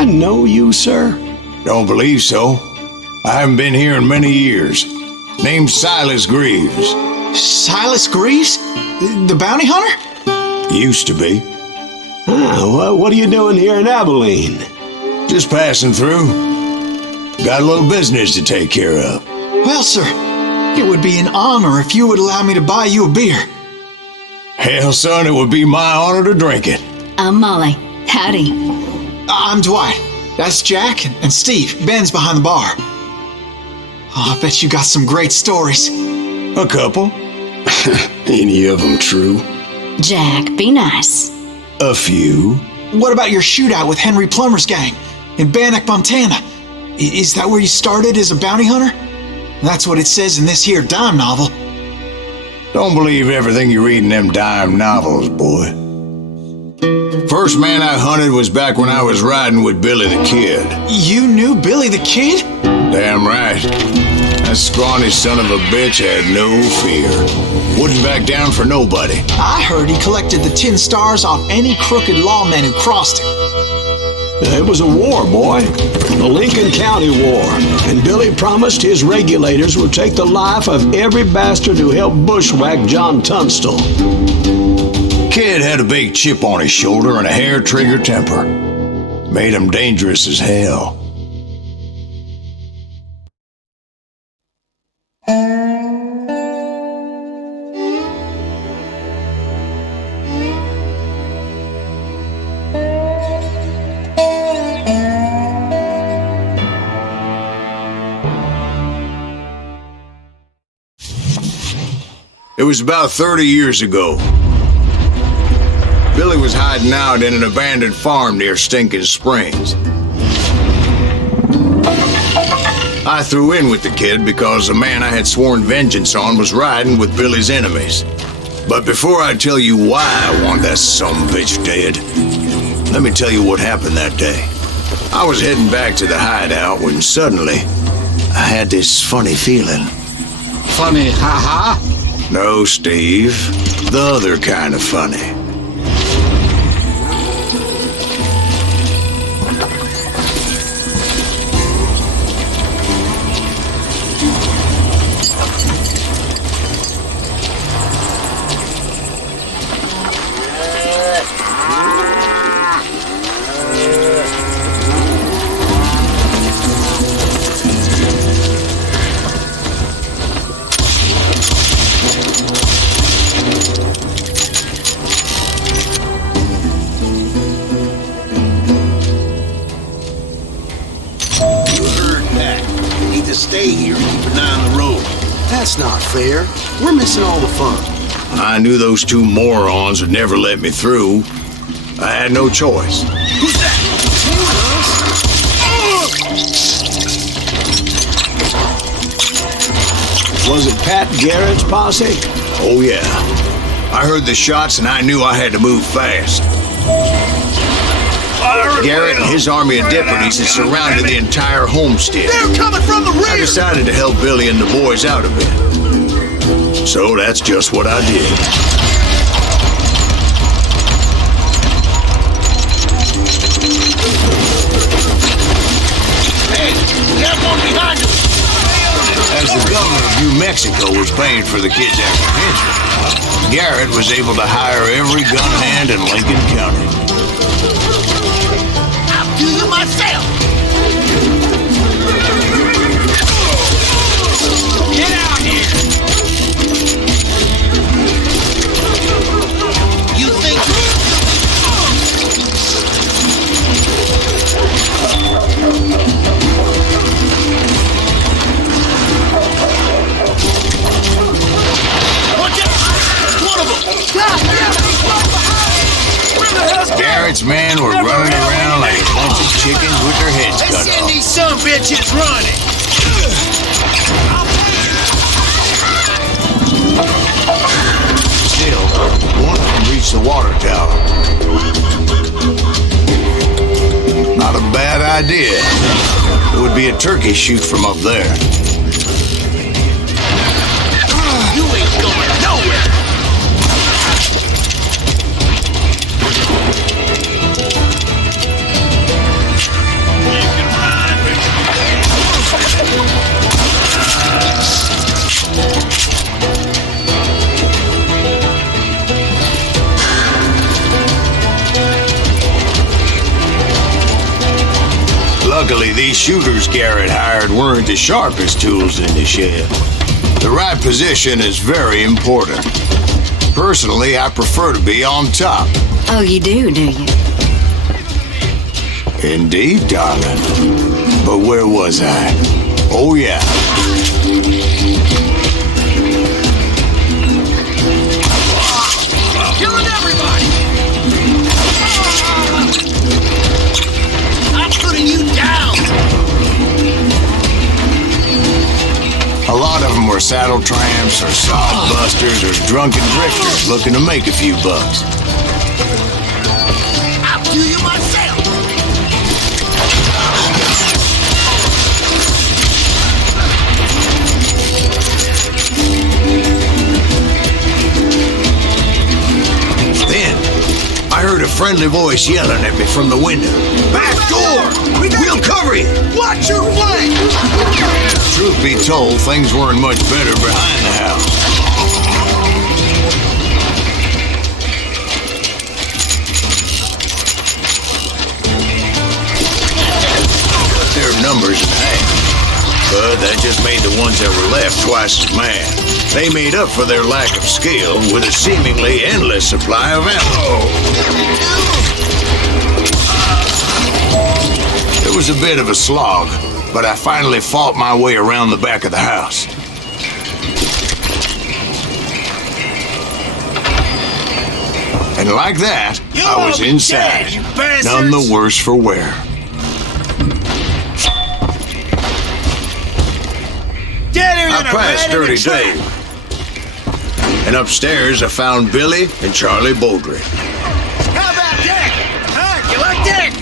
I know you, sir? Don't believe so. I haven't been here in many years. Name's Silas Greaves. Silas Greaves? The bounty hunter? Used to be. What are you doing here in Abilene? Just passing through. Got a little business to take care of. Well, sir, it would be an honor if you would allow me to buy you a beer. Hell, son, it would be my honor to drink it. I'm Molly. Howdy. I'm Dwight. That's Jack and Steve. Ben's behind the bar. Oh, I bet you got some great stories. A couple. Any of them true? Jack, be nice. A few. What about your shootout with Henry Plummer's gang in Bannock, Montana? Is that where you started as a bounty hunter? That's what it says in this here dime novel. Don't believe everything you read in them dime novels, boy. First man I hunted was back when I was riding with Billy the Kid. You knew Billy the Kid? Damn right. That scrawny son of a bitch had no fear. Wouldn't back down for nobody. I heard he collected the 10 stars off any crooked lawman who crossed him. It was a war, boy. The Lincoln County War. And Billy promised his regulators would take the life of every bastard who helped bushwhack John Tunstall. Kid had a big chip on his shoulder and a hair-trigger temper. Made him dangerous as hell. It was about 30 years ago. Billy was hiding out in an abandoned farm near Stinking Springs. I threw in with the kid because the man I had sworn vengeance on was riding with Billy's enemies. But before I tell you why I want that sumbitch dead, let me tell you what happened that day. I was heading back to the hideout when suddenly I had this funny feeling. Funny, ha-ha? No, Steve. The other kind of funny. Stay here and keep an eye on the road. That's not fair. We're missing all the fun. I knew those two morons would never let me through. I had no choice. Who's that? Was it Pat Garrett's posse? Oh, yeah. I heard the shots and I knew I had to move fast. Garrett and his army of deputies had surrounded the entire homestead. They're coming from the rear! I decided to help Billy and the boys out a bit. So that's just what I did. Hey, we have one behind us! As the governor of New Mexico was paying for the kid's apprehension, Garrett was able to hire every gun hand in Lincoln County. I'll do you myself! Get out here! You think... Watch out! One of them! God damn it! He's right behind! Where the hell's Garrett's men were running around like a bunch of chickens with their heads cut Send off. these son bitches running! Still, one of them reached the water tower. Not a bad idea. It would be a turkey shoot from up there. You ain't going nowhere! Luckily, these shooters Garrett hired weren't the sharpest tools in the shed. The right position is very important. Personally, I prefer to be on top. Oh, you do you? Indeed, darling. But where was I? Oh, yeah. Killing everybody! I'm putting you down! A lot of them were saddle tramps or sod busters or drunken drifters looking to make a few bucks. I'll do you myself! Then, I heard a friendly voice yelling at me from the window. Back door! We'll cover you! Watch your flank! Truth be told, things weren't much better behind the house. Cut their numbers in half. But that just made the ones that were left twice as mad. They made up for their lack of skill with a seemingly endless supply of ammo. It was a bit of a slog, but I finally fought my way around the back of the house. And like that, I was inside, none the worse for wear. I passed Dirty Dave. And upstairs I found Billy and Charlie Bowdry. How about Dick? Huh? You like Dick?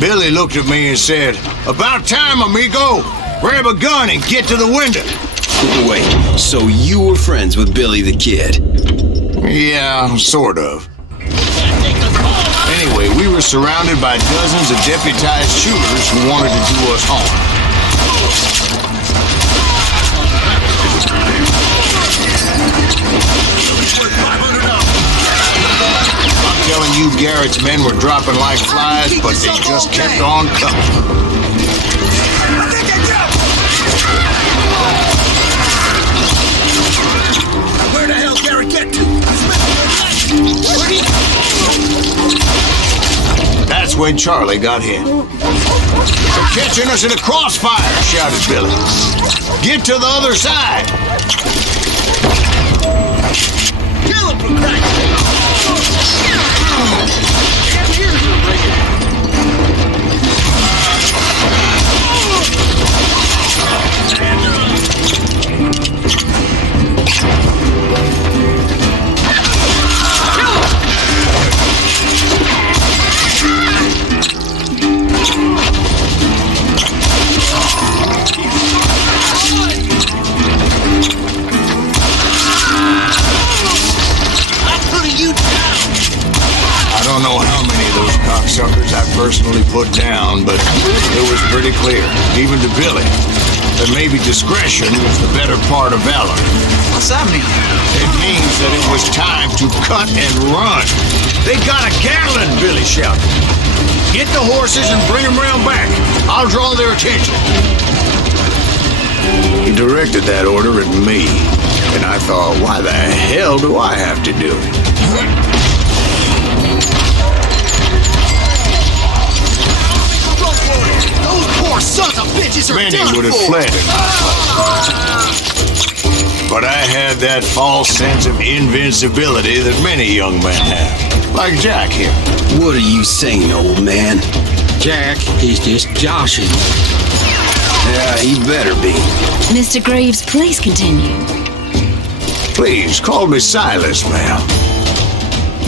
Billy looked at me and said, "About time, amigo. Grab a gun and get to the window." Wait, so you were friends with Billy the Kid? Yeah, sort of. Anyway, we were surrounded by dozens of deputized shooters who wanted to do us harm. I'm telling you, Garrett's men were dropping like flies, but they just kept on coming. Where the hell Garrett get to? That's when Charlie got hit. "They're catching us in a crossfire," shouted Billy. "Get to the other side." Kill him for Christ's sake! Damn ears are ringing. I don't know how many of those cocksuckers I personally put down, but it was pretty clear, even to Billy, that maybe discretion was the better part of valor. What's that mean? It means that it was time to cut and run. "They got a Gatlin," Billy shouted. "Get the horses and bring them round back. I'll draw their attention." He directed that order at me, and I thought, why the hell do I have to do it? Those poor sons of bitches are Many done would have for. fled in my fight. But I had that false sense of invincibility that many young men have. Like Jack here. What are you saying, old man? Jack is just joshing. Yeah, he better be. Mr. Greaves, please continue. Please, call me Silas, ma'am.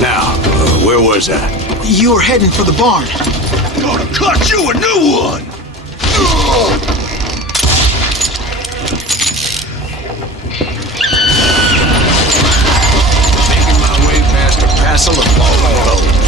Now, where was I? You were heading for the barn. Gonna cut you a new one! Making my way past a passel of fallen foes.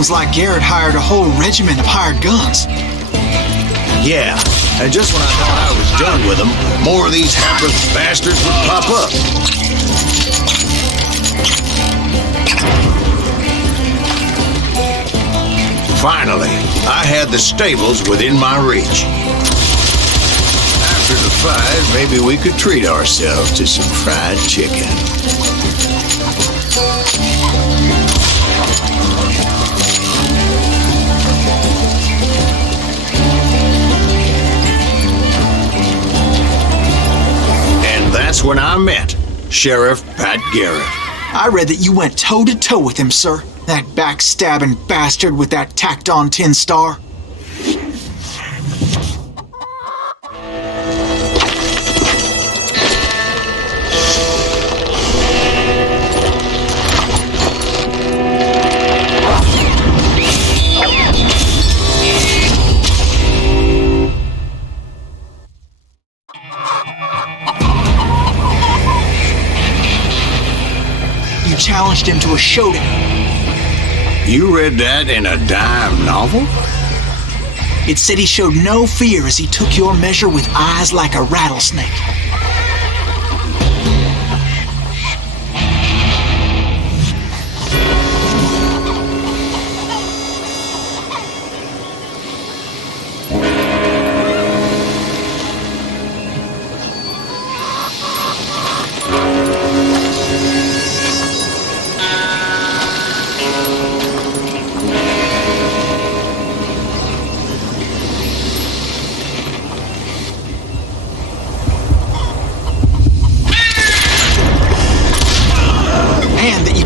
Sounds like Garrett hired a whole regiment of hired guns. Yeah, and just when I thought I was done with them, more of these hapless bastards would pop up. Finally, I had the stables within my reach. After the fight, maybe we could treat ourselves to some fried chicken. And that's when I met Sheriff Pat Garrett. I read that you went toe-to-toe with him, sir. That backstabbing bastard with that tacked-on tin star. You challenged him to a showdown. You read that in a dime novel? It said he showed no fear as he took your measure with eyes like a rattlesnake.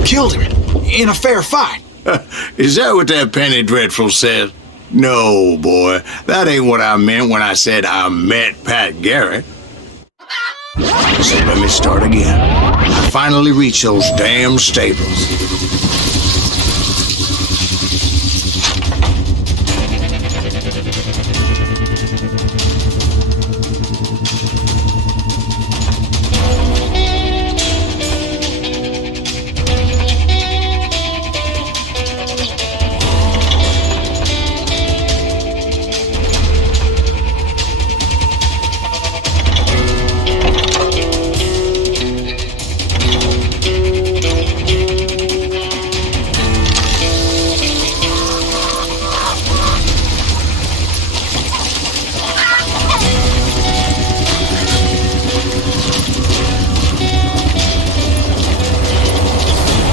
Killed him in a fair fight. Is that what that penny dreadful said? No, boy. That ain't what I meant when I said I met Pat Garrett. So let me start again. I finally reached those damn stables.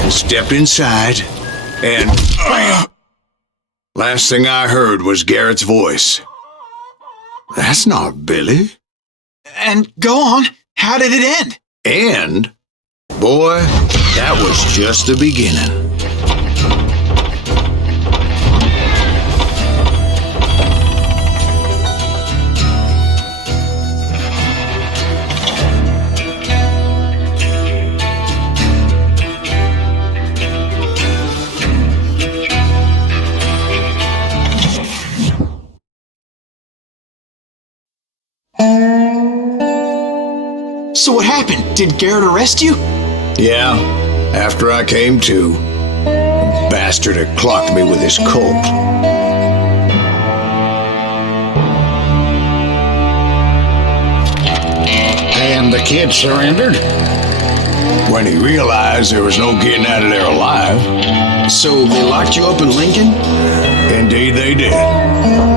Stepped inside, and last thing I heard was Garrett's voice. That's not Billy. And go on, how did it end? And, boy, that was just the beginning. So what happened? Did Garrett arrest you? Yeah, after I came to, the bastard had clocked me with his Colt. And the kid surrendered? When he realized there was no getting out of there alive. So they locked you up in Lincoln? Indeed they did.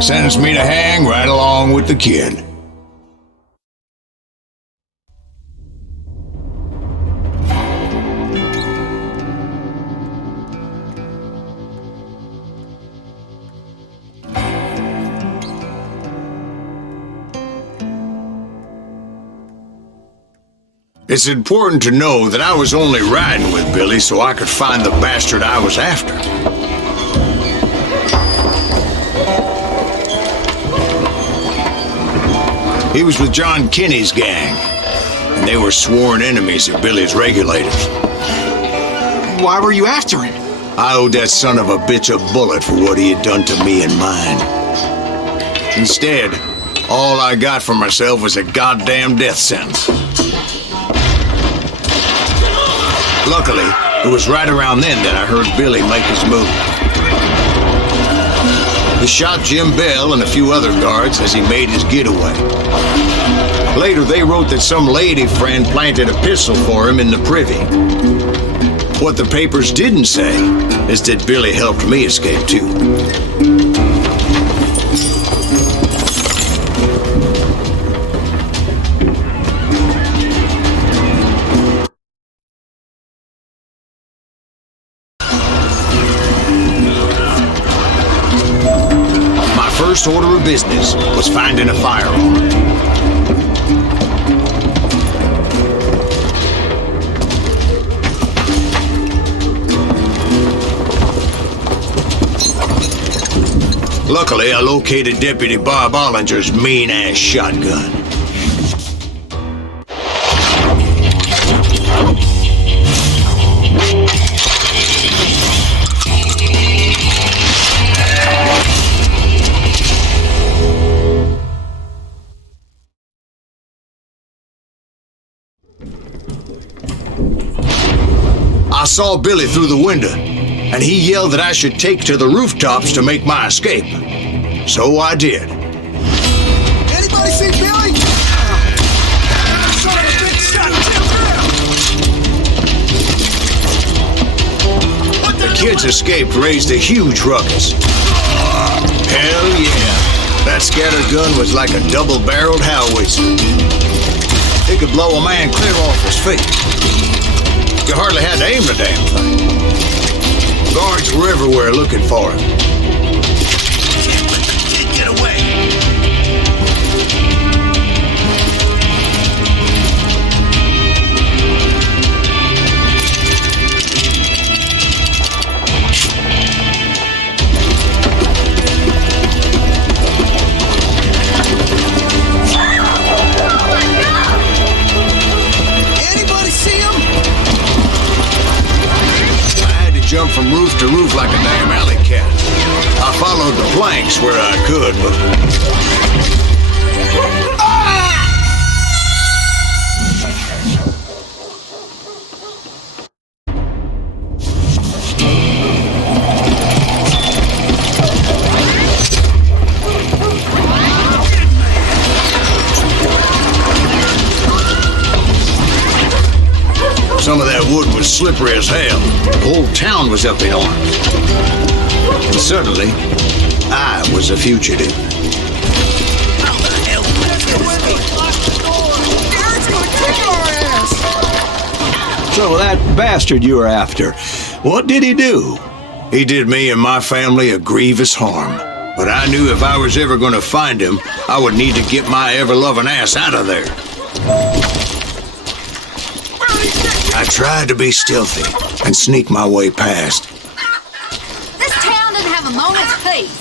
Sentenced me to hang right along with the kid. It's important to know that I was only riding with Billy so I could find the bastard I was after. He was with John Kinney's gang, and they were sworn enemies of Billy's regulators. Why were you after him? I owed that son of a bitch a bullet for what he had done to me and mine. Instead, all I got for myself was a goddamn death sentence. Luckily, it was right around then that I heard Billy make his move. He shot Jim Bell and a few other guards as he made his getaway. Later, they wrote that some lady friend planted a pistol for him in the privy. What the papers didn't say is that Billy helped me escape too. My first order of business was finding a firearm. Luckily, I located Deputy Bob Ollinger's mean-ass shotgun. I saw Billy through the window, and he yelled that I should take to the rooftops to make my escape. So I did. Anybody see Billy? Son of a bitch shot Tim Brown! The kids escaped raised a huge ruckus. Hell yeah. That scatter gun was like a double-barreled howitzer. It could blow a man clear off his feet. You hardly had to aim the damn thing. Guards were everywhere looking for him. Get away! Jump from roof to roof like a damn alley cat. I followed the planks where I could, but... Some of that wood was slippery as hell. The whole town was up in arms. And suddenly, I was a fugitive. How the hell? Let's get away! Lock the door! Eric's gonna kick our ass! So that bastard you were after, what did he do? He did me and my family a grievous harm. But I knew if I was ever going to find him, I would need to get my ever-loving ass out of there. I tried to be stealthy and sneak my way past. This town doesn't have a moment's peace.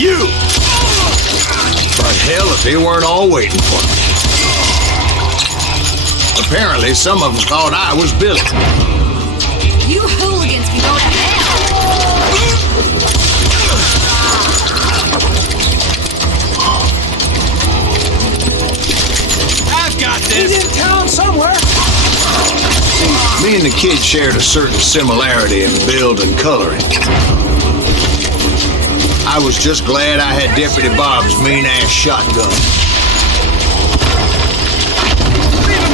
You! But hell if they weren't all waiting for me. Apparently, some of them thought I was Billy. You hooligans can go to hell. I've got this! He's in town somewhere! Me and the kid shared a certain similarity in build and coloring. I was just glad I had Deputy Bob's mean-ass shotgun.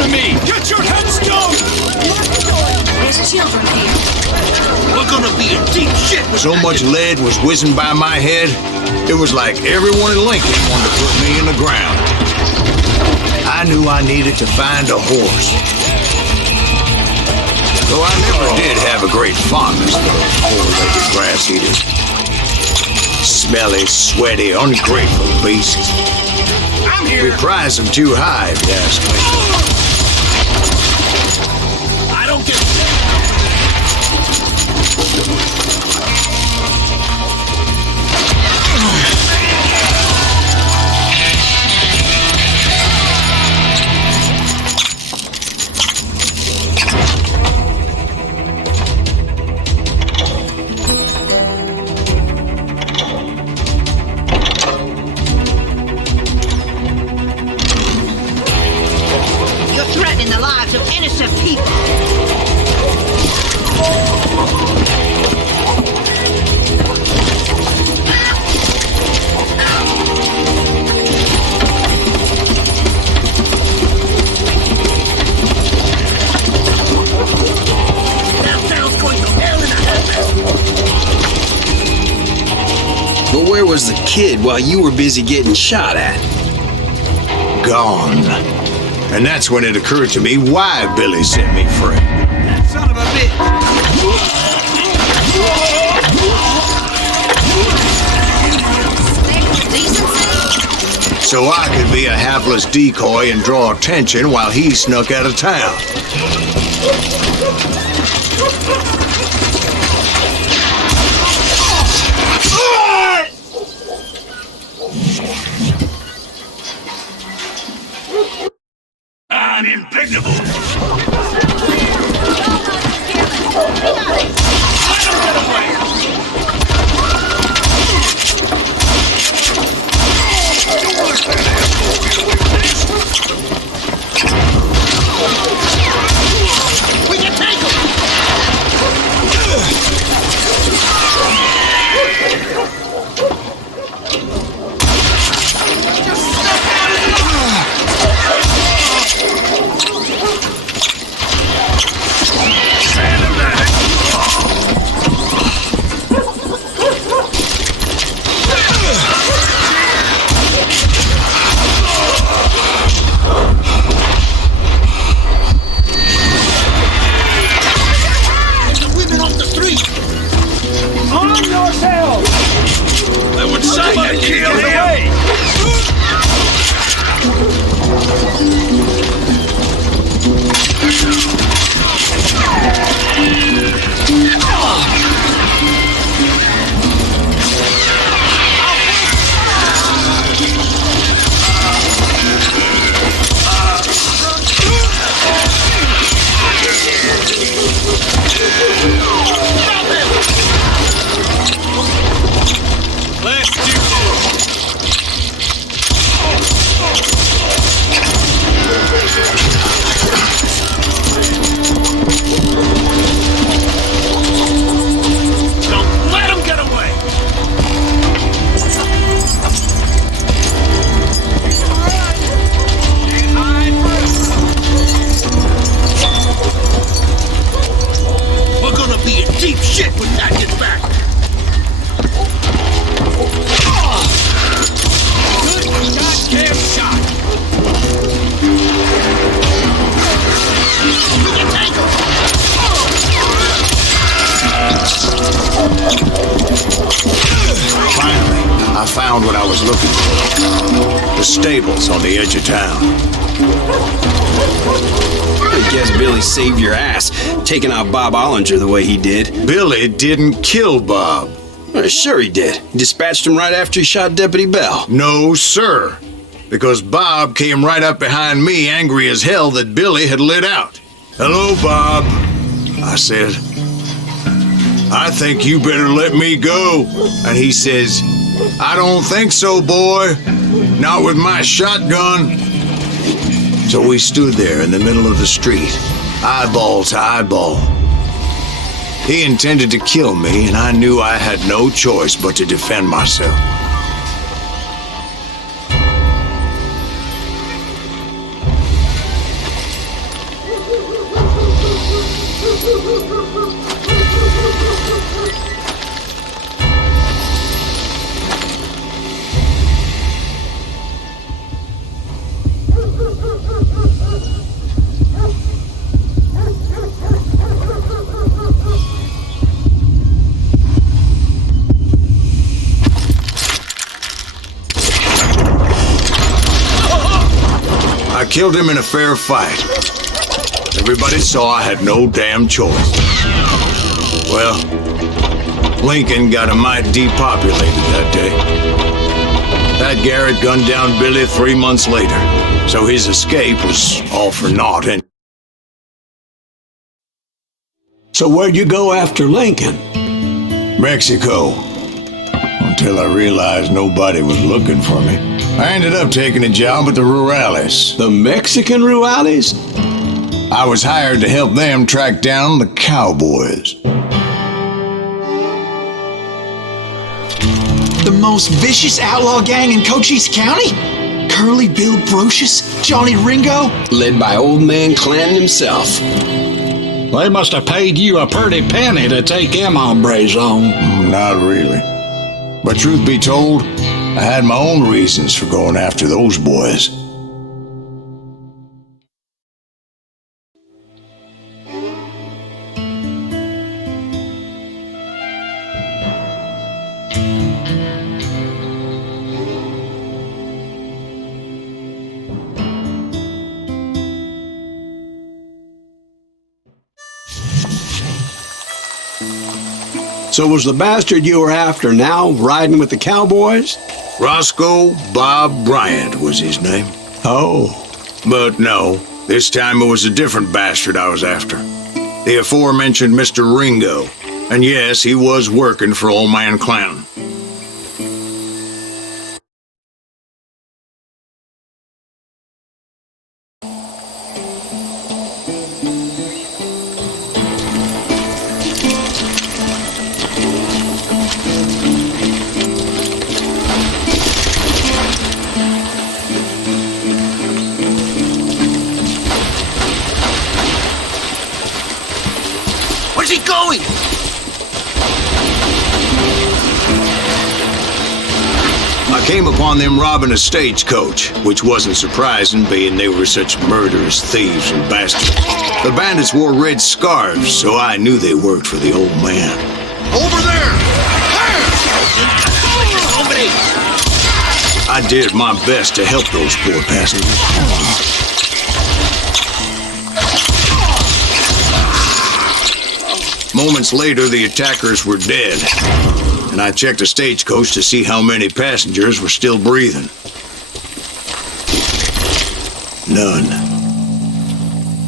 To me! Get your headstone! There's children here. We're gonna be in deep shit! So much lead was whizzing by my head, it was like everyone in Lincoln wanted to put me in the ground. I knew I needed to find a horse. Though I never did have a great fondness for those four-legged grass eaters. Smelly, sweaty, ungrateful beasts. I'm here! We prize them too high, if you ask me. I don't get... But where was the kid while you were busy getting shot at? Gone. And that's when it occurred to me why Billy set me free. Son of a bitch! So I could be a hapless decoy and draw attention while he snuck out of town. I'm impregnable! We can take him! I found what I was looking for. The stables on the edge of town. I guess Billy saved your ass, taking out Bob Ollinger the way he did. Billy didn't kill Bob. Well, sure he did. He dispatched him right after he shot Deputy Bell. No, sir. Because Bob came right up behind me, angry as hell that Billy had lit out. "Hello, Bob," I said. "I think you better let me go." And he says, "I don't think so, boy. Not with my shotgun." So we stood there in the middle of the street, eyeball to eyeball. He intended to kill me, and I knew I had no choice but to defend myself. I killed him in a fair fight. Everybody saw I had no damn choice. Well, Lincoln got a mite depopulated that day. Pat Garrett gunned down Billy 3 months later, so his escape was all for naught. And So where'd you go after Lincoln? Mexico, until I realized nobody was looking for me. I ended up taking a job at the Rurales. The Mexican Rurales? I was hired to help them track down the cowboys. The most vicious outlaw gang in Cochise County? Curly Bill Brocious? Johnny Ringo? Led by Old Man Clanton himself. They must have paid you a pretty penny to take them hombres on. Not really. But truth be told, I had my own reasons for going after those boys. So was the bastard you were after now riding with the cowboys? Roscoe Bob Bryant was his name. Oh. But no, this time it was a different bastard I was after. The aforementioned Mr. Ringo. And yes, he was working for Old Man Clanton. Where's he going? I came upon them robbing a stagecoach, which wasn't surprising, being they were such murderous thieves and bastards. The bandits wore red scarves, so I knew they worked for the old man. Over there! I did my best to help those poor passengers. Moments later, the attackers were dead, and I checked the stagecoach to see how many passengers were still breathing. None.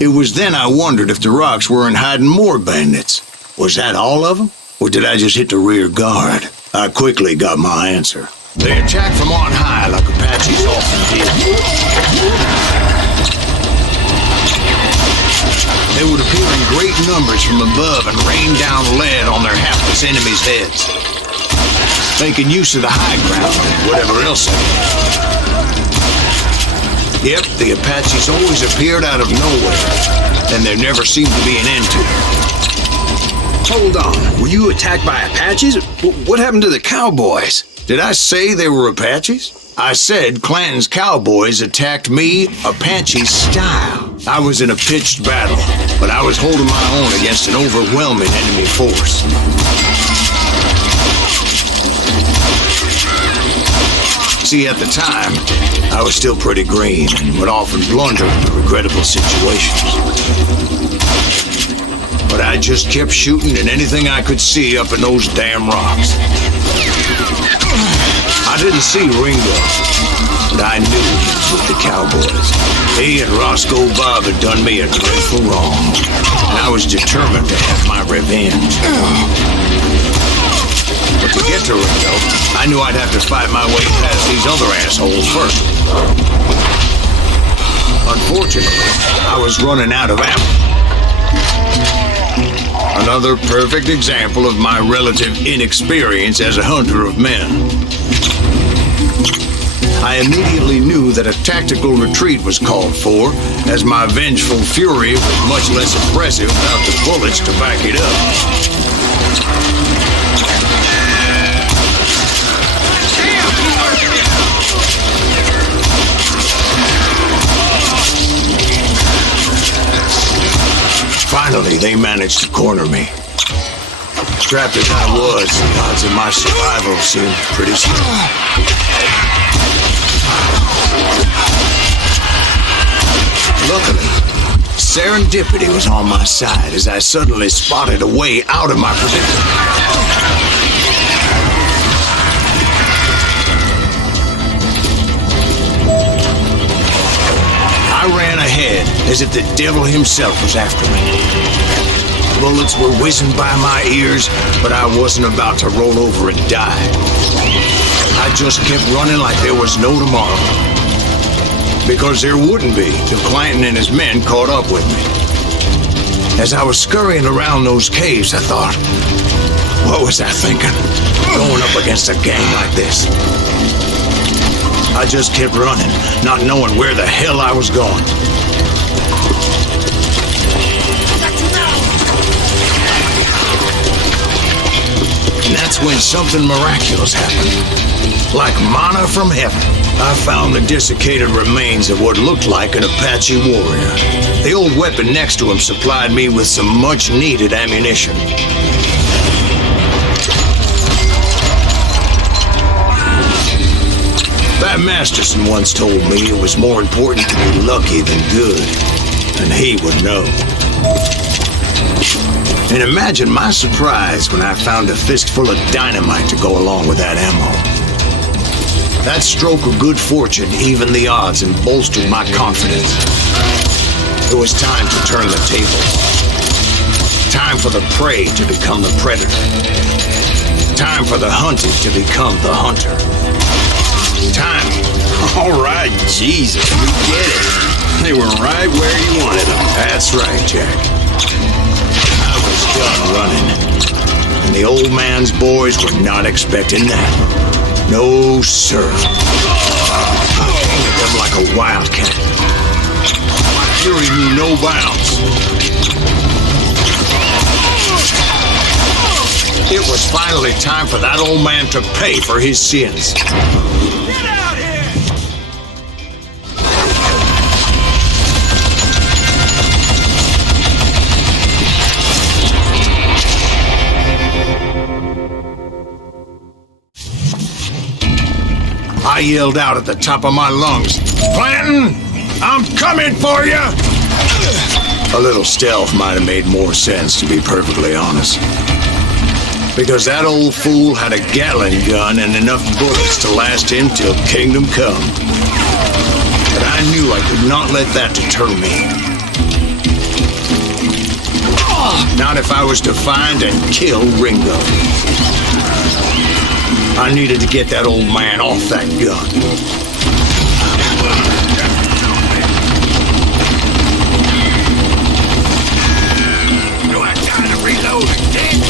It was then I wondered if the rocks weren't hiding more bandits. Was that all of them? Or did I just hit the rear guard? I quickly got my answer. They attacked from on high like Apaches often did. They would appear in great numbers from above and rain down lead on their hapless enemies' heads, making use of the high ground and whatever else they had. Yep, the Apaches always appeared out of nowhere, and there never seemed to be an end to it. Hold on. Were you attacked by Apaches? What happened to the cowboys? Did I say they were Apaches? I said Clanton's cowboys attacked me Apache style. I was in a pitched battle, but I was holding my own against an overwhelming enemy force. See, at the time, I was still pretty green and would often blunder into regrettable situations. But I just kept shooting at anything I could see up in those damn rocks. I didn't see Ringo, but I knew he was with the cowboys. He and Roscoe Bob had done me a dreadful wrong, and I was determined to have my revenge. But to get to Ringo, I knew I'd have to fight my way past these other assholes first. Unfortunately, I was running out of ammo. Another perfect example of my relative inexperience as a hunter of men. I immediately knew that a tactical retreat was called for, as my vengeful fury was much less impressive without the bullets to back it up. Finally, they managed to corner me. Trapped as I was, the odds of my survival seemed pretty slim. Luckily, serendipity was on my side as I suddenly spotted a way out of my predicament. I ran ahead as if the devil himself was after me. Bullets were whizzing by my ears, but I wasn't about to roll over and die. I just kept running like there was no tomorrow. Because there wouldn't be till Clanton and his men caught up with me. As I was scurrying around those caves, I thought, what was I thinking? Going up against a gang like this. I just kept running, not knowing where the hell I was going. And that's when something miraculous happened. Like manna from heaven, I found the desiccated remains of what looked like an Apache warrior. The old weapon next to him supplied me with some much-needed ammunition. That Masterson once told me it was more important to be lucky than good, and he would know. And imagine my surprise when I found a fistful of dynamite to go along with that ammo. That stroke of good fortune evened the odds and bolstered my confidence. It was time to turn the tables. Time for the prey to become the predator. Time for the hunted to become the hunter. Time. All right, Jesus, we get it. They were right where you wanted them. That's right, Jack. I was done running. And the old man's boys were not expecting that. No, sir. I came at them like a wildcat. My fury knew no bounds. It was finally time for that old man to pay for his sins. Get out here! I yelled out at the top of my lungs, "Clanton, I'm coming for you!" A little stealth might have made more sense, to be perfectly honest. Because that old fool had a Gatling gun and enough bullets to last him till kingdom come. But I knew I could not let that deter me. Not if I was to find and kill Ringo. I needed to get that old man off that gun. Do I gotta reload again?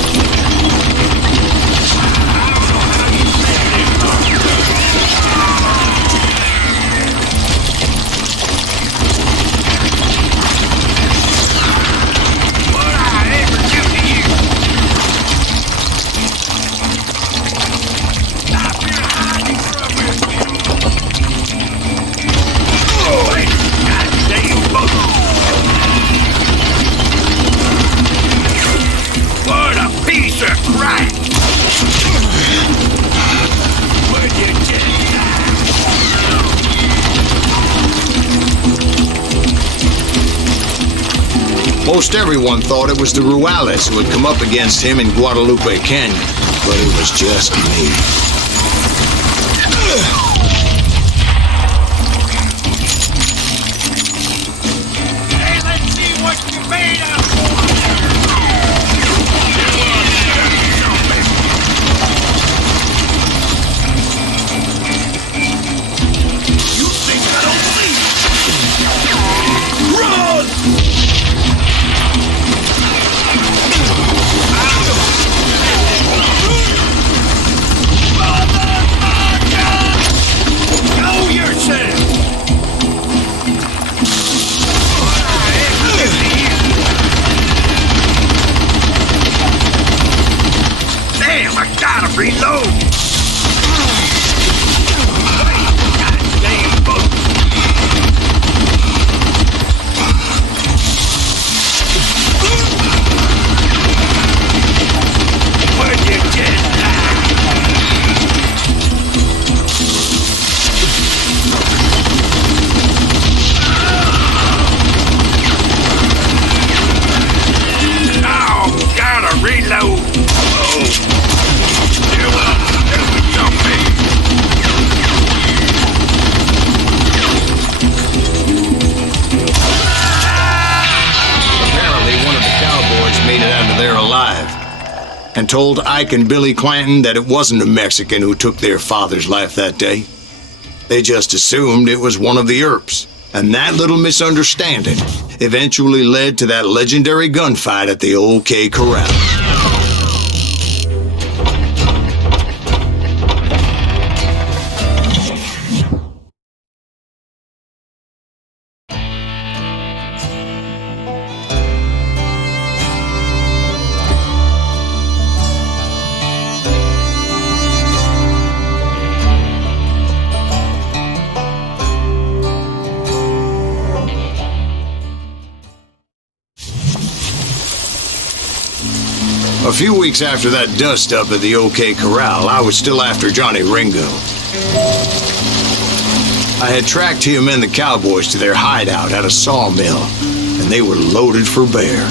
Most everyone thought it was the Ruales who had come up against him in Guadalupe Canyon, but it was just me. Hey, let's see what you're made of! You think I don't see? Run! Know yourself! Damn, I gotta reload! Goddamn boat! Where'd you get that? Now, gotta reload! Oh! You will do something! Apparently, one of the cowboys made it out of there alive and told Ike and Billy Clanton that it wasn't a Mexican who took their father's life that day. They just assumed it was one of the Earps, and that little misunderstanding eventually led to that legendary gunfight at the Old K Corral. A few weeks after that dust-up at the OK Corral, I was still after Johnny Ringo. I had tracked him and the cowboys to their hideout at a sawmill, and they were loaded for bear.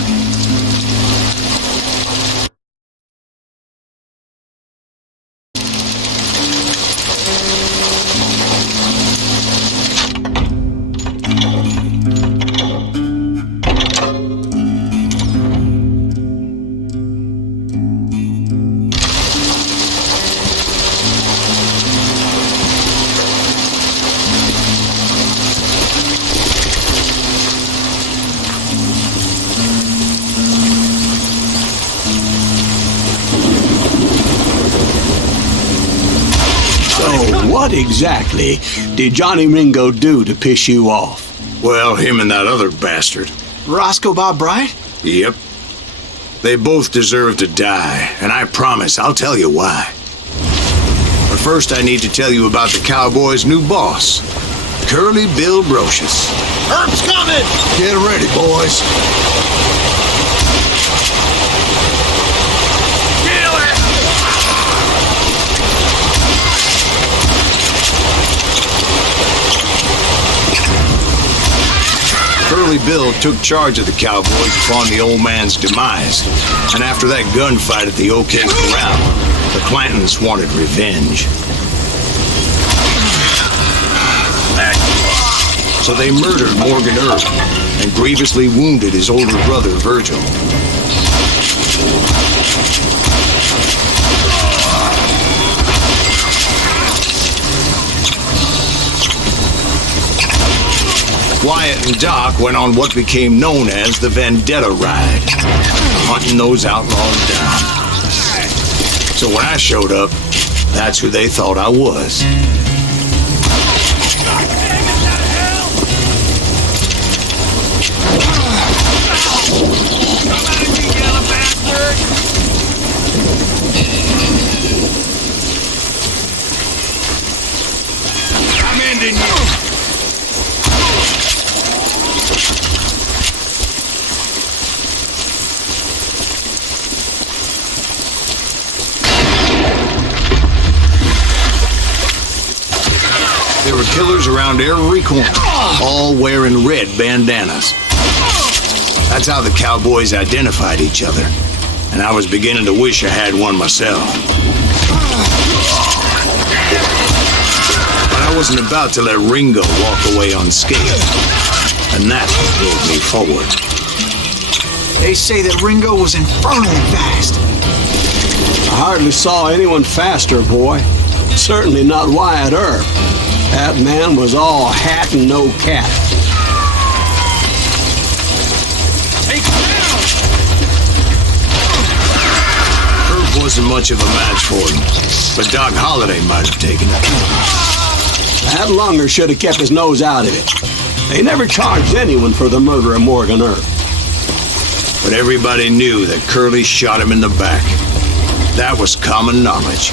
What exactly did Johnny Ringo do to piss you off? Well, him and that other bastard. Roscoe Bob Bright? Yep. They both deserve to die, and I promise I'll tell you why. But first I need to tell you about the Cowboys' new boss, Curly Bill Brocious. Herb's coming! Get ready, boys. Kill it! Curly Bill took charge of the Cowboys upon the old man's demise, and after that gunfight at the OK Corral, the Clantons wanted revenge. So they murdered Morgan Earp and grievously wounded his older brother, Virgil. Wyatt and Doc went on what became known as the Vendetta Ride, hunting those outlaws down. So when I showed up, that's who they thought I was. I'm ending you! There were killers around every corner, all wearing red bandanas. That's how the Cowboys identified each other, and I was beginning to wish I had one myself. But I wasn't about to let Ringo walk away unscathed, and that drove me forward. They say that Ringo was infernally fast. I hardly saw anyone faster, boy. Certainly not Wyatt Earp. That man was all hat and no cap. Take him down! Earp wasn't much of a match for him, but Doc Holliday might have taken it. That Lunger should have kept his nose out of it. They never charged anyone for the murder of Morgan Earp. But everybody knew that Curly shot him in the back. That was common knowledge.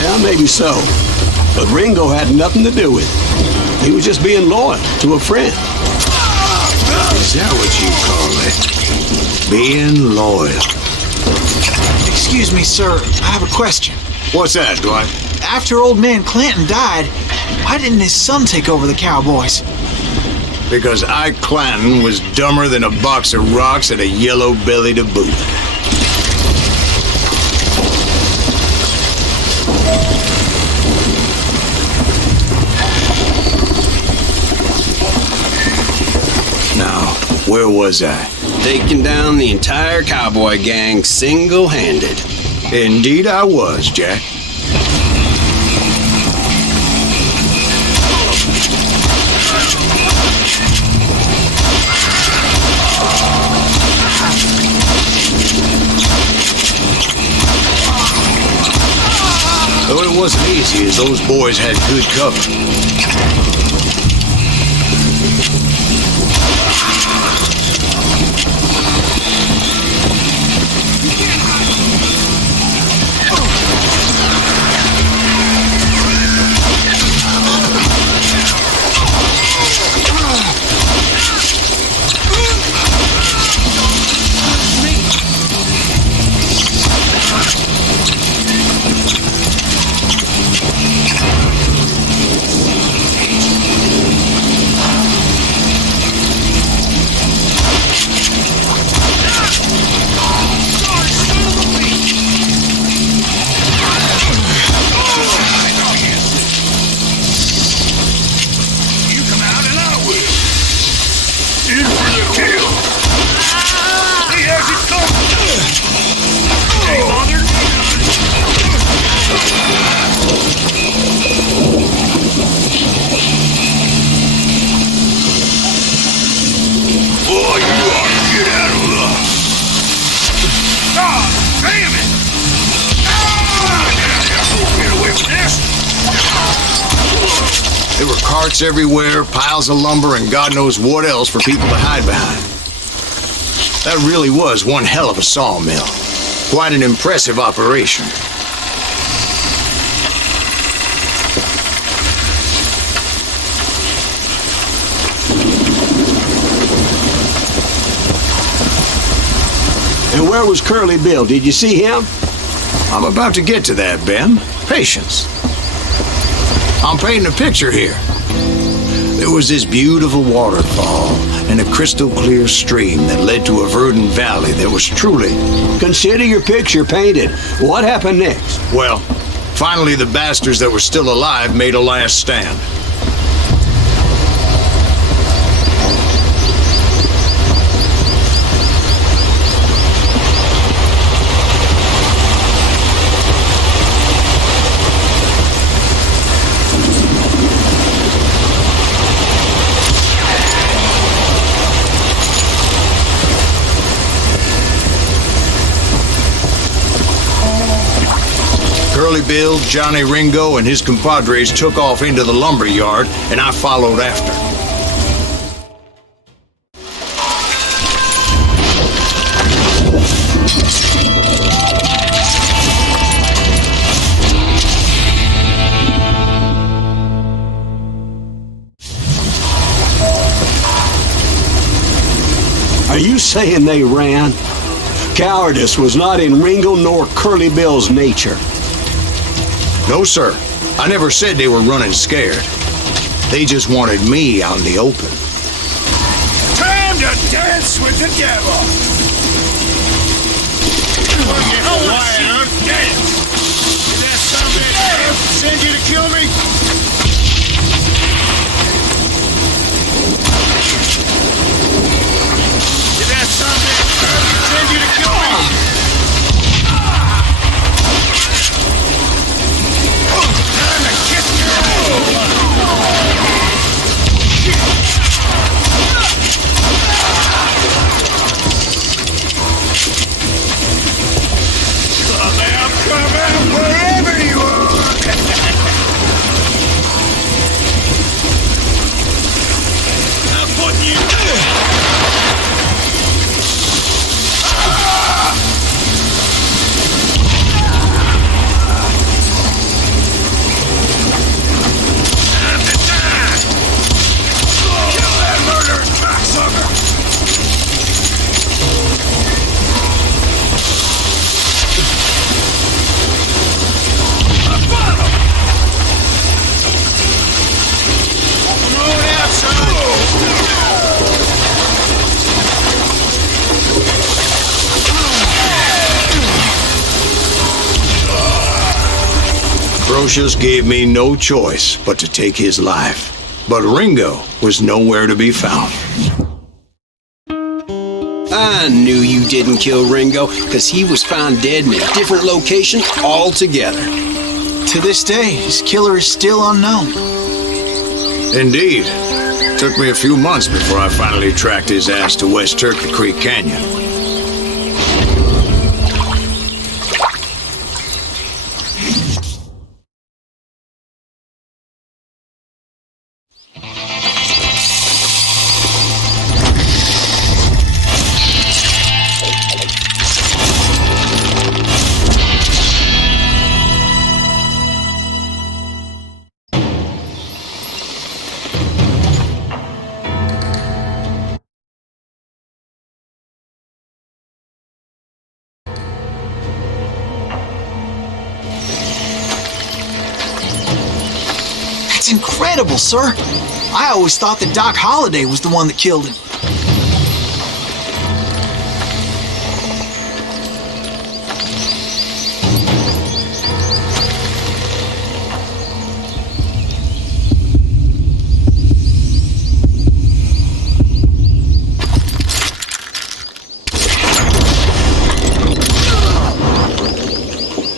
Yeah, maybe so. But Ringo had nothing to do with it. He was just being loyal to a friend. Is that what you call it? Being loyal. Excuse me, sir. I have a question. What's that, Dwight? After old man Clanton died, why didn't his son take over the Cowboys? Because Ike Clanton was dumber than a box of rocks and a yellow belly to boot. Now, where was I? Taking down the entire cowboy gang single-handed. Indeed I was, Jack. Though it wasn't easy, as those boys had good cover. carts everywhere, piles of lumber, and God knows what else for people to hide behind. That really was one hell of a sawmill. Quite an impressive operation. And where was Curly Bill? Did you see him? I'm about to get to that, Ben. Patience. I'm painting a picture here. There was this beautiful waterfall and a crystal clear stream that led to a verdant valley that was truly... Consider your picture painted. What happened next? Well, finally the bastards that were still alive made a last stand. Curly Bill, Johnny Ringo, and his compadres took off into the lumber yard, and I followed after. Are you saying they ran? Cowardice was not in Ringo nor Curly Bill's nature. No, sir. I never said they were running scared. They just wanted me out in the open. Time to dance with the devil! Why not dance? Is that something send you to kill me? Is that something send you to kill me? Wherever you are! I'm putting you time to die! Kill that murderous cocksucker! Brocious gave me no choice but to take his life. But Ringo was nowhere to be found. I knew you didn't kill Ringo, because he was found dead in a different location altogether. To this day, his killer is still unknown. Indeed. Took me a few months before I finally tracked his ass to West Turkey Creek Canyon. That's incredible, sir. I always thought that Doc Holliday was the one that killed him.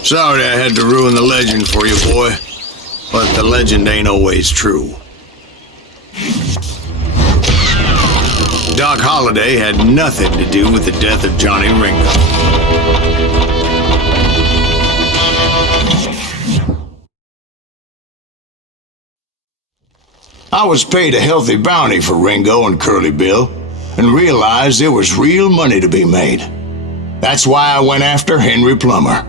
Sorry I had to ruin the legend for you, boy. But the legend ain't always true. Doc Holliday had nothing to do with the death of Johnny Ringo. I was paid a healthy bounty for Ringo and Curly Bill, and realized there was real money to be made. That's why I went after Henry Plummer.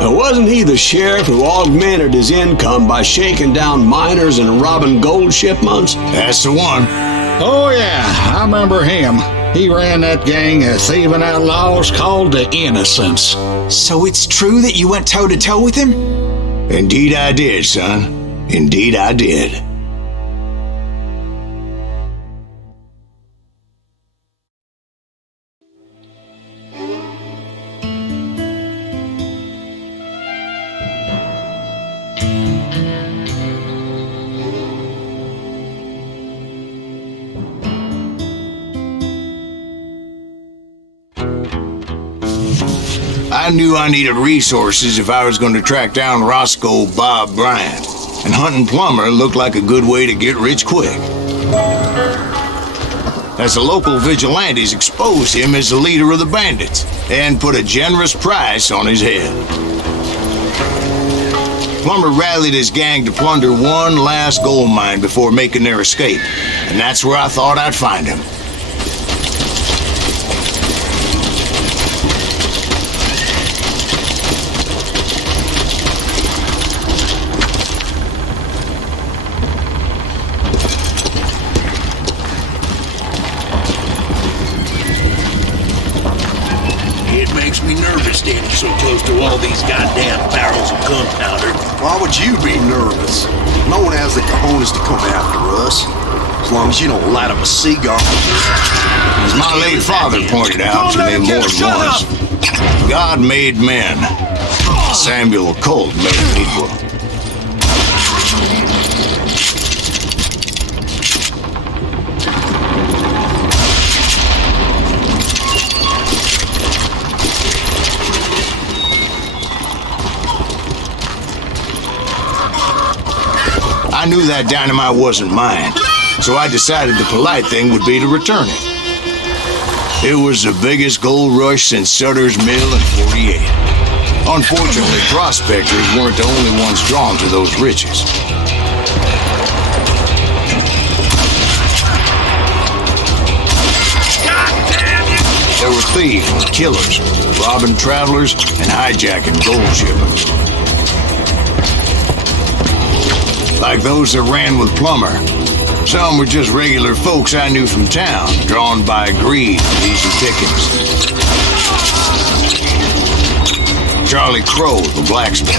Now, wasn't he the sheriff who augmented his income by shaking down miners and robbing gold shipments? That's the one. Oh, yeah, I remember him. He ran that gang of thieving outlaws called the Innocents. So it's true that you went toe-to-toe with him? Indeed I did, son. Indeed I did. I knew I needed resources if I was going to track down Roscoe Bob Bryant, and hunting Plummer looked like a good way to get rich quick. As the local vigilantes exposed him as the leader of the bandits and put a generous price on his head. Plummer rallied his gang to plunder one last gold mine before making their escape, and that's where I thought I'd find him. Makes me nervous standing so close to all these goddamn barrels of gunpowder. Why would you be nervous? No one has the cojones to come after us. As long as you don't light up a cigar. As my late father pointed out to me more than once, God made men. Samuel Colt made people. I knew that dynamite wasn't mine, so I decided the polite thing would be to return it. It was the biggest gold rush since Sutter's Mill in '48. Unfortunately, prospectors weren't the only ones drawn to those riches. There were thieves and killers, robbing travelers and hijacking gold shipments. Like those that ran with Plummer. Some were just regular folks I knew from town, drawn by greed and easy pickings. Charlie Crow, the blacksmith.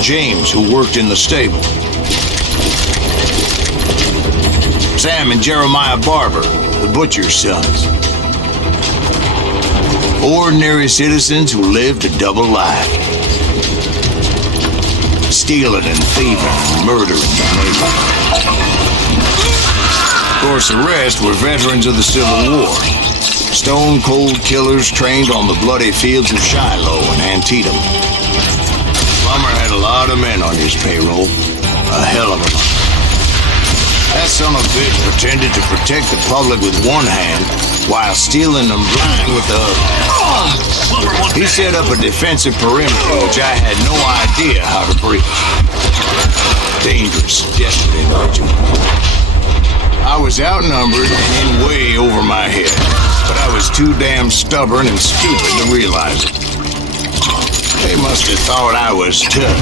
James, who worked in the stable. Sam and Jeremiah Barber, the butcher's sons. Ordinary citizens who lived a double life. Stealing and thieving and murdering the neighbor. Of course, the rest were veterans of the Civil War. Stone-cold killers trained on the bloody fields of Shiloh and Antietam. Plummer had a lot of men on his payroll. A hell of a lot. That son of a bitch pretended to protect the public with one hand while stealing them blind with the other. He set up a defensive perimeter which I had no idea how to breach. Dangerous, desperate individual. I was outnumbered and in way over my head, but I was too damn stubborn and stupid to realize it. They must have thought I was tough.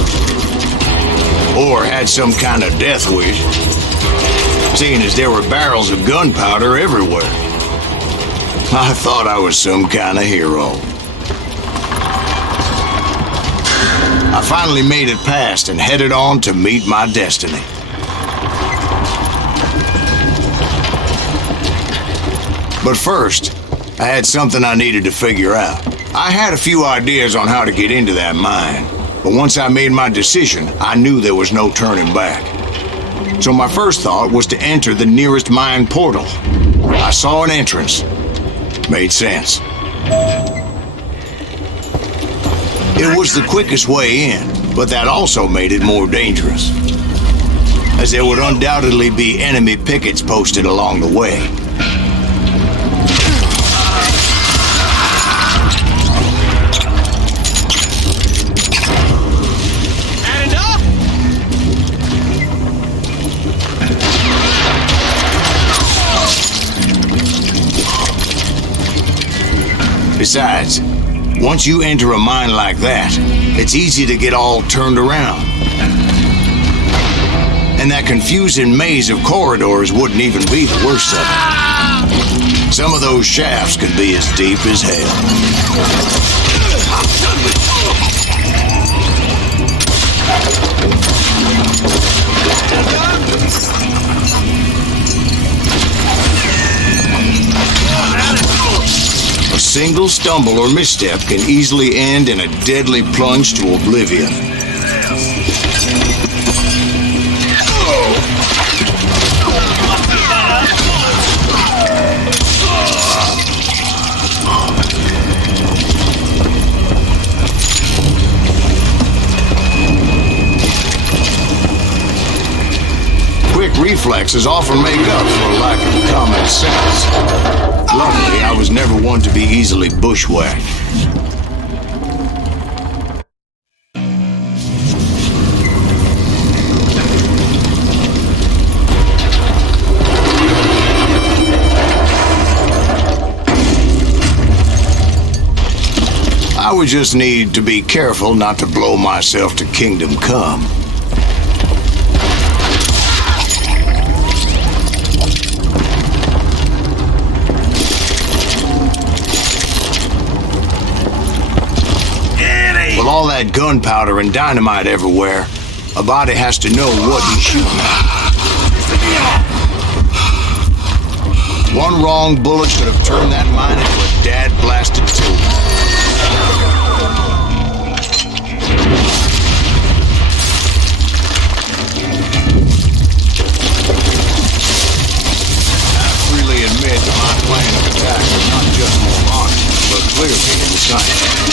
Or had some kind of death wish, seeing as there were barrels of gunpowder everywhere. I thought I was some kind of hero. I finally made it past and headed on to meet my destiny. But first, I had something I needed to figure out. I had a few ideas on how to get into that mine, but once I made my decision, I knew there was no turning back. So my first thought was to enter the nearest mine portal. I saw an entrance. Made sense. It was the quickest way in, but that also made it more dangerous, as there would undoubtedly be enemy pickets posted along the way. Besides, once you enter a mine like that, it's easy to get all turned around. And that confusing maze of corridors wouldn't even be the worst of it. Some of those shafts could be as deep as hell. A single stumble or misstep can easily end in a deadly plunge to oblivion. Quick reflexes often make up for a lack of common sense. Luckily, I was never one to be easily bushwhacked. I would just need to be careful not to blow myself to kingdom come. With all that gunpowder and dynamite everywhere, a body has to know what he's shooting at. One wrong bullet could have turned that mine into a dad-blasted tomb. I freely admit that my plan of attack was not just moronic, but clearly insane.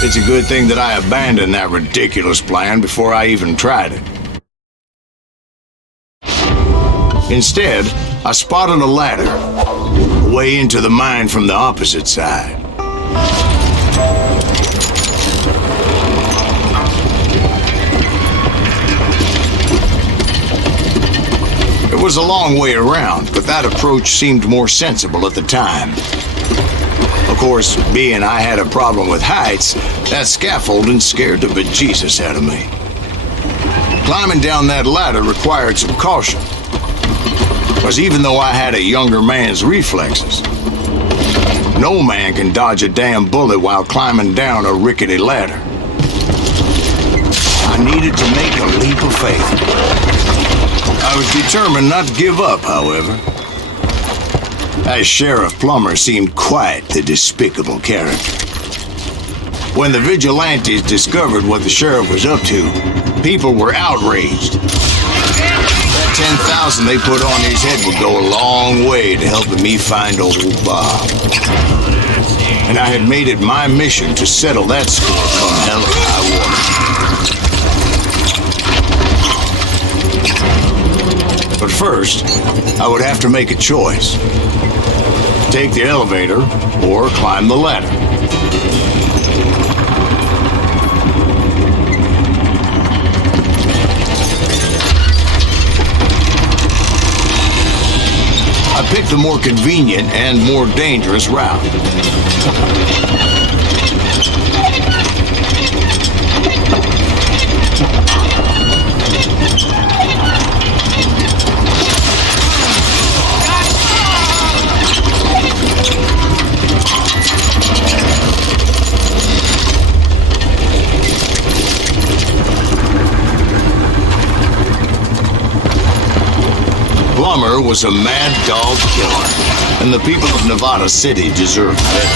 It's a good thing that I abandoned that ridiculous plan before I even tried it. Instead, I spotted a ladder, way into the mine from the opposite side. It was a long way around, but that approach seemed more sensible at the time. Of course, being I had a problem with heights, that scaffolding scared the bejesus out of me. Climbing down that ladder required some caution, because even though I had a younger man's reflexes, no man can dodge a damn bullet while climbing down a rickety ladder. I needed to make a leap of faith. I was determined not to give up, however. That Sheriff Plummer seemed quite the despicable character. When the vigilantes discovered what the sheriff was up to, people were outraged. That 10,000 they put on his head would go a long way to helping me find old Bob. And I had made it my mission to settle that score come hell or high water. But first, I would have to make a choice. Take the elevator or climb the ladder. I picked the more convenient and more dangerous route. Plummer was a mad dog killer, and the people of Nevada City deserved better.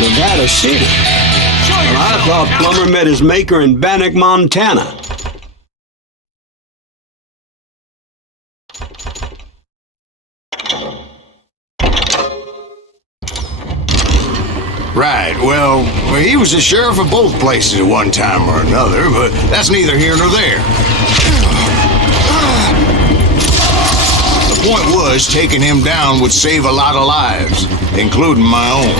Nevada City? Well, I thought Plummer met his maker in Bannock, Montana. Right, well, he was the sheriff of both places at one time or another, but that's neither here nor there. The point was, taking him down would save a lot of lives, including my own.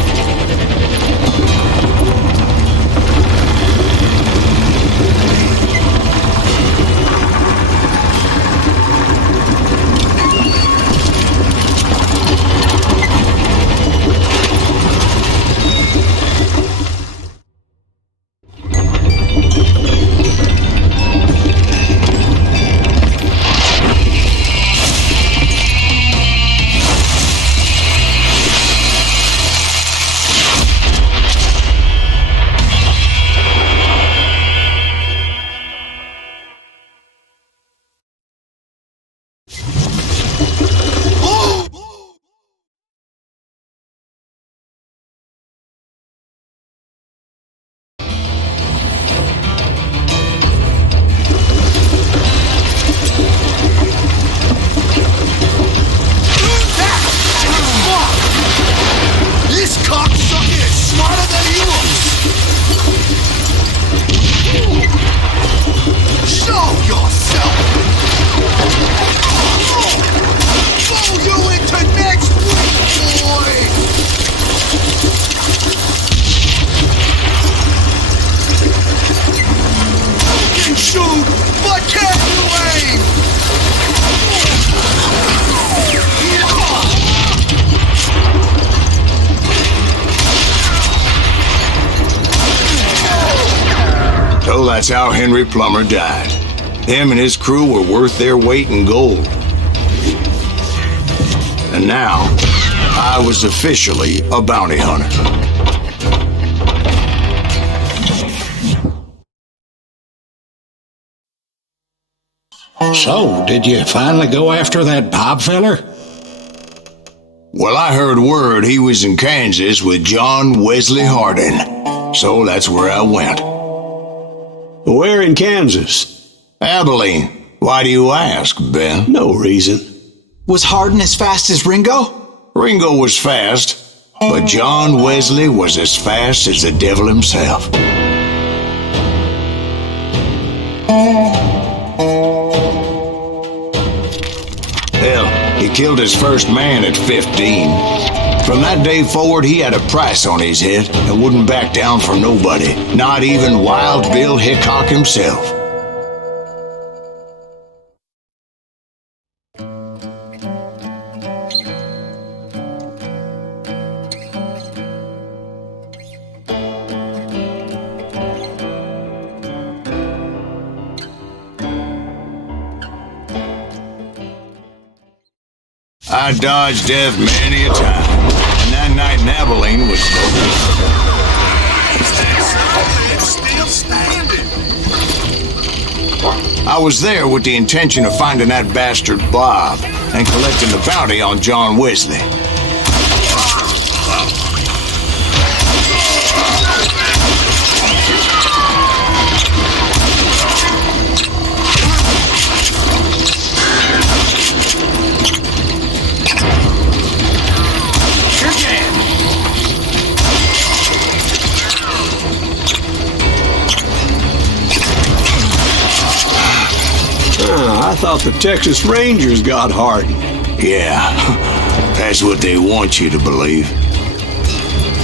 Well, that's how Henry Plummer died. Him and his crew were worth their weight in gold. And now, I was officially a bounty hunter. So, did you finally go after that Bob feller? Well, I heard word he was in Kansas with John Wesley Hardin. So that's where I went. Where in Kansas? Abilene. Why do you ask, Ben? No reason. Was Hardin as fast as Ringo? Ringo was fast, but John Wesley was as fast as the devil himself. Hell, he killed his first man at 15. From that day forward, he had a price on his head and wouldn't back down for nobody, not even Wild Bill Hickok himself. I dodged death many a time, and that night in Abilene was Still standing. I was there with the intention of finding that bastard Bob and collecting the bounty on John Wesley. I thought the Texas Rangers got Hardin. Yeah, that's what they want you to believe.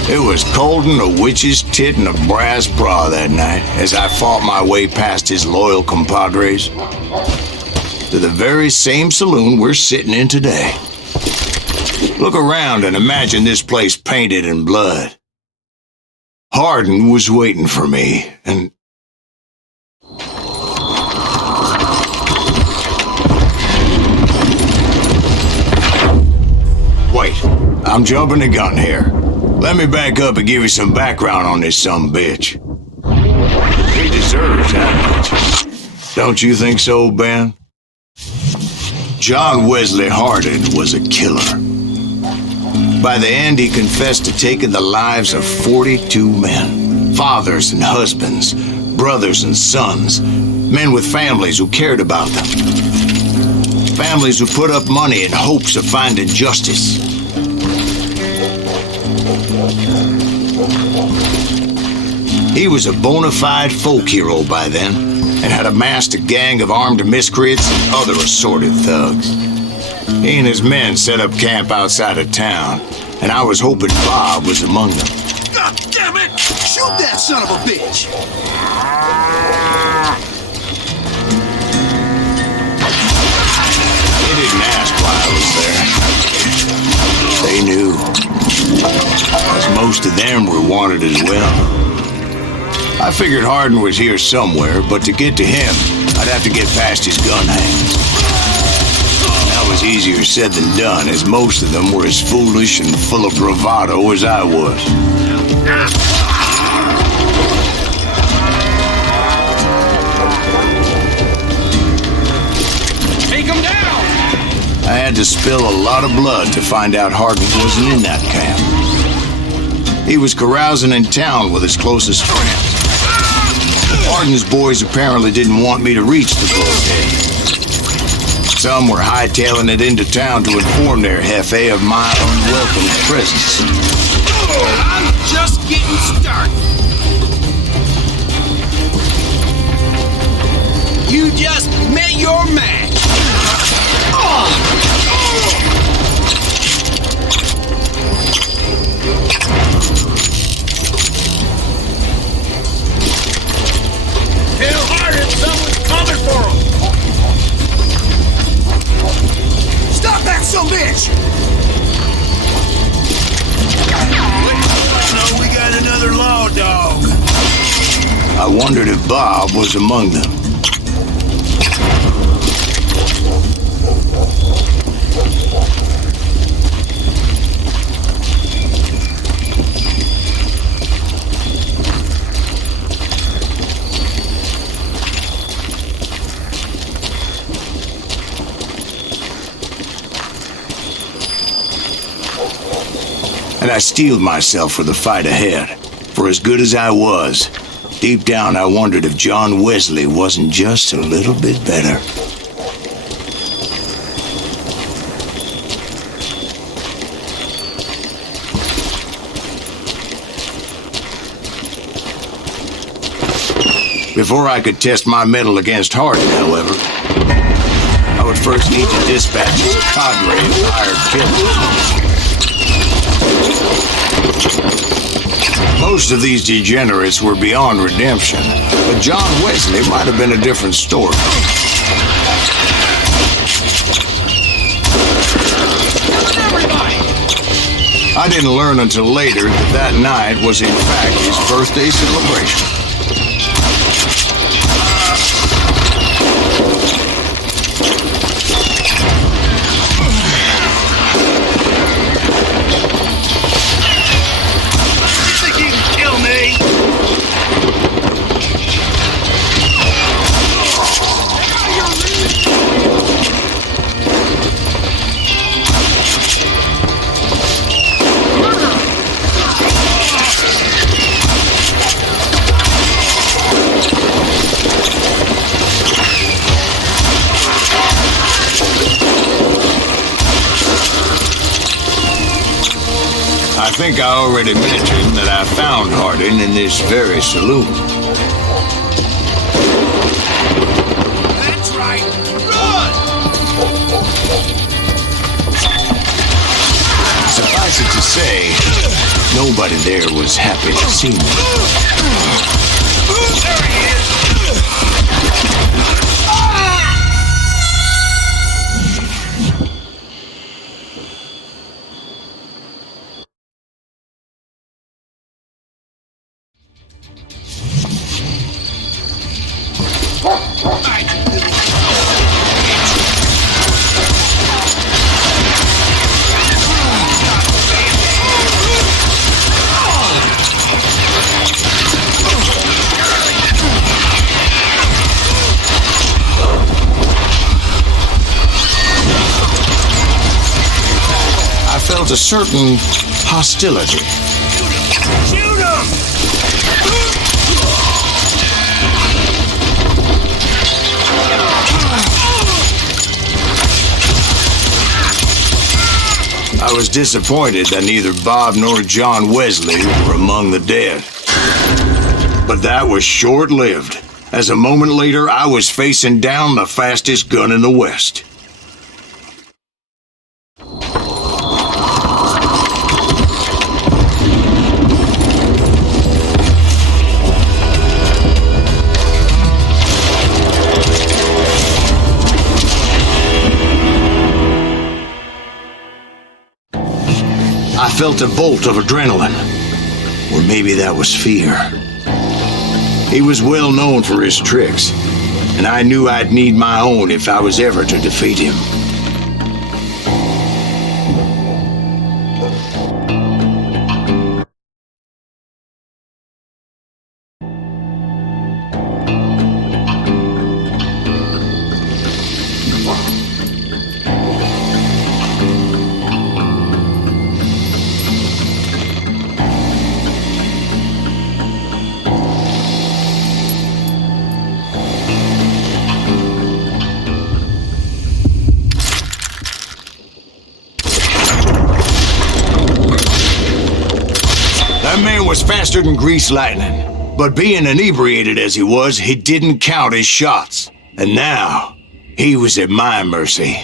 It was coldin' a witch's tit and a brass bra that night as I fought my way past his loyal compadres to the very same saloon we're sitting in today. Look around and imagine this place painted in blood. Hardin was waiting for me, and wait, I'm jumping the gun here. Let me back up and give you some background on this sumbitch. He deserves that much. Don't you think so, Ben? John Wesley Hardin was a killer. By the end, he confessed to taking the lives of 42 men. Fathers and husbands, brothers and sons, men with families who cared about them. Families who put up money in hopes of finding justice. He was a bona fide folk hero by then, and had amassed a gang of armed miscreants and other assorted thugs. He and his men set up camp outside of town, and I was hoping Bob was among them. God damn it! Shoot that son of a bitch! They didn't ask why I was there. They knew. As most of them were wanted as well. I figured Hardin was here somewhere, but to get to him, I'd have to get past his gun hands. That was easier said than done, as most of them were as foolish and full of bravado as I was. Take him down! I had to spill a lot of blood to find out Hardin wasn't in that camp. He was carousing in town with his closest friends. Hardin's boys apparently didn't want me to reach the bullhead. Some were hightailing it into town to inform their jefe of my unwelcome presence. I'm just getting started. You just met your match. Tell Hardin someone's coming for him. Stop that sumbitch! wondered if Bob was among them. And I steeled myself for the fight ahead. For as good as I was, deep down I wondered if John Wesley wasn't just a little bit better. Before I could test my mettle against Hardin, however, I would first need to dispatch his cadre of hired killers. Most of these degenerates were beyond redemption, but John Wesley might have been a different story. I didn't learn until later that that night was in fact his birthday celebration. I think I already mentioned that I found Hardin in this very saloon. That's right. Run! Suffice it to say, nobody there was happy to see me. There he is! I felt a certain hostility. Shoot him! I was disappointed that neither Bob nor John Wesley were among the dead. But that was short-lived, as a moment later I was facing down the fastest gun in the West. I felt a bolt of adrenaline, or maybe that was fear. He was well known for his tricks, and I knew I'd need my own if I was ever to defeat him. That man was faster than greased lightning, but being inebriated as he was, he didn't count his shots. And now, he was at my mercy.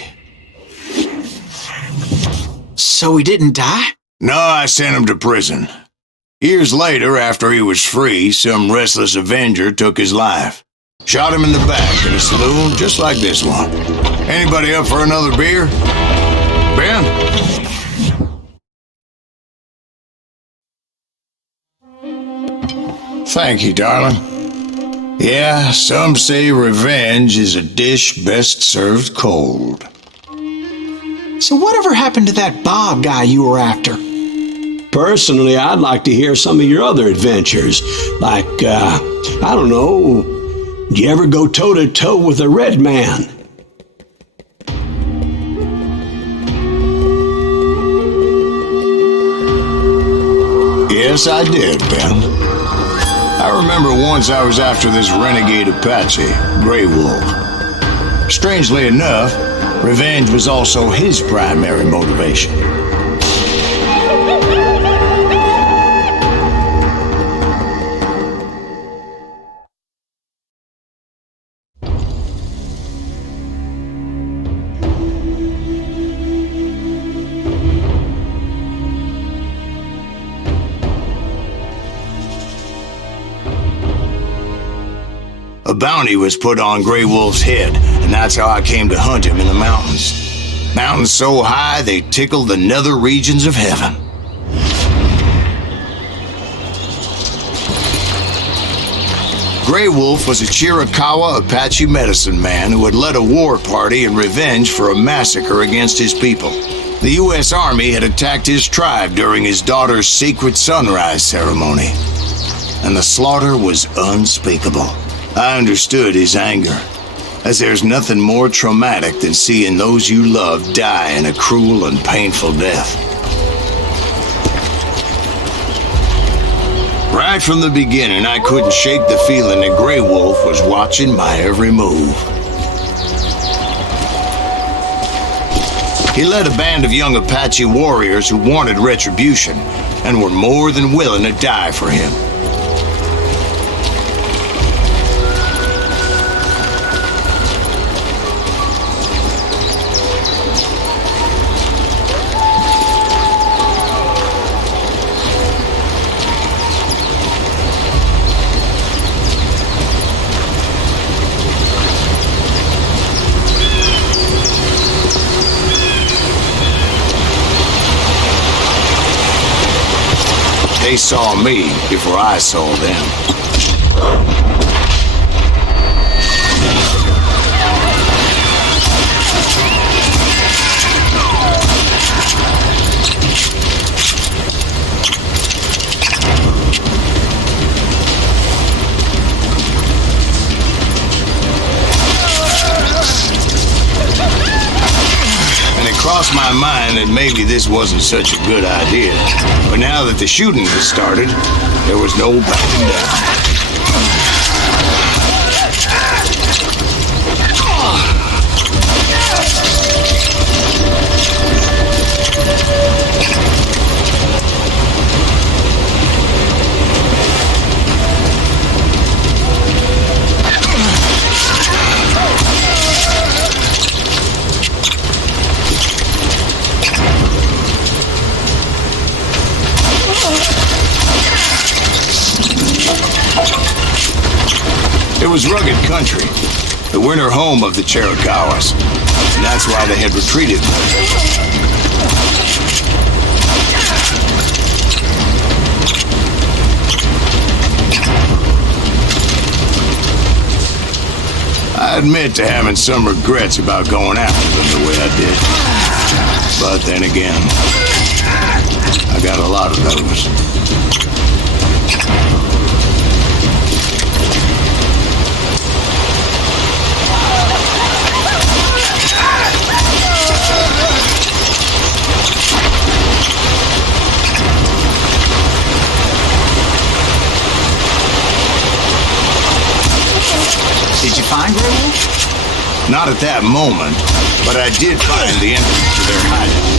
So he didn't die? No, I sent him to prison. Years later, after he was free, some restless avenger took his life. Shot him in the back in a saloon just like this one. Anybody up for another beer? Ben? Thank you, darling. Yeah, some say revenge is a dish best served cold. So whatever happened to that Bob guy you were after? Personally, I'd like to hear some of your other adventures. Like, I don't know, did you ever go toe-to-toe with a red man? Yes, I did, Ben. I remember once I was after this renegade Apache, Grey Wolf. Strangely enough, revenge was also his primary motivation. A bounty was put on Grey Wolf's head, and that's how I came to hunt him in the mountains. Mountains so high they tickled the nether regions of heaven. Grey Wolf was a Chiricahua Apache medicine man who had led a war party in revenge for a massacre against his people. The U.S. Army had attacked his tribe during his daughter's secret sunrise ceremony, and the slaughter was unspeakable. I understood his anger, as there's nothing more traumatic than seeing those you love die in a cruel and painful death. Right from the beginning, I couldn't shake the feeling that Grey Wolf was watching my every move. He led a band of young Apache warriors who wanted retribution and were more than willing to die for him. They saw me before I saw them. Crossed my mind that maybe this wasn't such a good idea. But now that the shooting had started, there was no backing down. It was rugged country, the winter home of the Chiricahuas, and that's why they had retreated. I admit to having some regrets about going after them the way I did. But then again, I got a lot of those. Did you find Grey Wolf? Not at that moment, but I did find the entrance to their hideout.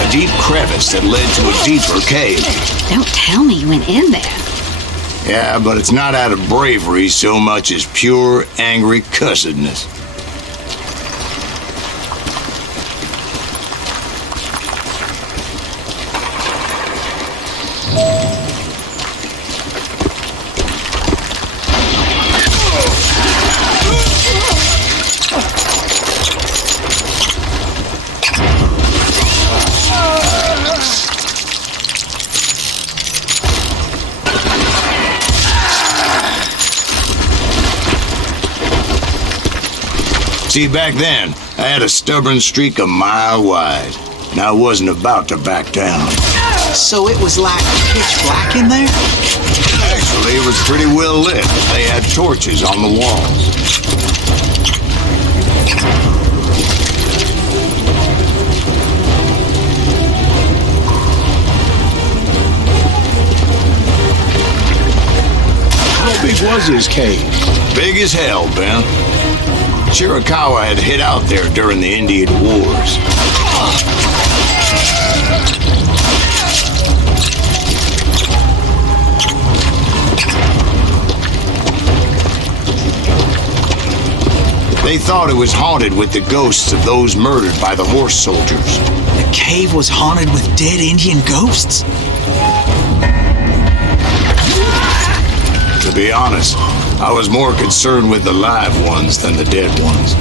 A deep crevice that led to a deeper cave. Don't tell me you went in there. Yeah, but it's not out of bravery so much as pure, angry cussedness. See, back then, I had a stubborn streak a mile wide, and I wasn't about to back down. So it was like pitch black in there? Actually, it was pretty well lit. They had torches on the walls. How big was his cave? Big as hell, Ben. Chiricahua had hid out there during the Indian Wars. They thought it was haunted with the ghosts of those murdered by the horse soldiers. The cave was haunted with dead Indian ghosts? To be honest, I was more concerned with the live ones than the dead ones.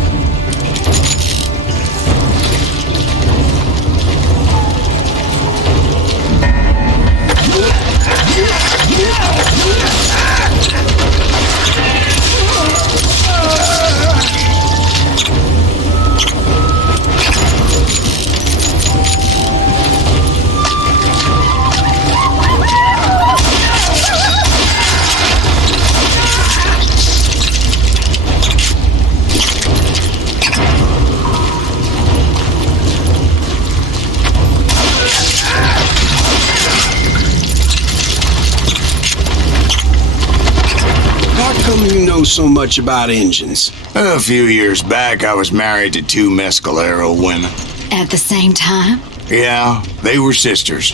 You know so much about engines. A few years back, I was married to 2 Mescalero women. At the same time? Yeah, they were sisters.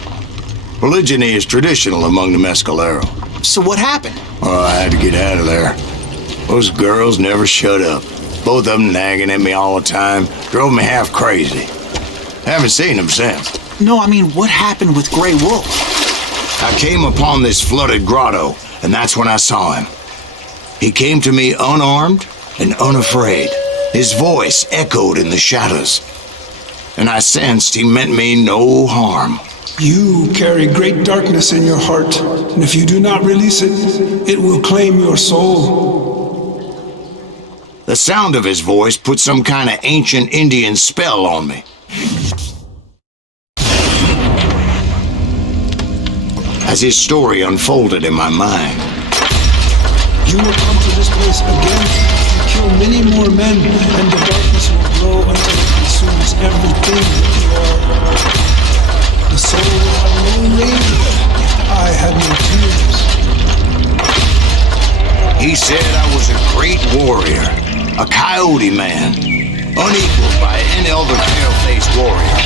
Polygyny is traditional among the Mescalero. So what happened? Oh, I had to get out of there. Those girls never shut up. Both of them nagging at me all the time. Drove me half crazy. Haven't seen them since. No, I mean, what happened with Grey Wolf? I came upon this flooded grotto, and that's when I saw him. He came to me unarmed and unafraid. His voice echoed in the shadows, and I sensed he meant me no harm. You carry great darkness in your heart, and if you do not release it, it will claim your soul. The sound of his voice put some kind of ancient Indian spell on me. As his story unfolded in my mind, You will come to this place again and kill many more men, and the darkness will grow until it consumes everything that you are. The soul will have no rain if the eye had no tears. he said I was a great warrior, a coyote man, unequaled by any other pale-faced warrior.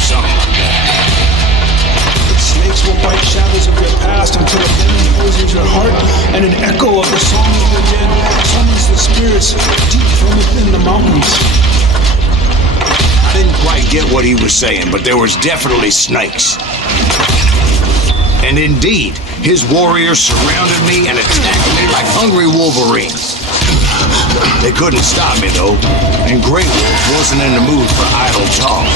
Something like that. Snakes will bite shadows of your past until a venom poisons your heart, and an echo of the song of the dead summons the spirits deep from within the mountains. I didn't quite get what he was saying, but there was definitely snakes. And indeed, his warriors surrounded me and attacked me like hungry wolverines. They couldn't stop me, though, and Grey Wolf wasn't in the mood for idle talk.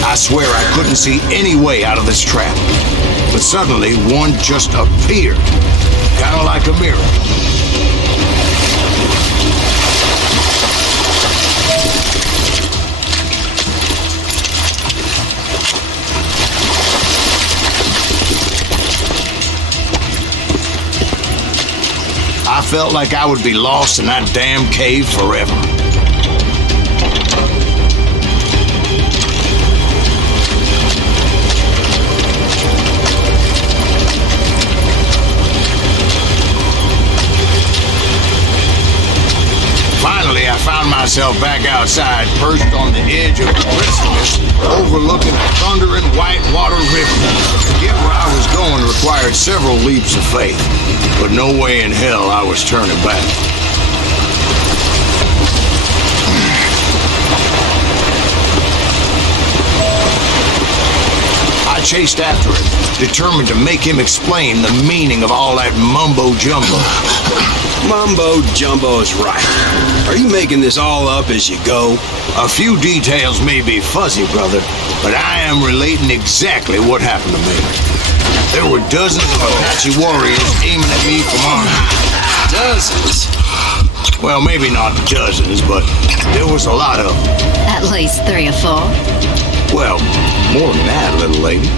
I swear I couldn't see any way out of this trap. But suddenly, one just appeared. Kind of like a mirror. I felt like I would be lost in that damn cave forever. Finally, I found myself back outside, perched on the edge of the precipice, overlooking a thundering whitewater river. To get where I was going required several leaps of faith, but no way in hell I was turning back. I chased after him, determined to make him explain the meaning of all that mumbo-jumbo. Mumbo-jumbo is right. Are you making this all up as you go? A few details may be fuzzy, brother, but I am relating exactly what happened to me. There were dozens of Apache warriors aiming at me from on high. Dozens? Well, maybe not dozens, but there was a lot of them. At least 3 or 4. Well, more than that, little lady.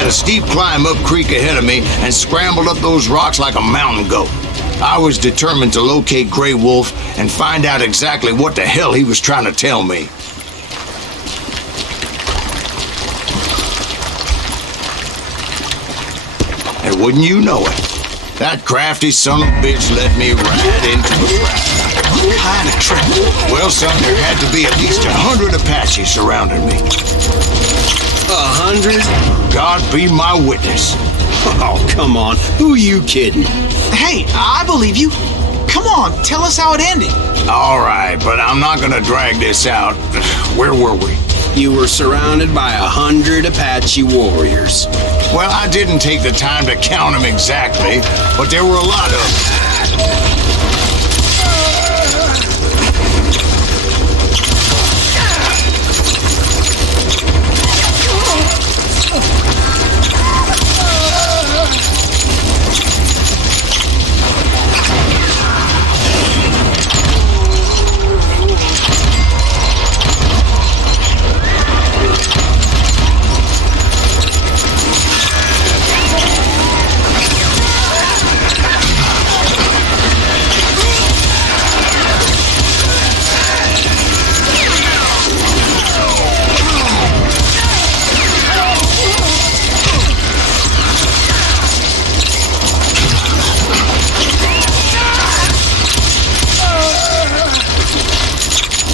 A steep climb up creek ahead of me and scrambled up those rocks like a mountain goat. I was determined to locate Grey Wolf and find out exactly what the hell he was trying to tell me. And wouldn't you know it, that crafty son of a bitch led me right into the trap. What kind of trap? Well, son, there had to be at least 100 Apaches surrounding me. 100? God be my witness. Oh, come on. Who are you kidding? Hey, I believe you. Come on, tell us how it ended. All right, but I'm not gonna drag this out. Where were we? You were surrounded by 100 Apache warriors. Well, I didn't take the time to count them exactly, but there were a lot of them.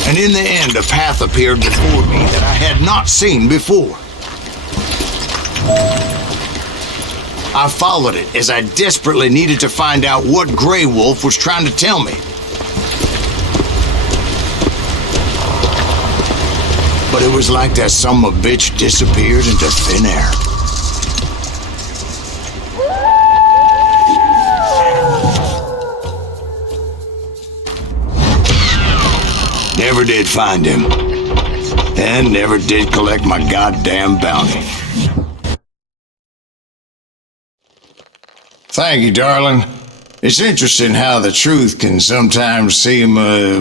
And in the end, a path appeared before me that I had not seen before. I followed it as I desperately needed to find out what Grey Wolf was trying to tell me. But it was like that son of a bitch disappeared into thin air. Never did find him. And never did collect my goddamn bounty. Thank you, darling. It's interesting how the truth can sometimes seem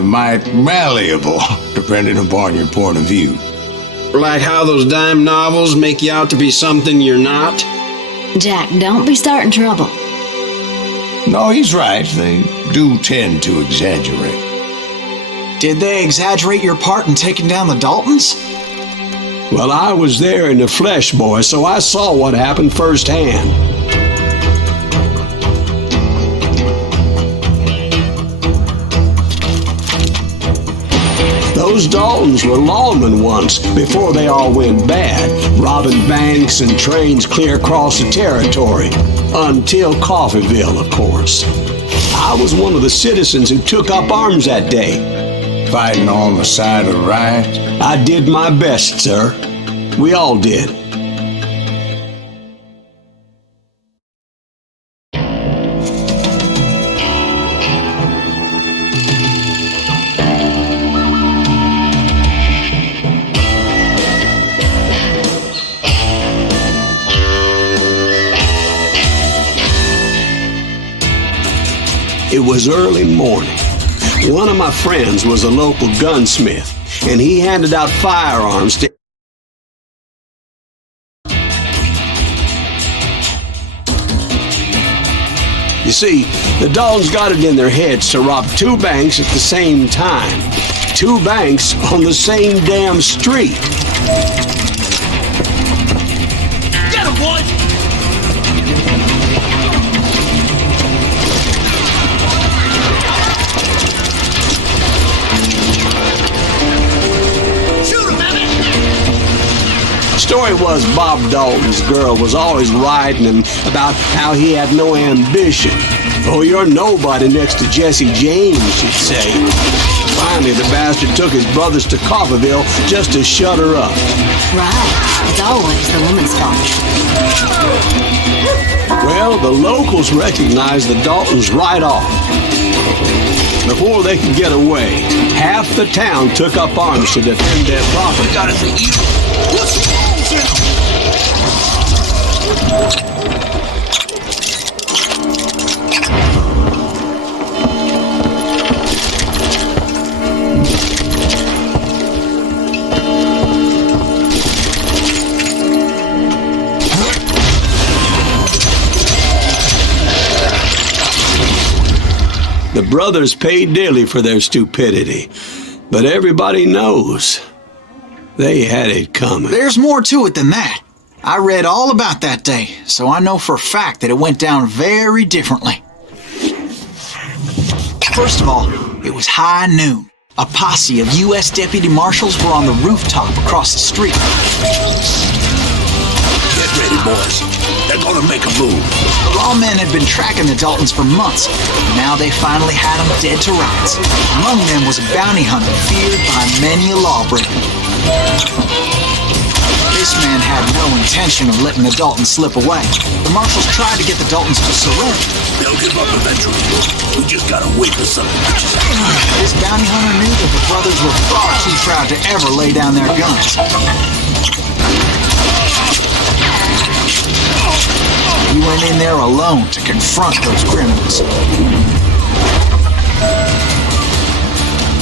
might malleable, depending upon your point of view. Like how those dime novels make you out to be something you're not? Jack, don't be starting trouble. No, he's right. They do tend to exaggerate. Did they exaggerate your part in taking down the Daltons? Well, I was there in the flesh, boy, so I saw what happened firsthand. Those Daltons were lawmen once, before they all went bad, robbing banks and trains clear across the territory. Until Coffeeville, of course. I was one of the citizens who took up arms that day. Fighting on the side of right? I did my best, sir. We all did. It was early morning. One of my friends was a local gunsmith, and he handed out firearms to You see, the Daltons got it in their heads to rob two banks at the same time. Two banks on the same damn street. Get him, boys! Shoot him, Emmett! Story was Bob Dalton's girl was always riding him about how he had no ambition. Oh, you're nobody next to Jesse James, she'd say. Finally, the bastard took his brothers to Coffeyville just to shut her up. Right. It's always the woman's fault. Well, the locals recognized the Daltons right off. Before they could get away, half the town took up arms to defend their property. We got us an evil. What's wrong with him? The brothers paid dearly for their stupidity, but everybody knows they had it coming. There's more to it than that. I read all about that day, so I know for a fact that it went down very differently. First of all, it was high noon. A posse of U.S. deputy marshals were on the rooftop across the street. Get ready, boys. They're gonna make a move. The lawmen had been tracking the Daltons for months. Now they finally had them dead to rights. Among them was a bounty hunter feared by many a lawbreaker. This man had no intention of letting the Daltons slip away. The marshals tried to get the Daltons to surrender. They'll give up eventually. We just gotta wait for something. This bounty hunter knew that the brothers were far too proud to ever lay down their guns. He went in there alone to confront those criminals.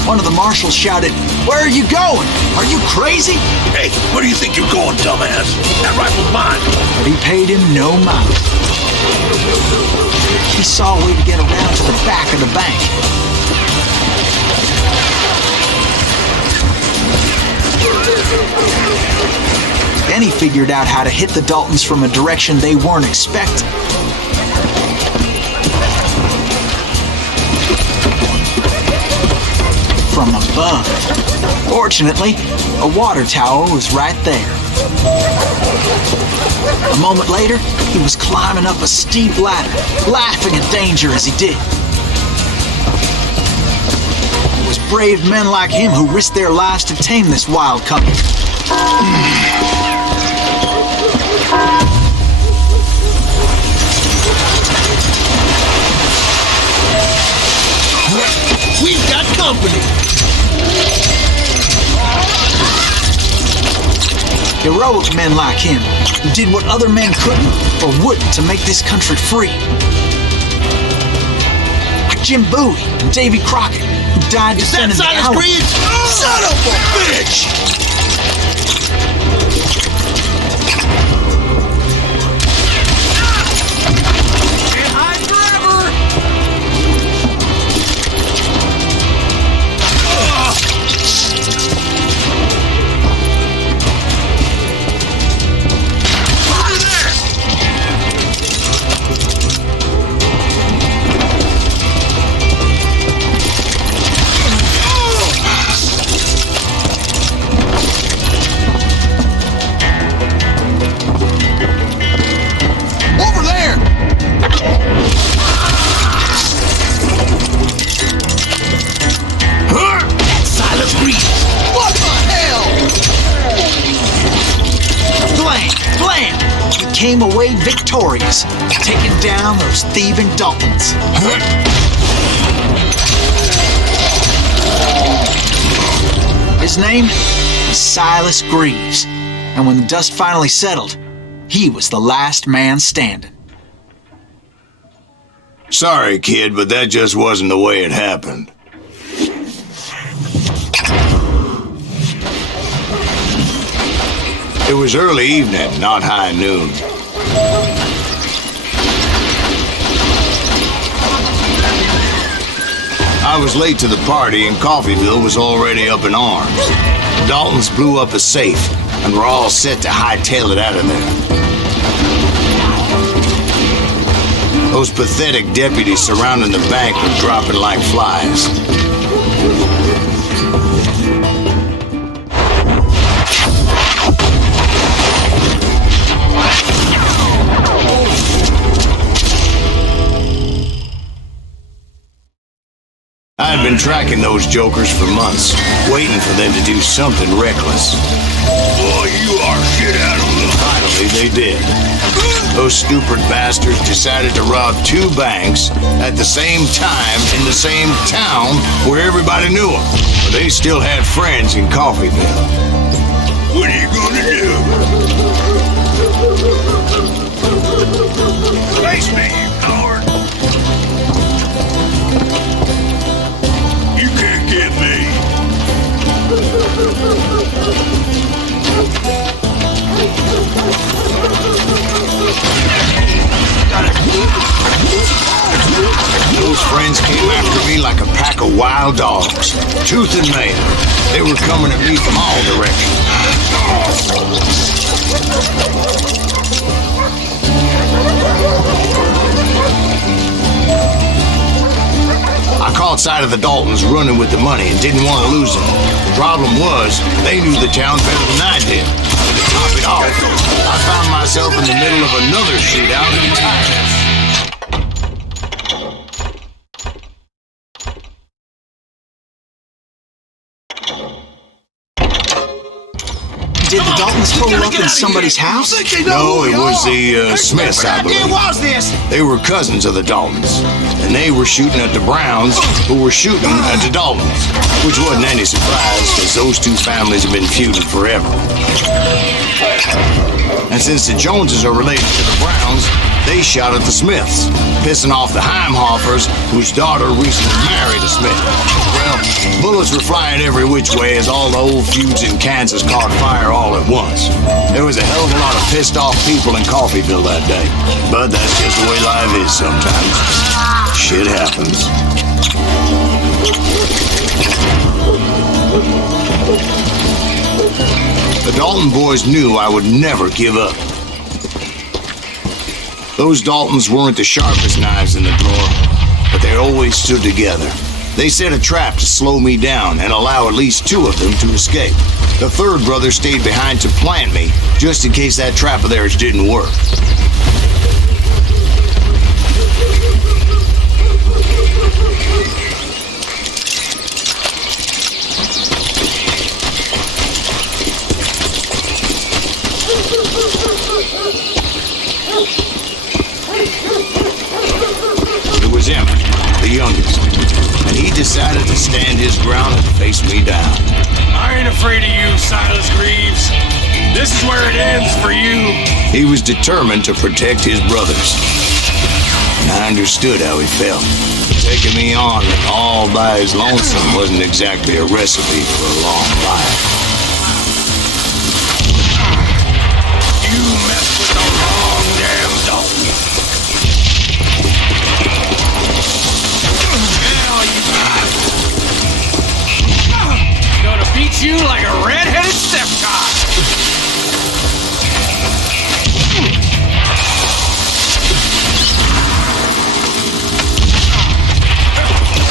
One of the marshals shouted, "Where are you going? Are you crazy?" Hey, where do you think you're going, dumbass? That rifle's mine. But he paid him no mind. He saw a way to get around to the back of the bank. Then he figured out how to hit the Daltons from a direction they weren't expecting. From above. Fortunately, a water tower was right there. A moment later, he was climbing up a steep ladder, laughing at danger as he did. It was brave men like him who risked their lives to tame this wild couple. We've got company. Heroic men like him, who did what other men couldn't or wouldn't to make this country free. Like Jim Bowie and Davy Crockett, who died defending the Silas Alamo. Green? Son of a bitch! Can't hide forever! Came away victorious, taking down those thieving Daltons. His name was Silas Greaves, and when the dust finally settled, he was the last man standing. Sorry, kid, but that just wasn't the way it happened. It was early evening, not high noon. I was late to the party and Coffeyville was already up in arms. The Daltons blew up a safe and were all set to hightail it out of there. Those pathetic deputies surrounding the bank were dropping like flies. I had been tracking those jokers for months, waiting for them to do something reckless. Boy, you are shit out of luck. Finally, they did. Those stupid bastards decided to rob 2 banks at the same time in the same town where everybody knew them. But they still had friends in Coffeyville. What are you gonna do? Face me, you coward! You can't get me. Those friends came after me like a pack of wild dogs, tooth and nail. They were coming at me from all directions. I caught sight of the Daltons running with the money and didn't want to lose them. The problem was, they knew the town better than I did. And to top it off, I found myself in the middle of another shootout entirely. Did the Daltons pull up in somebody's house? No, it was the Smiths, I believe. was this? They were cousins of the Daltons, and they were shooting at the Browns, who were shooting at the Daltons, which wasn't any surprise, because those 2 families have been feuding forever. And since the Joneses are related to the Browns, they shot at the Smiths, pissing off the Heimhoffers, whose daughter recently married a Smith. Well, bullets were flying every which way as all the old feuds in Kansas caught fire all at once. There was a hell of a lot of pissed off people in Coffeyville that day. But that's just the way life is sometimes. Shit happens. The Dalton boys knew I would never give up. Those Daltons weren't the sharpest knives in the drawer, but they always stood together. They set a trap to slow me down and allow at least 2 of them to escape. The 3rd brother stayed behind to plant me, just in case that trap of theirs didn't work. It was Emmett, the youngest, and he decided to stand his ground and face me down. I ain't afraid of you, Silas Greaves. This is where it ends for you. He was determined to protect his brothers, and I understood how he felt. Taking me on all by his lonesome wasn't exactly a recipe for a long life. You messed with the wrong damn Dalton. Gonna beat you like a red-headed stepchild.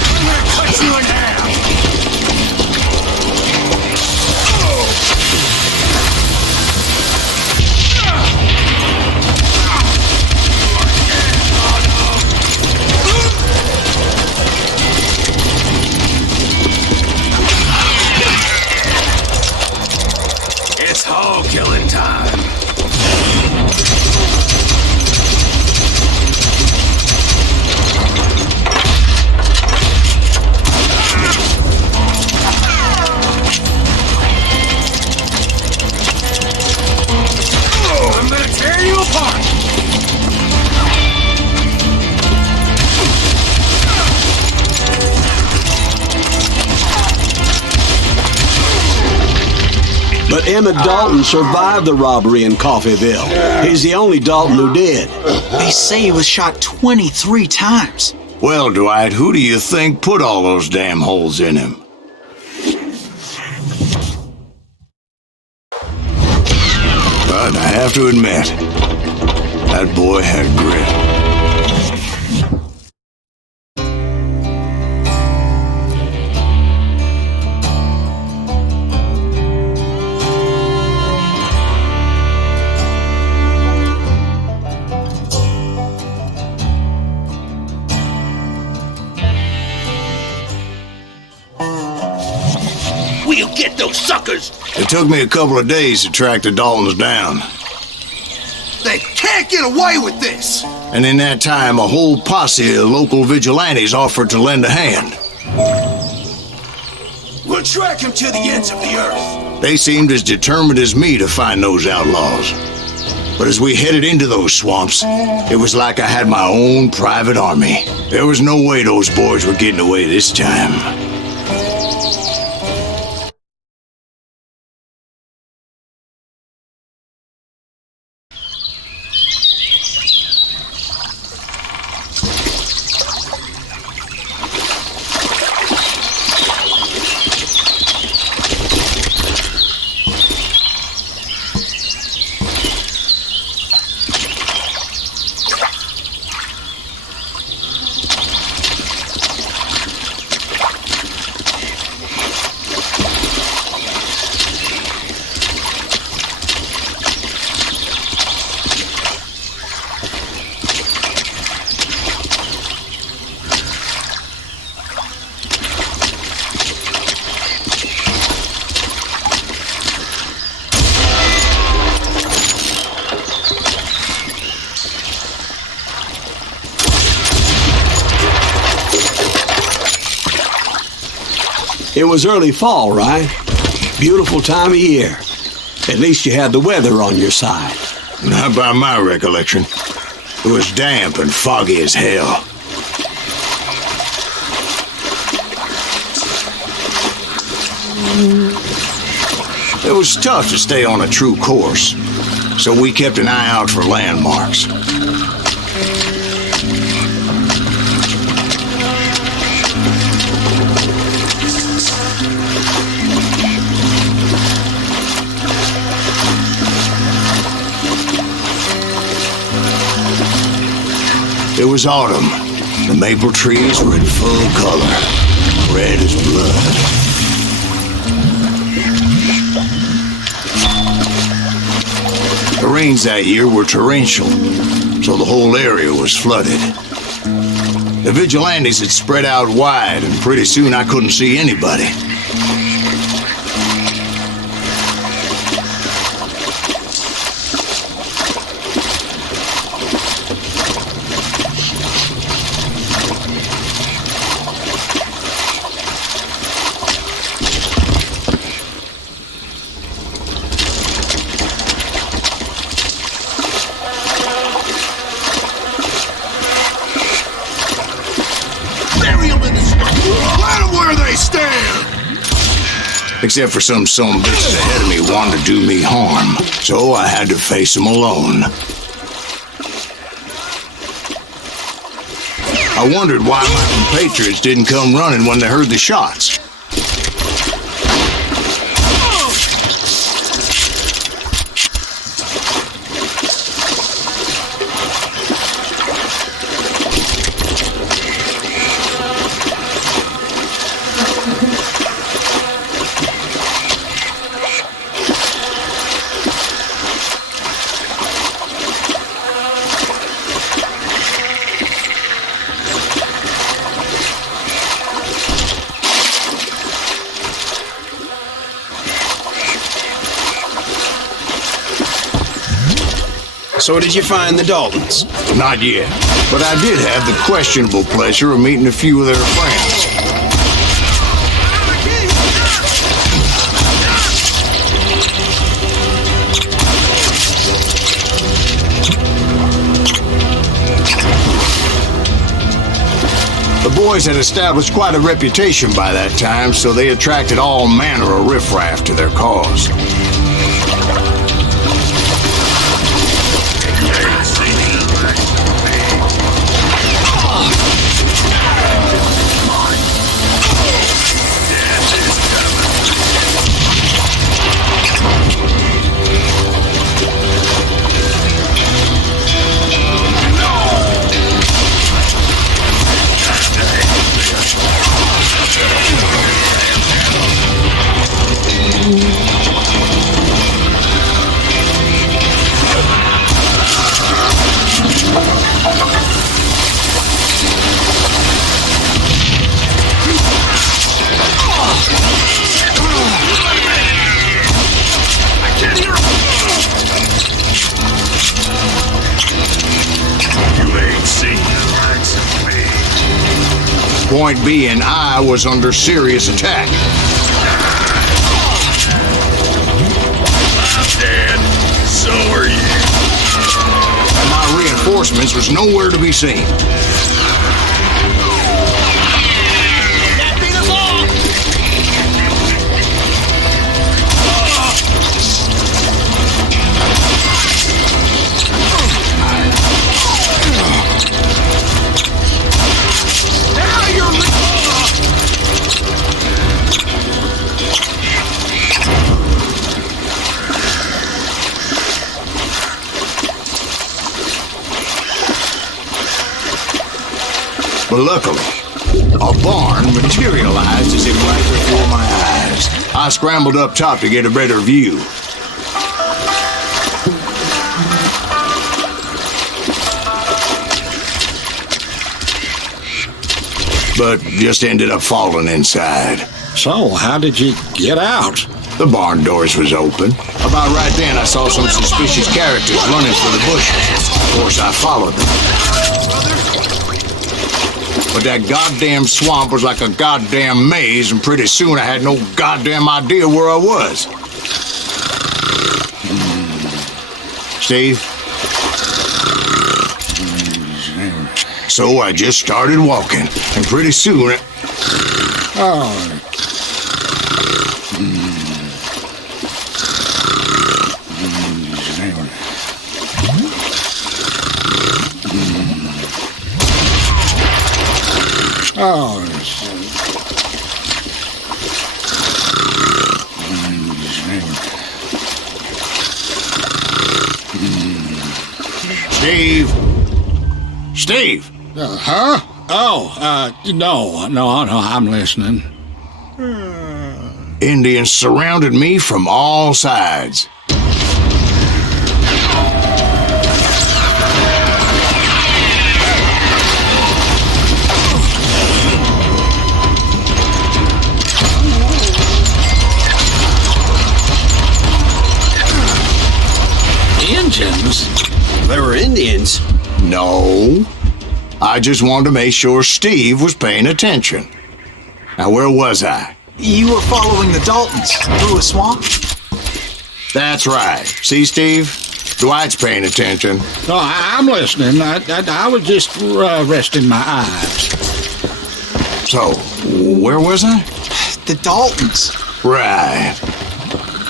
I'm gonna cut you in half. Emmett Dalton survived the robbery in Coffeyville. He's the only Dalton who did. They say he was shot 23 times. Well, Dwight, who do you think put all those damn holes in him? But I have to admit, that boy had grit. We'll get those suckers! It took me a couple of days to track the Daltons down. They can't get away with this! And in that time, a whole posse of local vigilantes offered to lend a hand. We'll track him to the ends of the earth. They seemed as determined as me to find those outlaws. But as we headed into those swamps, it was like I had my own private army. There was no way those boys were getting away this time. It was early fall, right? Beautiful time of year. At least you had the weather on your side. Not by my recollection. It was damp and foggy as hell. It was tough to stay on a true course, so we kept an eye out for landmarks. It was autumn. The maple trees were in full color, red as blood. The rains that year were torrential, so the whole area was flooded. The vigilantes had spread out wide, and pretty soon I couldn't see anybody. Except for some bitches ahead of me wanted to do me harm, so I had to face them alone. I wondered why my compatriots didn't come running when they heard the shots. So did you find the Daltons? Not yet, but I did have the questionable pleasure of meeting a few of their friends. The boys had established quite a reputation by that time, so they attracted all manner of riffraff to their cause. Point being, I was under serious attack. I'm dead. So are you. And my reinforcements was nowhere to be seen. That beat us all! Now you're But luckily, a barn materialized as if right before my eyes. I scrambled up top to get a better view. But just ended up falling inside. So, how did you get out? The barn doors was open. About right then, I saw some suspicious characters running for the bushes. Of course, I followed them. But that goddamn swamp was like a goddamn maze, and pretty soon I had no goddamn idea where I was. Steve? So I just started walking, and pretty soon... Oh. Oh, Steve? Steve? Huh? Oh, no, I'm listening. Indians surrounded me from all sides. Indians? They were Indians. No. I just wanted to make sure Steve was paying attention. Now, where was I? You were following the Daltons through a swamp? That's right. See, Steve? Dwight's paying attention. No, I'm listening. I was just resting my eyes. So, where was I? The Daltons. Right.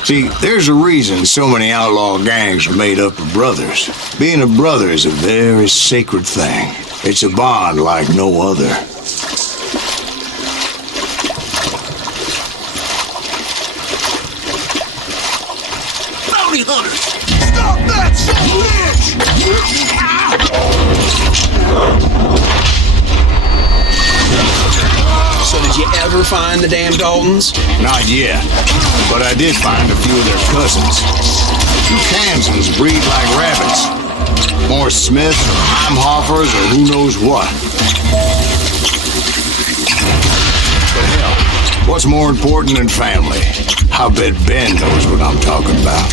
See, there's a reason so many outlaw gangs are made up of brothers. Being a brother is a very sacred thing. It's a bond like no other. Bounty hunters! Stop that son of a bitch! So did you ever find the damn Daltons? Not yet, but I did find a few of their cousins. Two Kansans breed like rabbits. More Smiths or Heimhoffers or who knows what. But hell, what's more important than family? I bet Ben knows what I'm talking about.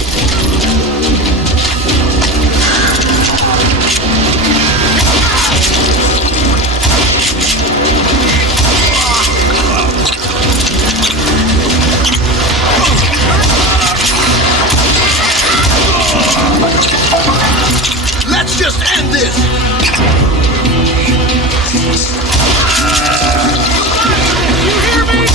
Let's just end this! You hear me?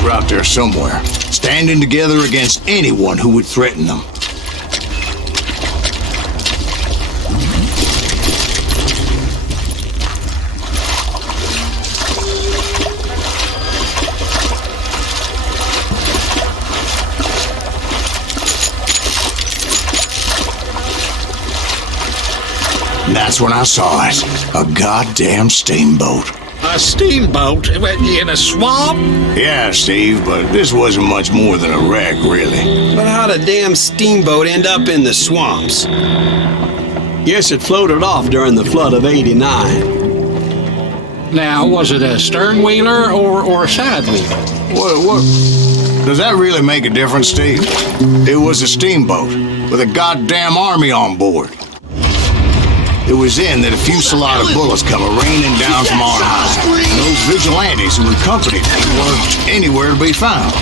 Indians were out there somewhere, standing together against anyone who would threaten them. And that's when I saw it. A goddamn steamboat. A steamboat in a swamp? Yeah, Steve, but this wasn't much more than a wreck, really. But how'd a damn steamboat end up in the swamps? Guess it floated off during the flood of '89. Now, was it a stern wheeler or a side wheeler? What? Does that really make a difference, Steve? It was a steamboat with a goddamn army on board. It was then that a fusillade of bullets come raining down from on high. And those vigilantes who accompanied me weren't anywhere to be found.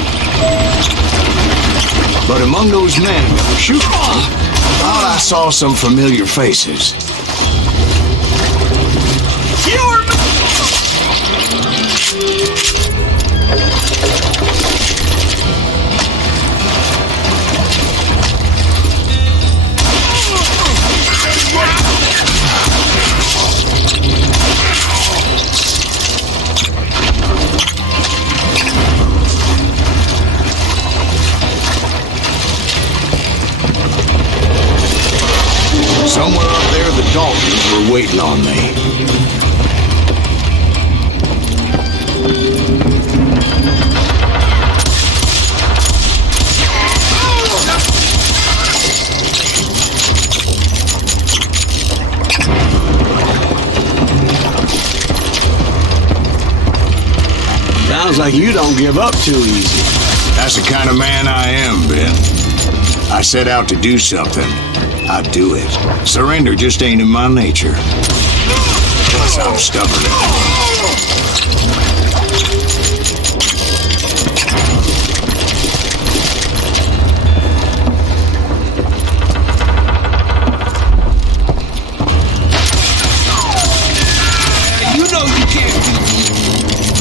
But among those men that were shooting me, I thought I saw some familiar faces. Somewhere up there, the Daltons were waiting on me. Sounds like you don't give up too easy. That's the kind of man I am, Ben. I set out to do something. I do it. Surrender just ain't in my nature. Plus, I'm stubborn. You know you can't do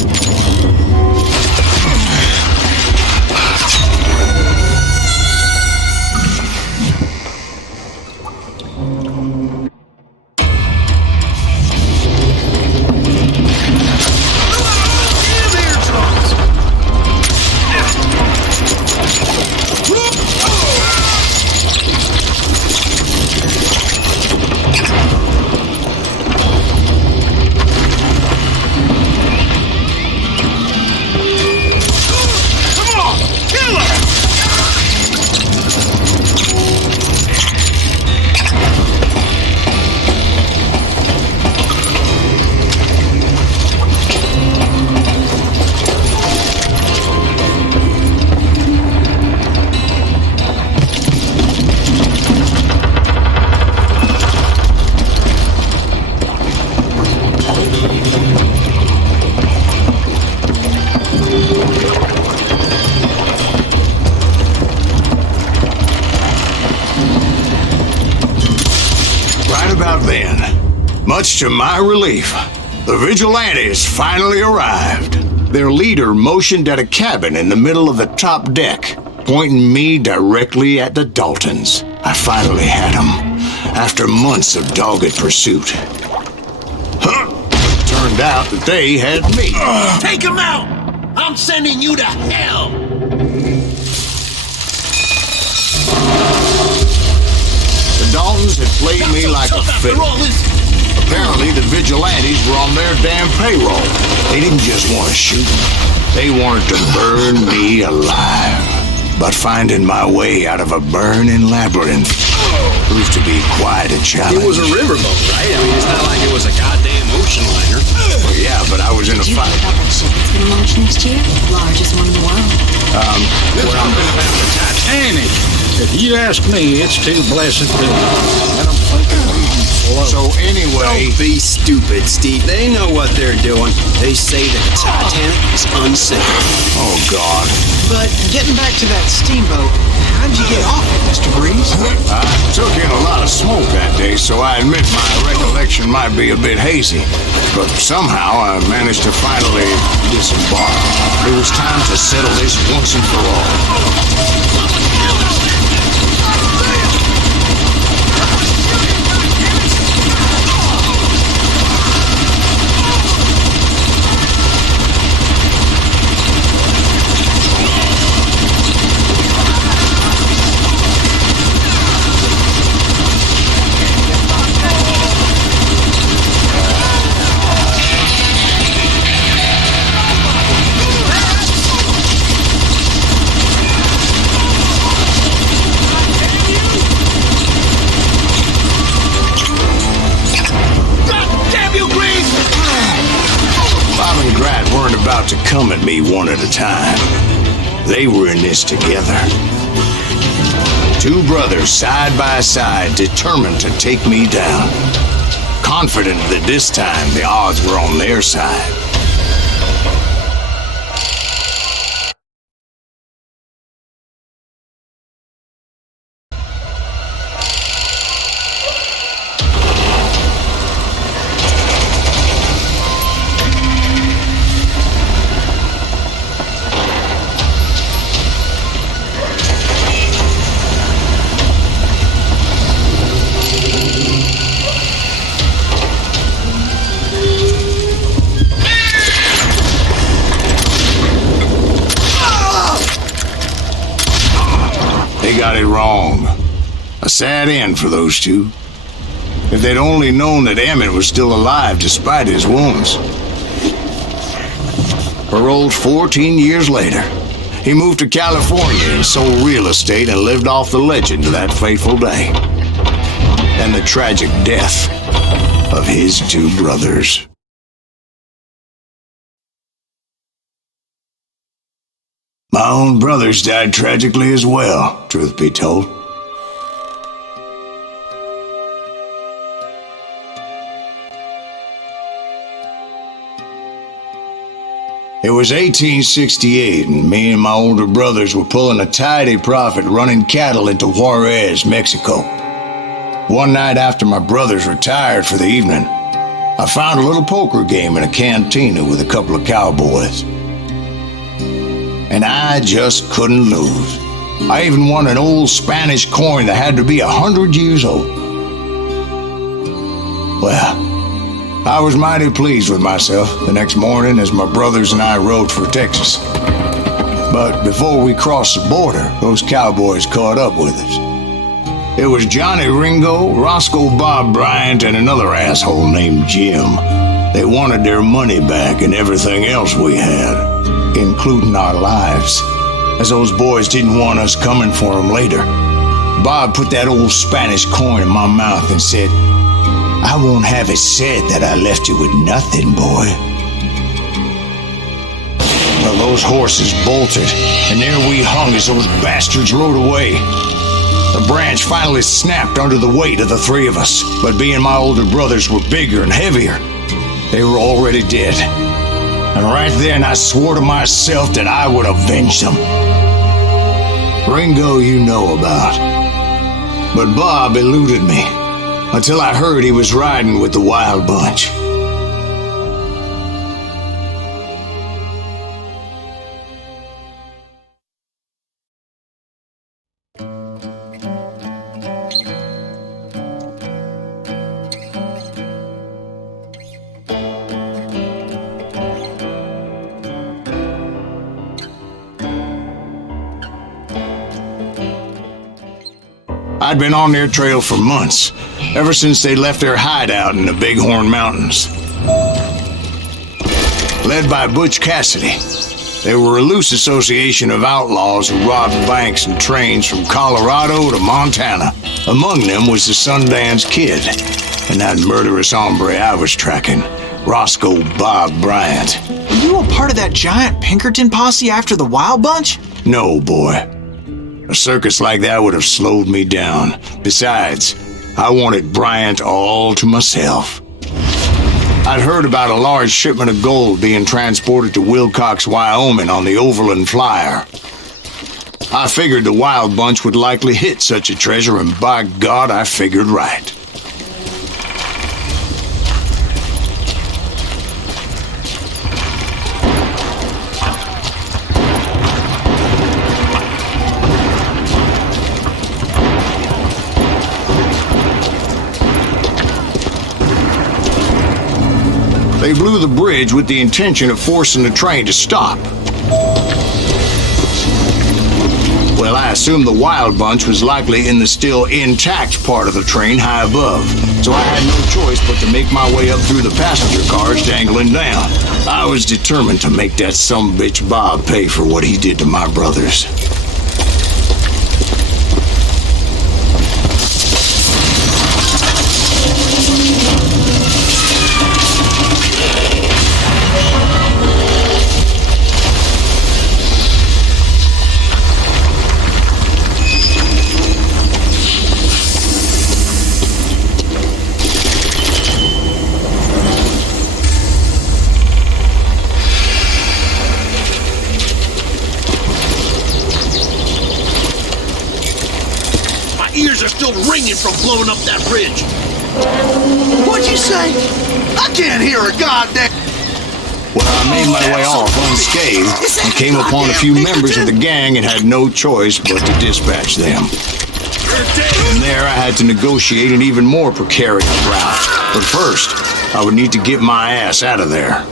Much to my relief, the vigilantes finally arrived. Their leader motioned at a cabin in the middle of the top deck, pointing me directly at the Daltons. I finally had them, after months of dogged pursuit. Turned out that they had me. Take him out! I'm sending you to hell! The Daltons had played me like a fiddle. Apparently, the vigilantes were on their damn payroll. They didn't just want to shoot me. They wanted to burn me alive. But finding my way out of a burning labyrinth proved to be quite a challenge. It was a riverboat, right? I mean, it's not like it was a goddamn ocean liner. Well, yeah, but I was in a Did you fight. hear about that ship that's gonna launch next year? Largest one in the world. We're talking about the Titanic. If you ask me, it's too blessed big. I don't think it'll even float. So anyway, Don't be stupid, Steve. They know what they're doing. They say that the Titanic is unsinkable. oh God, But getting back to that steamboat, how'd you get off it, Mr. Breeze? I took in a lot of smoke that day, so I admit my recollection might be a bit hazy. But somehow I managed to finally disembark. It was time to settle this once and for all. About to come at me one at a time. They were in this together. Two brothers side by side, determined to take me down. Confident that this time the odds were on their side. They got it wrong. A sad end for those two. If they'd only known that Emmett was still alive despite his wounds. Paroled 14 years later, he moved to California and sold real estate and lived off the legend of that fateful day. And the tragic death of his two brothers. My own brothers died tragically as well, truth be told. It was 1868, and me and my older brothers were pulling a tidy profit running cattle into Juarez, Mexico. One night after my brothers retired for the evening, I found a little poker game in a cantina with a couple of cowboys. And I just couldn't lose. I even won an old Spanish coin that had to be 100 years old. Well, I was mighty pleased with myself the next morning as my brothers and I rode for Texas. But before we crossed the border, those cowboys caught up with us. It was Johnny Ringo, Roscoe Bob Bryant, and another asshole named Jim. They wanted their money back and everything else we had, including our lives, as those boys didn't want us coming for them later. Bob put that old Spanish coin in my mouth and said, "I won't have it said that I left you with nothing, boy." Well, those horses bolted, and there we hung as those bastards rode away. The branch finally snapped under the weight of the three of us, but being my older brothers were bigger and heavier, they were already dead. And right then I swore to myself that I would avenge them. Ringo you know about. But Bob eluded me until I heard he was riding with the Wild Bunch. I'd been on their trail for months, ever since they left their hideout in the Bighorn Mountains. Led by Butch Cassidy, they were a loose association of outlaws who robbed banks and trains from Colorado to Montana. Among them was the Sundance Kid, and that murderous hombre I was tracking, Roscoe Bob Bryant. Were you a part of that giant Pinkerton posse after the Wild Bunch? No, boy. A circus like that would have slowed me down. Besides, I wanted Bryant all to myself. I'd heard about a large shipment of gold being transported to Wilcox, Wyoming on the Overland Flyer. I figured the Wild Bunch would likely hit such a treasure, and by God, I figured right. They blew the bridge with the intention of forcing the train to stop. Well, I assumed the Wild Bunch was likely in the still intact part of the train high above, so I had no choice but to make my way up through the passenger cars dangling down. I was determined to make that sumbitch Bob pay for what he did to my brothers. Ears are still ringing from blowing up that bridge. What'd you say? I can't hear a goddamn... Well, I made my way off unscathed and came upon a few members of the gang and had no choice but to dispatch them. From there, I had to negotiate an even more precarious route. But first, I would need to get my ass out of there.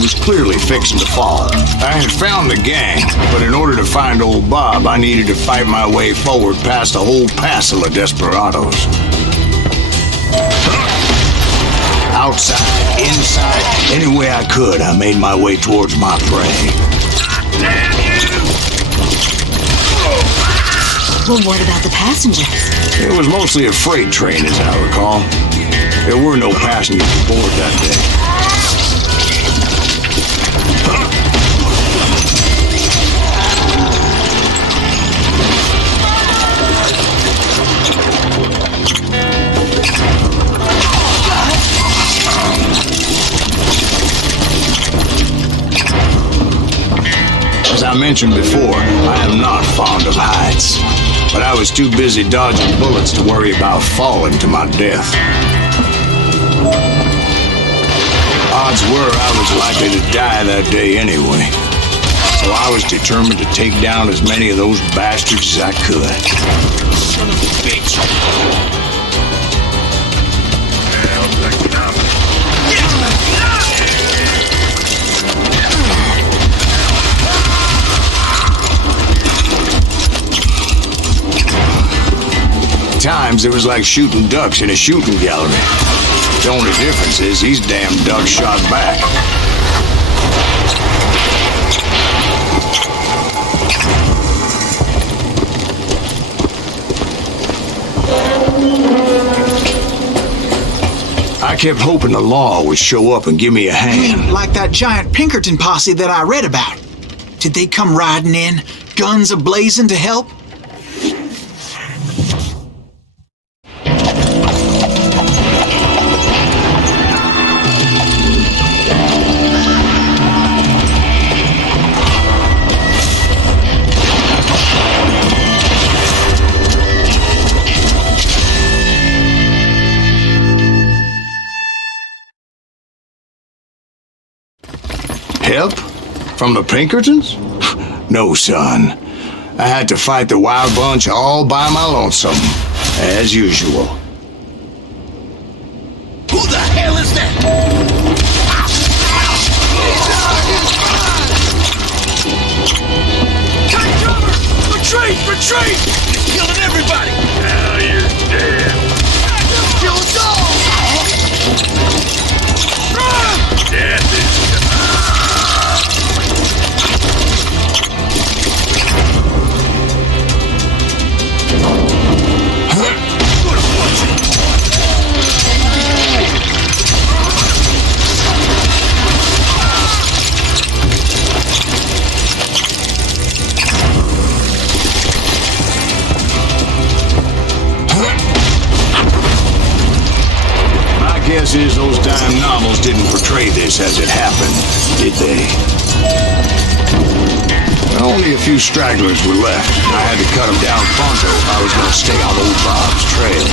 Was clearly fixing to fall. I had found the gang, but in order to find old Bob, I needed to fight my way forward past a whole passel of desperados. Outside, inside, any way I could, I made my way towards my prey. Well, what about the passengers? It was mostly a freight train, as I recall. There were no passengers aboard that day. As I mentioned before, I am not fond of heights, but I was too busy dodging bullets to worry about falling to my death. Odds were I was likely to die that day anyway, so I was determined to take down as many of those bastards as I could. Son of a bitch! At times, it was like shooting ducks in a shooting gallery. The only difference is these damn ducks shot back. I kept hoping the law would show up and give me a hand. Like that giant Pinkerton posse that I read about. Did they come riding in, guns a-blazing to help? Help? From the Pinkertons? No, son. I had to fight the Wild Bunch all by my lonesome, as usual. Who the hell is that? Take cover! Retreat! Retreat! You're killing everybody! Now you're dead. Kill us all! Run! Death is guess is those dime novels didn't portray this as it happened, did they? Only a few stragglers were left. I had to cut them down pronto if I was going to stay on old Bob's trail.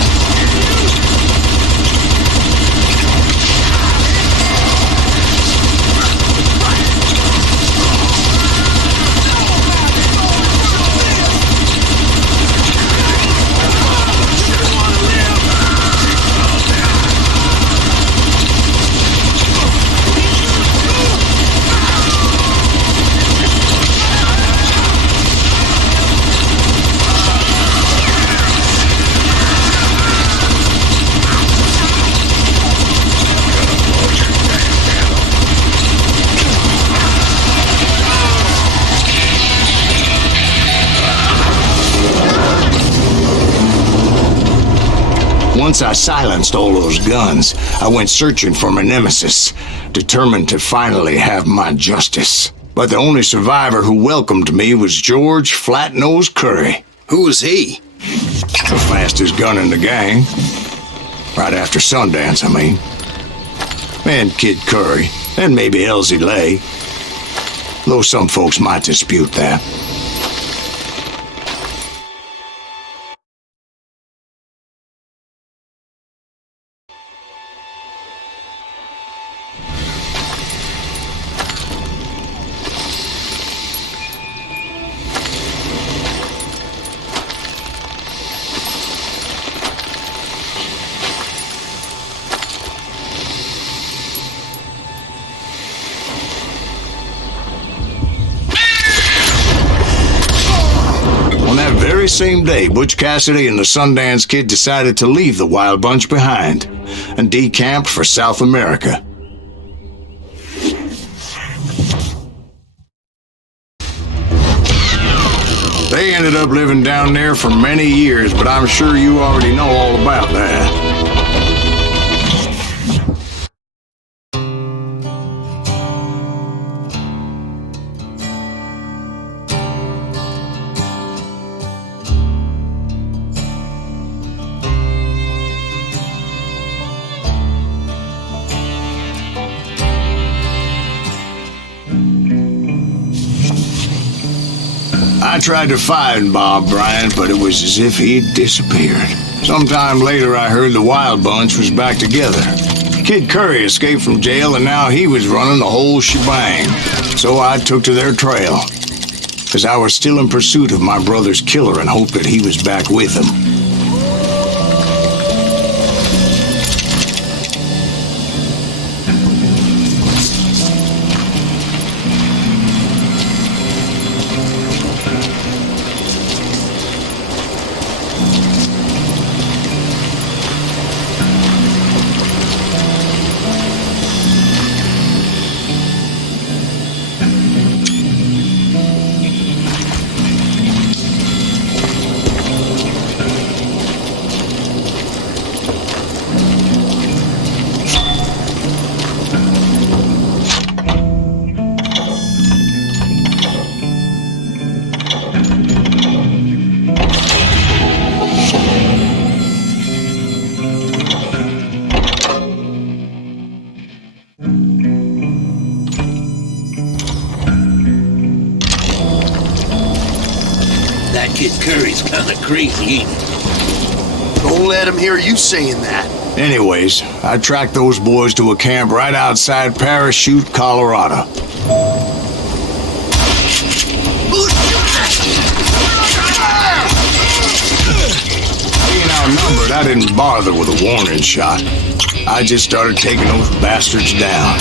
Once I silenced all those guns, I went searching for my nemesis, determined to finally have my justice. But the only survivor who welcomed me was George Flat-Nosed Curry. Who was he? The fastest gun in the gang. Right after Sundance, I mean. And Kid Curry, and maybe Elsie Lay. Though some folks might dispute that. Same day, Butch Cassidy and the Sundance Kid decided to leave the Wild Bunch behind and decamp for South America. They ended up living down there for many years, but I'm sure you already know all about that. I tried to find Bob Bryant, but it was as if he'd disappeared. Sometime later, I heard the Wild Bunch was back together. Kid Curry escaped from jail, and now he was running the whole shebang. So I took to their trail, because I was still in pursuit of my brother's killer and hoped that he was back with him. That Kid Curry's kinda crazy, ain't he? Don't let him hear you saying that. Anyways, I tracked those boys to a camp right outside Parachute, Colorado. Being outnumbered, I didn't bother with a warning shot. I just started taking those bastards down.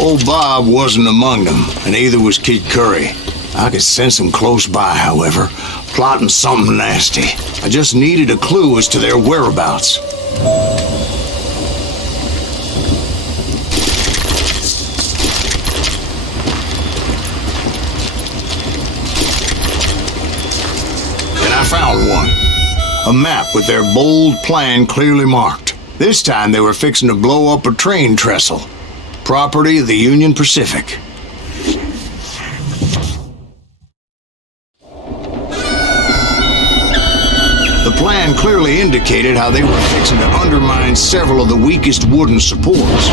Old Bob wasn't among them, and neither was Kid Curry. I could sense him close by, however, plotting something nasty. I just needed a clue as to their whereabouts. And I found one. A map with their bold plan clearly marked. This time they were fixing to blow up a train trestle. property of the Union Pacific. The plan clearly indicated how they were fixing to undermine several of the weakest wooden supports.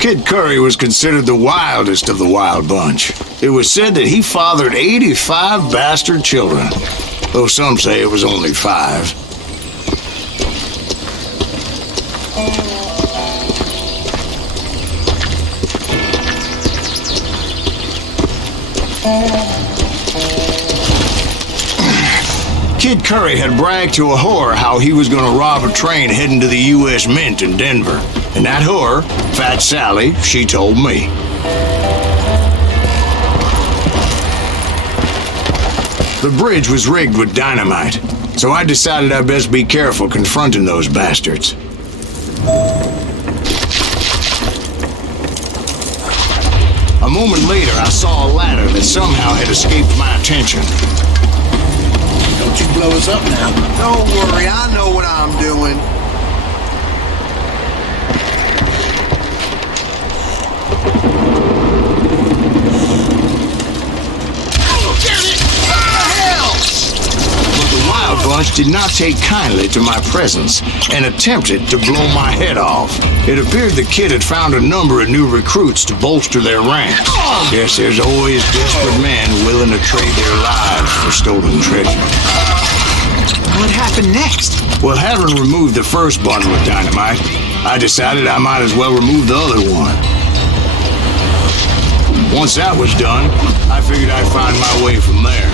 Kid Curry was considered the wildest of the wild bunch. It was said that he fathered 85 bastard children, though some say it was only 5. Kid Curry had bragged to a whore how he was going to rob a train heading to the U.S. Mint in Denver. And that whore, Fat Sally, she told me. The bridge was rigged with dynamite, so I decided I'd best be careful confronting those bastards. A moment later, I saw a ladder that somehow had escaped my attention. Don't you blow us up now. Don't worry, I know what I'm doing. Bunch did not take kindly to my presence and attempted to blow my head off. It appeared the kid had found a number of new recruits to bolster their ranks. Yes, there's always desperate men willing to trade their lives for stolen treasure. What happened next? Well, having removed the first bundle of dynamite, I decided I might as well remove the other one. Once that was done, I figured I'd find my way from there.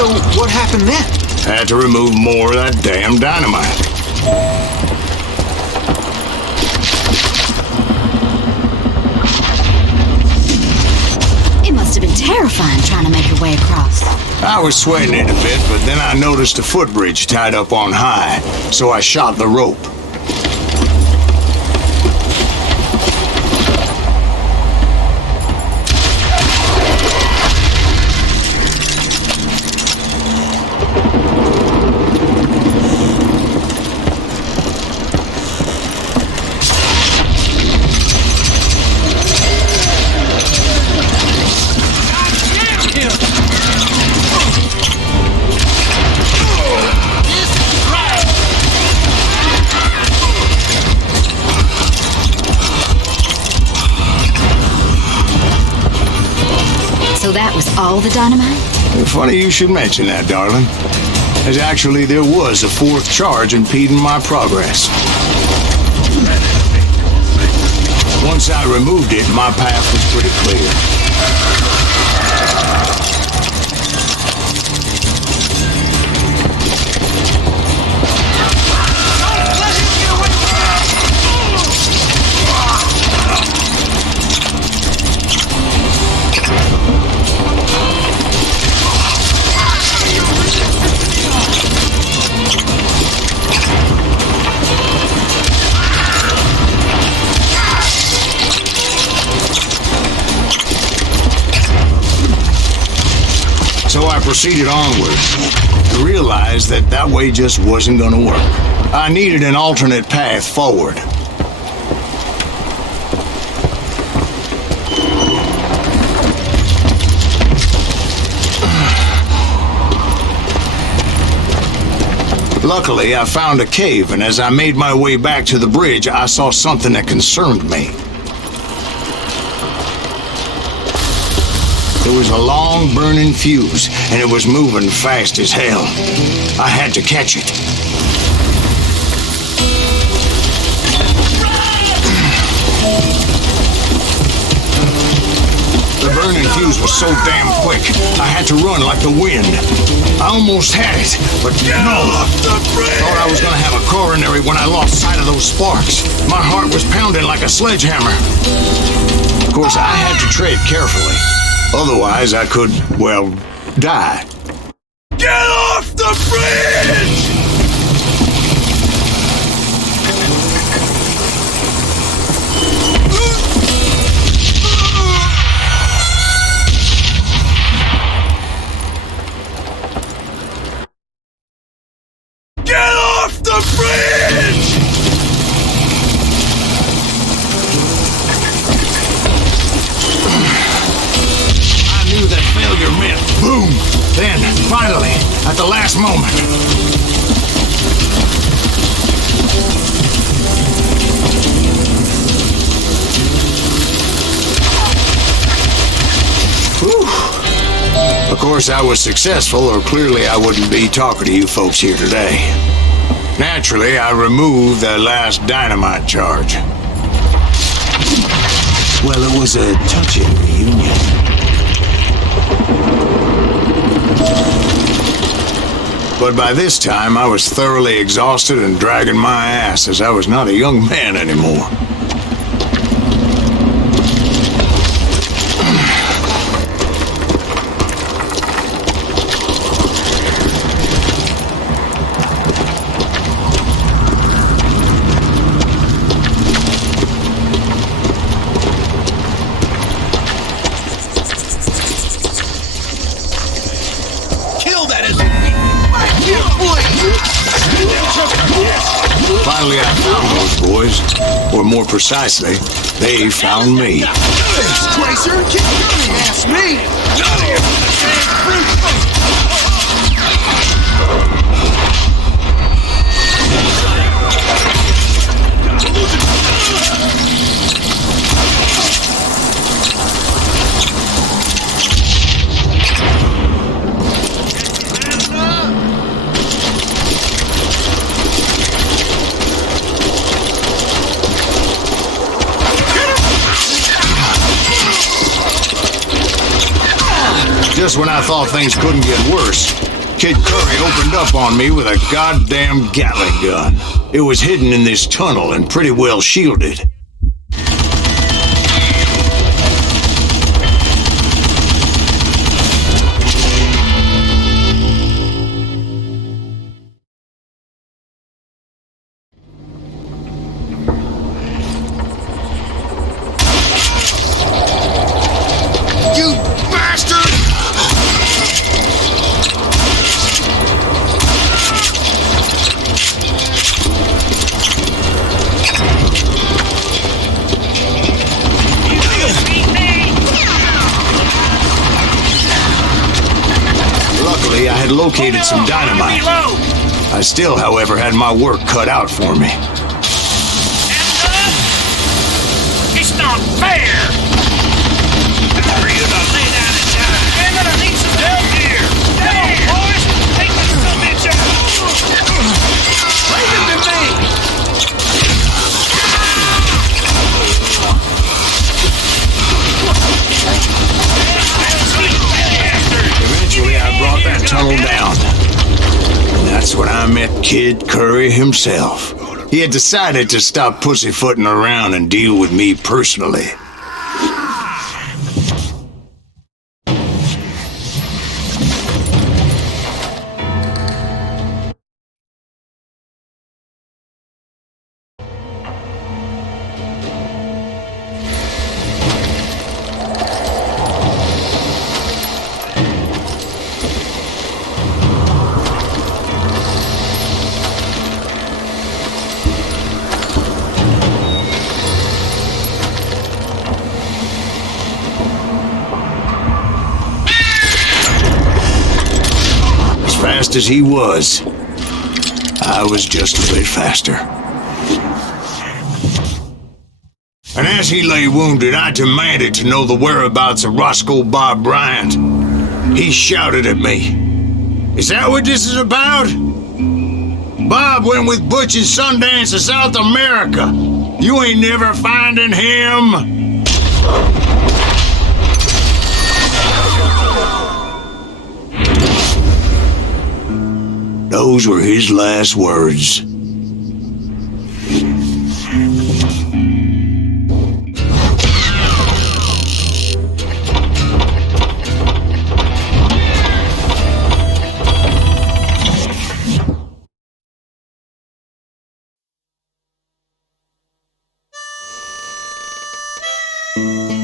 So what happened then? Had to remove more of that damn dynamite. It must have been terrifying trying to make your way across. I was sweating it a bit, but then I noticed a footbridge tied up on high, so I shot the rope. So that was all the dynamite? Funny you should mention that, darling. As actually there was a 4th charge impeding my progress. Once I removed it, my path was pretty clear. So I proceeded onward to realize that that way just wasn't going to work. I needed an alternate path forward. Luckily, I found a cave, and as I made my way back to the bridge, I saw something that concerned me. There was a long burning fuse, and it was moving fast as hell. I had to catch it. The burning fuse was so damn quick, I had to run like the wind. I almost had it, but no. Thought I was gonna have a coronary when I lost sight of those sparks. My heart was pounding like a sledgehammer. Of course, I had to tread carefully. Otherwise, I could, well, die. Get off the bridge! Get off the bridge! That failure meant boom. Then, finally, at the last moment. Whew. Of course, I was successful, or clearly I wouldn't be talking to you folks here today. Naturally, I removed that last dynamite charge. Well, it was a touching reunion. But by this time, I was thoroughly exhausted and dragging my ass as I was not a young man anymore. Finally, I found those boys. Or more precisely, they found me. Thanks, Tracer. Keep coming, ask me. Just when I thought things couldn't get worse, Kid Curry opened up on me with a goddamn Gatling gun. It was hidden in this tunnel and pretty well shielded. Located some dynamite. I still, however, had my work cut out for me. It's not fair! For you to lay down and die. Damn it, I need some help here! Come on, boys! Take this bitch out! Leave him to me! Eventually, I brought that tunnel down. And that's when I met Kid Curry himself. He had decided to stop pussyfooting around and deal with me personally. As he was, I was just a bit faster. And as he lay wounded, I demanded to know the whereabouts of Roscoe Bob Bryant. He shouted at me, "Is that what this is about? Bob went with Butch and Sundance to South America. You ain't never finding him." Those were his last words.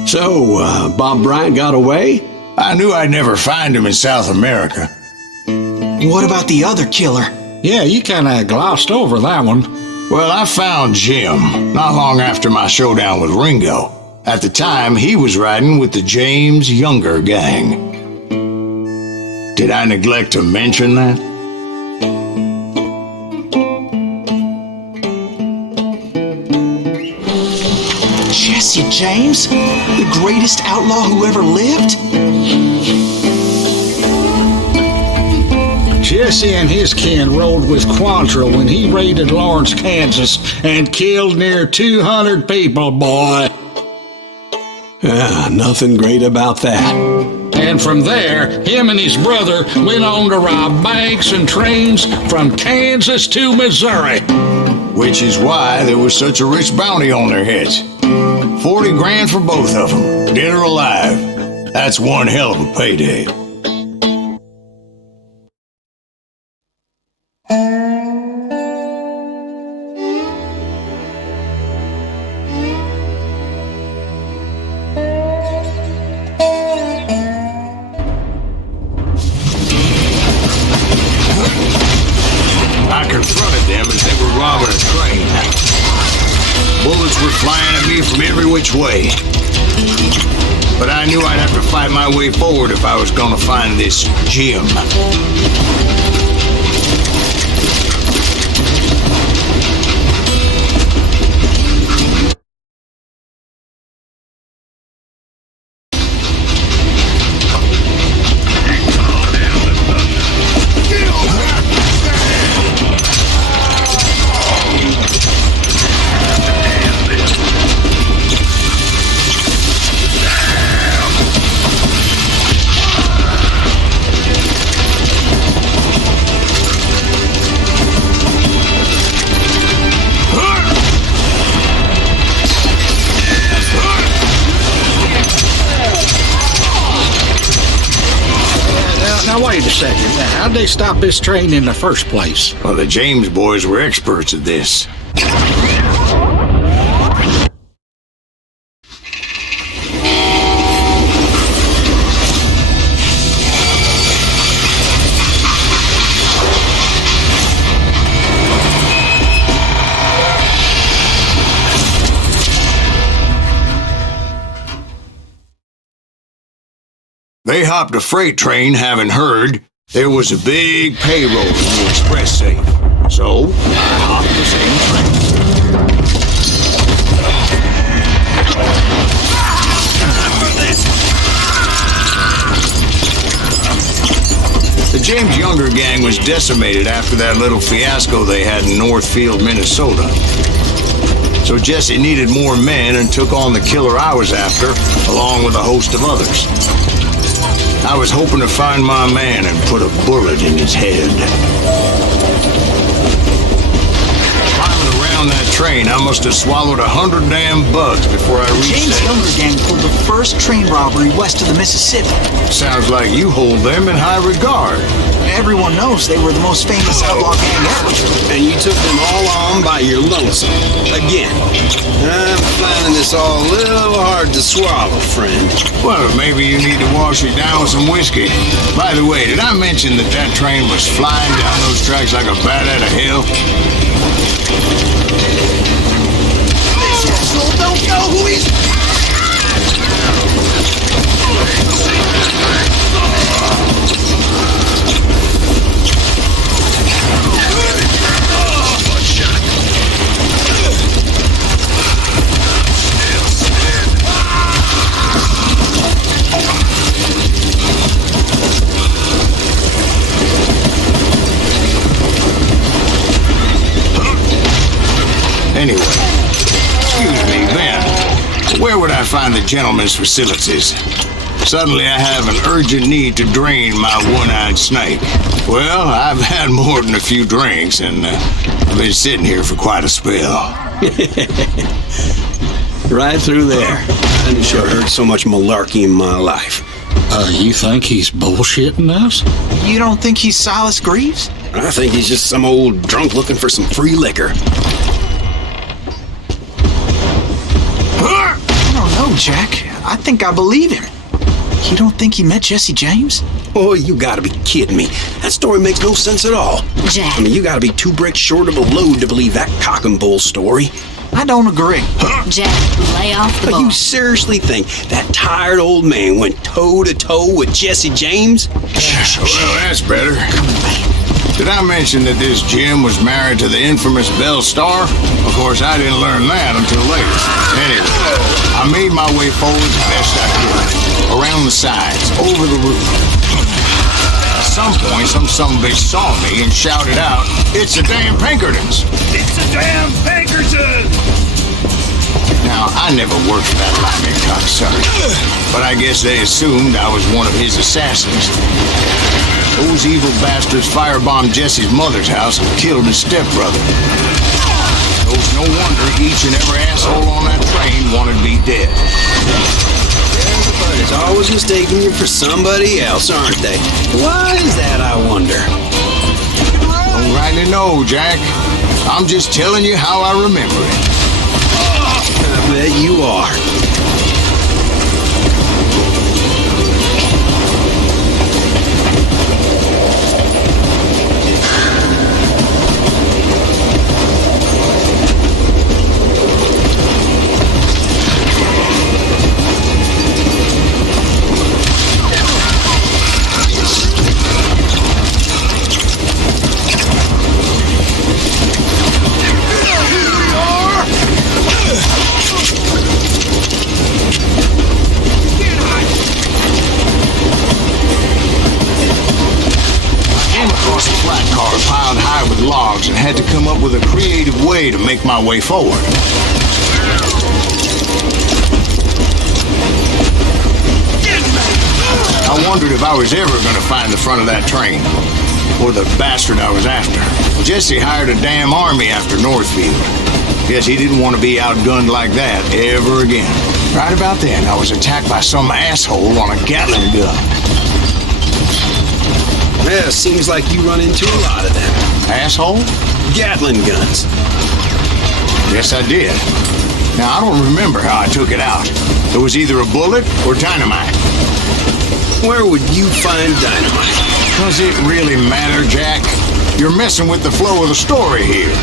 So, Bob Bryant got away? I knew I'd never find him in South America. What about the other killer? Yeah, you kind of glossed over that one. Well, I found Jim not long after my showdown with Ringo. At the time, he was riding with the James Younger gang. Did I neglect to mention that? Jesse James? The greatest outlaw who ever lived? Jesse and his kin rode with Quantrill when he raided Lawrence, Kansas, and killed near 200 people, boy. Nothing great about that. And from there, him and his brother went on to rob banks and trains from Kansas to Missouri. Which is why there was such a rich bounty on their heads. 40 grand for both of them, dead or alive. That's one hell of a payday. I confronted them as they were robbing a train. Bullets were flying at me from every which way. But I knew I'd have to fight my way forward if I was gonna find this Jim. Now, wait a second. How'd they stop this train in the first place? Well, the James boys were experts at this. They hopped a freight train, having heard there was a big payroll in the express safe. So, I hopped the same train. The James Younger gang was decimated after that little fiasco they had in Northfield, Minnesota. So Jesse needed more men and took on the killer I was after, along with a host of others. I was hoping to find my man and put a bullet in his head. Climbing around that train, I must have swallowed 100 damn bugs before I reached James it. Younger gang pulled the first train robbery west of the Mississippi. Sounds like you hold them in high regard. Everyone knows they were the most famous outlaw gang ever. And you took them all on by your lonesome. Again. I'm finding this all a little hard to swallow, friend. Well, maybe you need to wash it down with some whiskey. By the way, did I mention that that train was flying down those tracks like a bat out of hell? This asshole don't know who he's... Anyway, excuse me, Ben. Where would I find the gentleman's facilities? Suddenly I have an urgent need to drain my one-eyed snake. Well, I've had more than a few drinks, and I've been sitting here for quite a spell. Right through there. I never sure heard so much malarkey in my life. You think he's bullshitting us? You don't think he's Silas Greaves? I think he's just some old drunk looking for some free liquor. I don't know, Jack. I think I believe him. You don't think he met Jesse James? Oh, you gotta be kidding me. That story makes no sense at all. Jack. I mean, you gotta be 2 bricks short of a load to believe that cock and bull story. I don't agree. Jack, lay off the ball. You seriously think that tired old man went toe-to-toe with Jesse James? Well, that's better. Did I mention that this Jim was married to the infamous Belle Starr? Of course, I didn't learn that until later. Anyway, I made my way forward as best I could. Around the sides, over the roof. At some point, some bitch saw me and shouted out, "It's the damn Pinkertons!" It's a damn Pinkerton! Now, I never worked for that lightning cocksucker, but I guess they assumed I was one of his assassins. Those evil bastards firebombed Jesse's mother's house and killed his stepbrother. So it's no wonder each and every asshole on that train wanted me dead. Everybody's always mistaking you for somebody else, aren't they? Why is that, I wonder? Don't rightly know, Jack. I'm just telling you how I remember it. I bet you are. And had to come up with a creative way to make my way forward. I wondered if I was ever going to find the front of that train, or the bastard I was after. Jesse hired a damn army after Northfield. Guess he didn't want to be outgunned like that ever again. Right about then, I was attacked by some asshole on a Gatling gun. Yeah, seems like you run into a lot of them. Asshole? Gatling guns. Yes, I did. Now, I don't remember how I took it out. It was either a bullet or dynamite. Where would you find dynamite? Does it really matter, Jack? You're messing with the flow of the story here.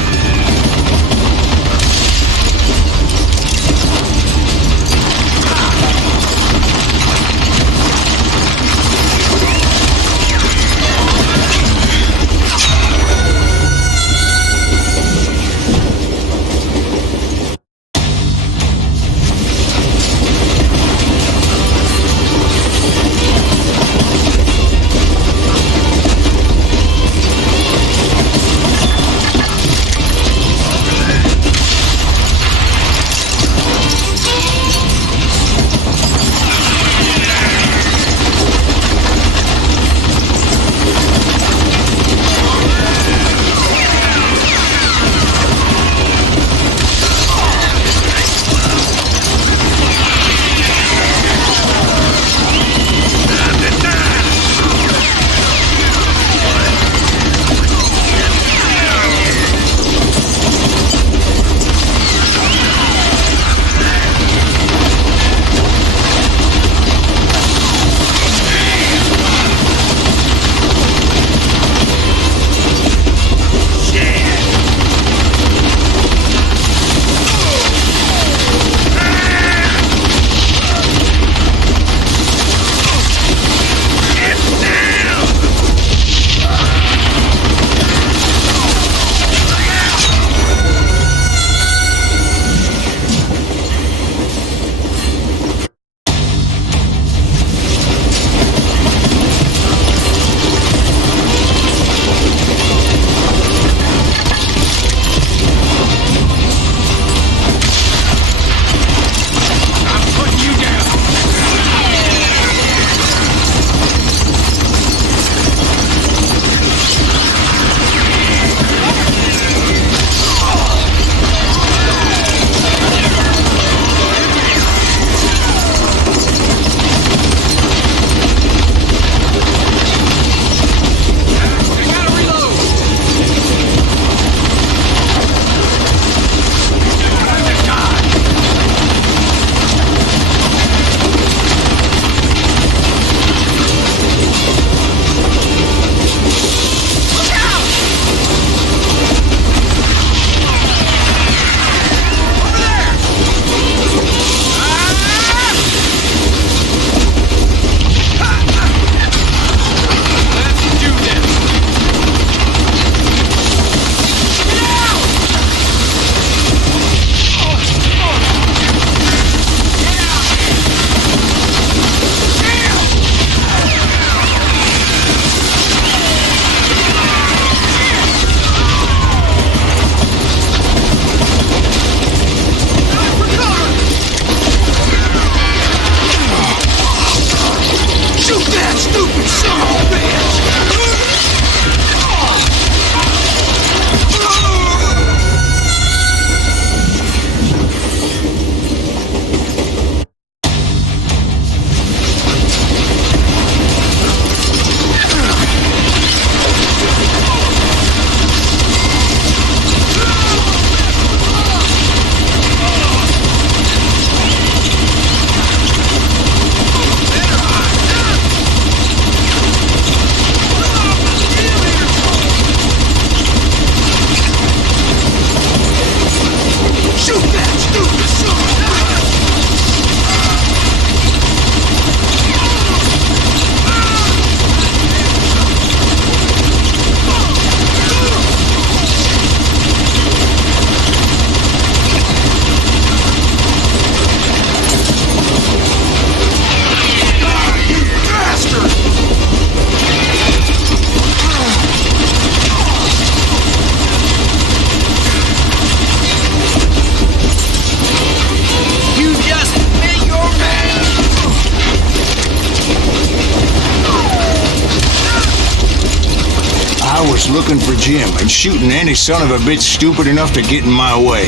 just looking for Jim and shooting any son of a bitch stupid enough to get in my way.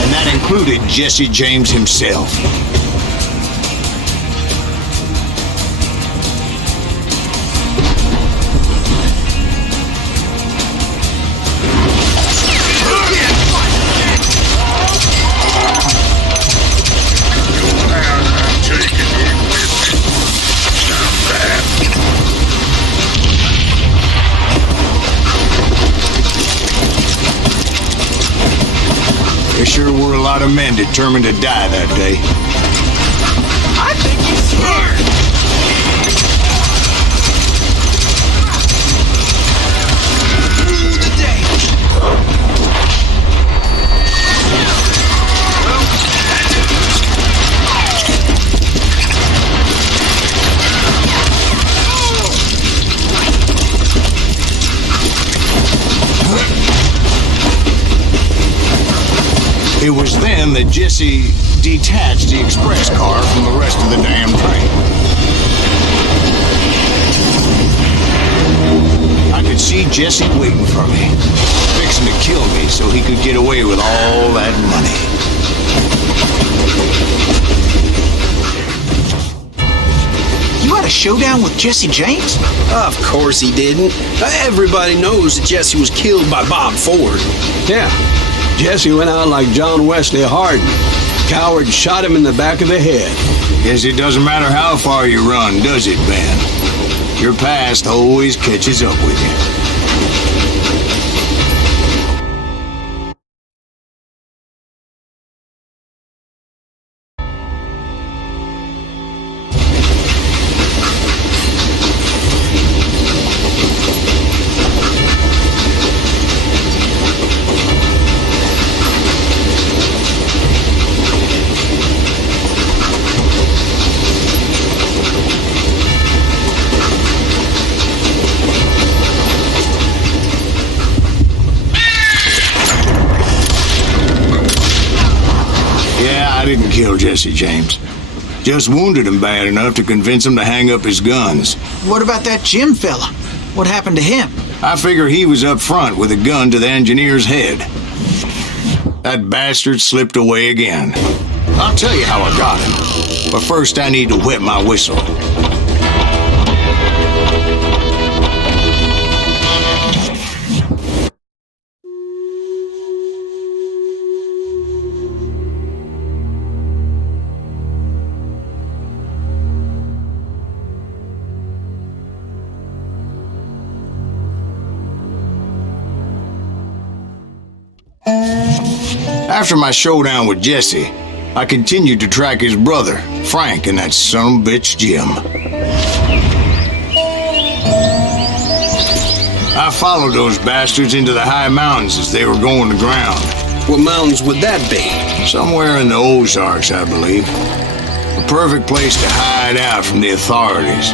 And that included Jesse James himself. There sure were a lot of men determined to die that day. I think he's scared. Rule the day. It was then that Jesse detached the express car from the rest of the damn train. I could see Jesse waiting for me, fixing to kill me so he could get away with all that money. You had a showdown with Jesse James? Of course he didn't. Everybody knows that Jesse was killed by Bob Ford. Yeah, Jesse went out like John Wesley Hardin. Coward shot him in the back of the head. Guess it doesn't matter how far you run, does it, Ben? Your past always catches up with you. I didn't kill Jesse James. Just wounded him bad enough to convince him to hang up his guns. What about that Jim fella? What happened to him? I figure he was up front with a gun to the engineer's head. That bastard slipped away again. I'll tell you how I got him. But first I need to wet my whistle. After my showdown with Jesse, I continued to track his brother, Frank, and that sumbitch Jim. I followed those bastards into the high mountains as they were going to ground. What mountains would that be? Somewhere in the Ozarks, I believe. A perfect place to hide out from the authorities.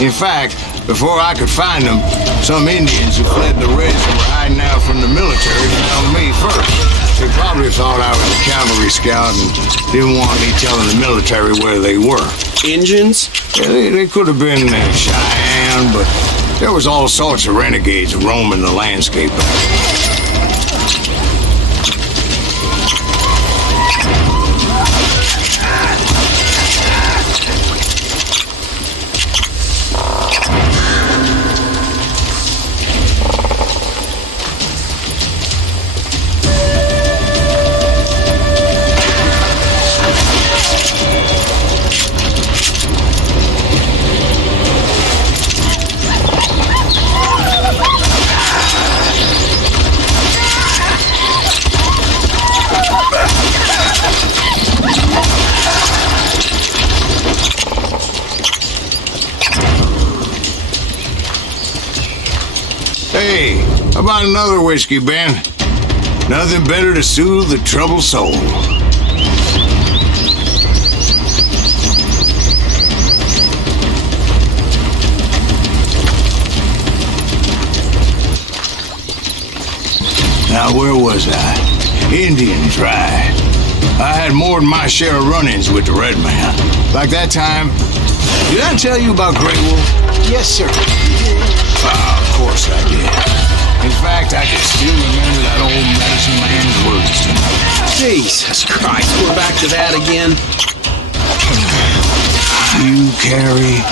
In fact, before I could find them, some Indians who fled the Reds and were hiding out from the military found me first. They probably thought I was a cavalry scout and didn't want me telling the military where they were. Indians? Yeah, they could have been Cheyenne, but there was all sorts of renegades roaming the landscape. Hey, how about another whiskey, Ben? Nothing better to soothe the troubled soul. was I? Indian dry. I had more than my share of run-ins with the red man. Like that time, did I tell you about Grey Wolf? Yes, sir. Of course I did. In fact, I can still remember that old medicine man's words to me. Jesus Christ, we're back to that again. You carry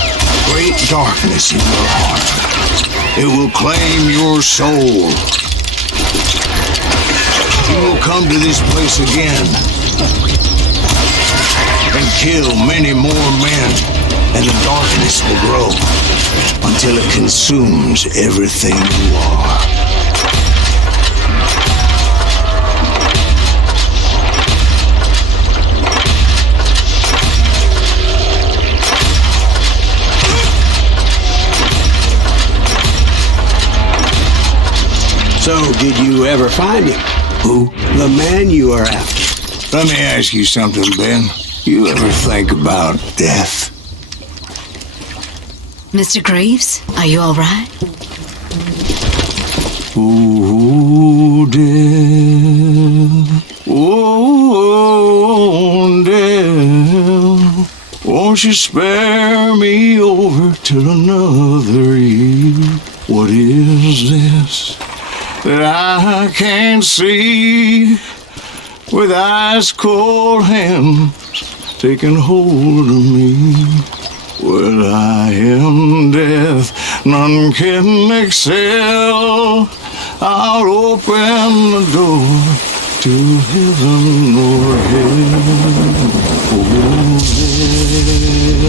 great darkness in your heart. It will claim your soul. You will come to this place again and kill many more men, and the darkness will grow until it consumes everything you are. So, did you ever find him? Who? The man you are after. Let me ask you something, Ben. You ever think about death? Mr. Greaves, are you all right? Oh, death. Oh, death. Won't you spare me over till another year? What is this that I can't see, with ice cold hands taking hold of me? Well, I am death, none can excel. I'll open the door to heaven or hell. Oh,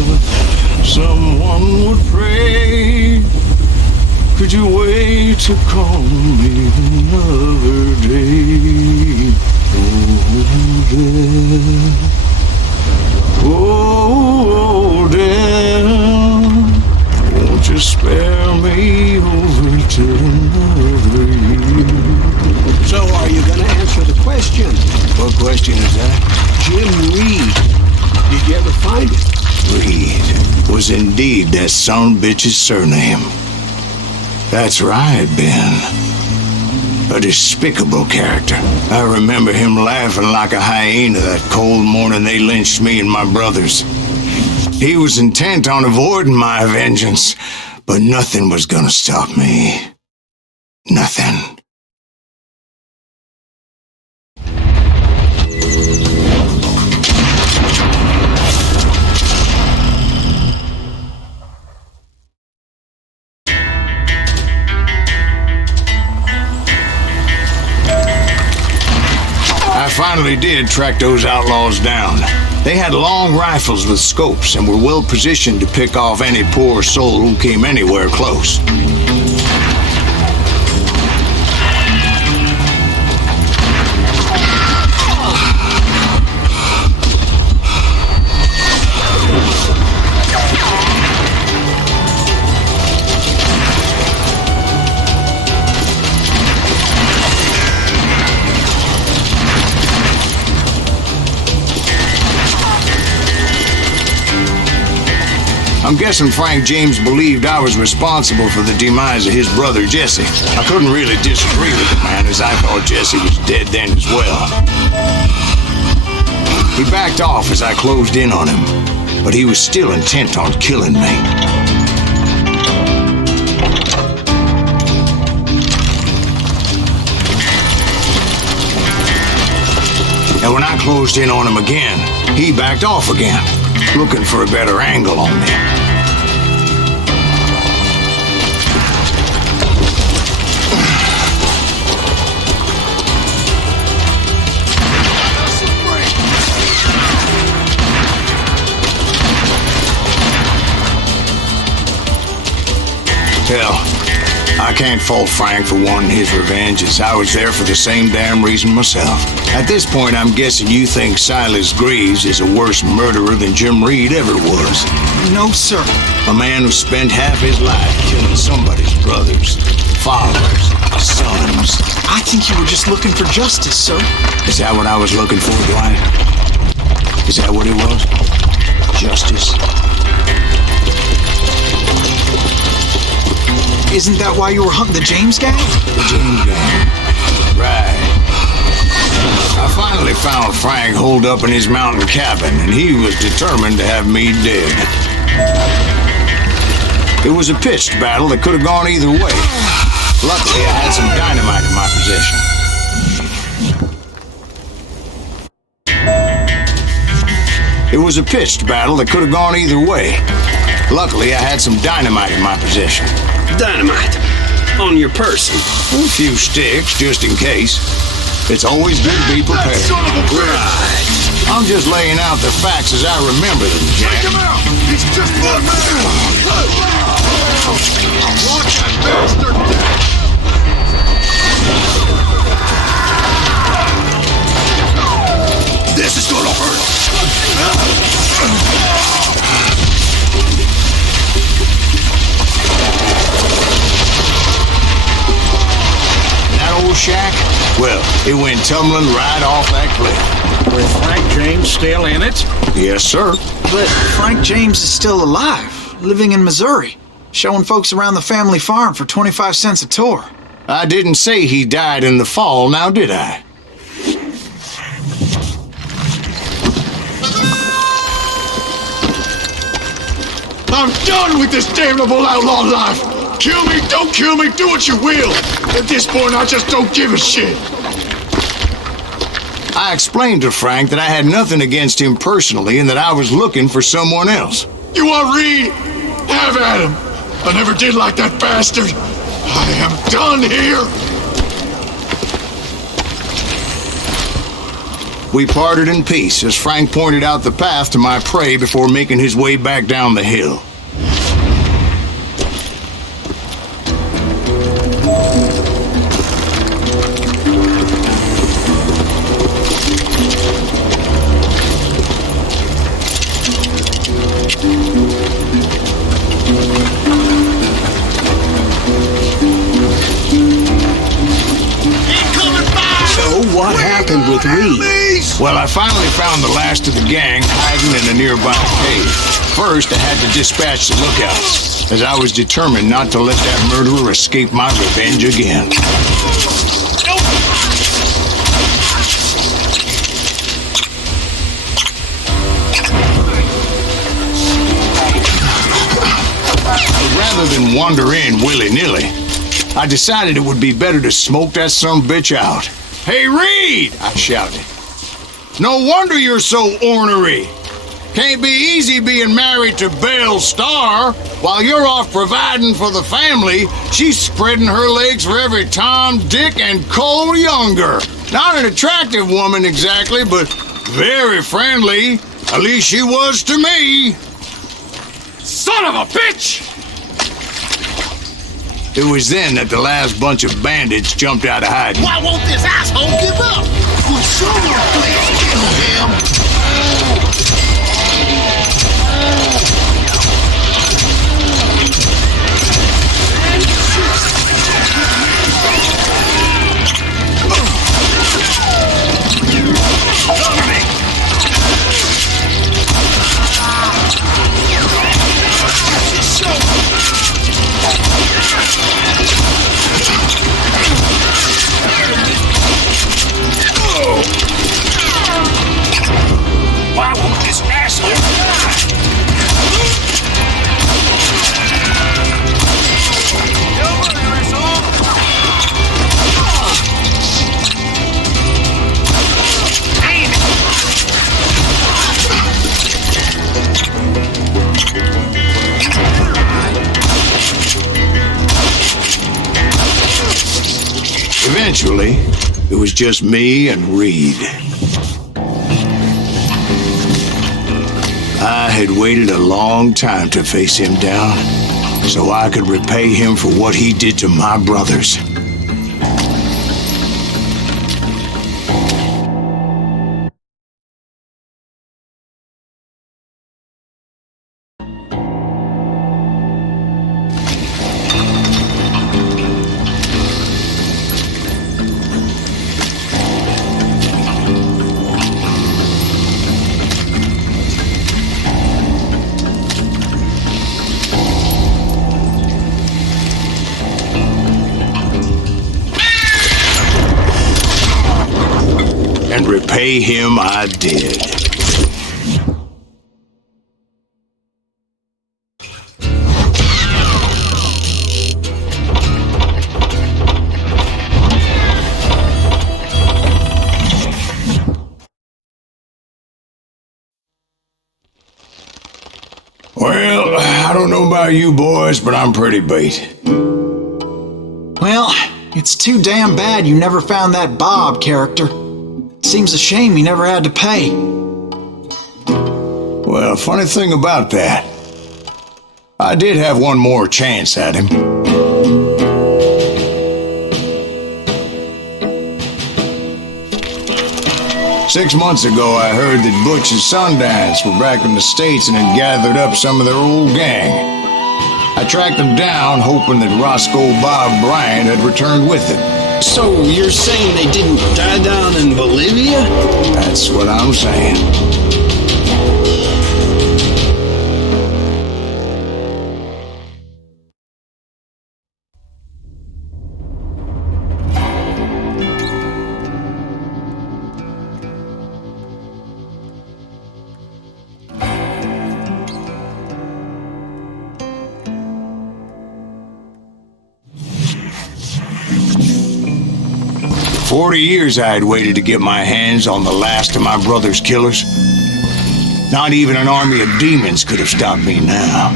death, someone would pray. Could you wait to call me another day? Oh, death, won't you spare me over till another year? So, are you going to answer the question? What question is that? Jim Reed. Did you ever find him? Reed was indeed that son bitch's surname. That's right, Ben. A despicable character. I remember him laughing like a hyena that cold morning they lynched me and my brothers. He was intent on avoiding my vengeance, but nothing was gonna stop me. Nothing. I finally did track those outlaws down. They had long rifles with scopes and were well positioned to pick off any poor soul who came anywhere close. I'm guessing Frank James believed I was responsible for the demise of his brother Jesse. I couldn't really disagree with the man, as I thought Jesse was dead then as well. He backed off as I closed in on him, but he was still intent on killing me. And when I closed in on him again, he backed off again, looking for a better angle on me. Hell, I can't fault Frank for wanting his revenge, as I was there for the same damn reason myself. At this point, I'm guessing you think Silas Greaves is a worse murderer than Jim Reed ever was. No, sir. A man who spent half his life killing somebody's brothers, fathers, sons. I think you were just looking for justice, sir. Is that what I was looking for, Dwight? Is that what it was? Justice? Isn't that why you were hunting the James gang? The James gang. Right. I finally found Frank holed up in his mountain cabin, and he was determined to have me dead. It was a pitched battle that could have gone either way. Luckily, I had some dynamite in my possession. It was a pitched battle that could have gone either way. Luckily, I had some dynamite in my possession. Dynamite? On your person? A few sticks, just in case. It's always good to be prepared. Right. I'm just laying out the facts as I remember them, Jack. Take him out! He's just one man! Watch that bastard down! This is gonna hurt! That old shack? Well, it went tumbling right off that cliff. With Frank James still in it? Yes, sir. But Frank James is still alive, living in Missouri, showing folks around the family farm for 25 cents a tour. I didn't say he died in the fall, now did I? I'm done with this damnable outlaw life! Kill me, don't kill me, do what you will! At this point, I just don't give a shit! I explained to Frank that I had nothing against him personally and that I was looking for someone else. You want Reed? Have at him! I never did like that bastard! I am done here! We parted in peace as Frank pointed out the path to my prey before making his way back down the hill. What happened with Reed? Well, I finally found the last of the gang hiding in a nearby cave. First, I had to dispatch the lookouts, as I was determined not to let that murderer escape my revenge again. Rather than wander in willy-nilly, I decided it would be better to smoke that sumbitch out. "Hey, Reed!" I shouted. "No wonder you're so ornery. Can't be easy being married to Belle Starr. While you're off providing for the family, she's spreading her legs for every Tom, Dick, and Cole Younger. Not an attractive woman exactly, but very friendly. At least she was to me." Son of a bitch! It was then that the last bunch of bandits jumped out of hiding. Why won't this asshole give up? Would someone please kill him? Why won't this asshole die? Eventually, it was just me and Reed. I had waited a long time to face him down, so I could repay him for what he did to my brothers. repay him I did. Well, I don't know about you boys, but I'm pretty beat. Well, it's too damn bad you never found that Bob character. Seems a shame you never had to pay. Well, funny thing about that, I did have one more chance at him. Six months ago, I heard that Butch and Sundance were back in the States and had gathered up some of their old gang. I tracked them down, hoping that Roscoe Bob Bryant had returned with them. So you're saying they didn't die down in Bolivia? That's what I'm saying. 40 years I had waited to get my hands on the last of my brother's killers. Not even an army of demons could have stopped me now.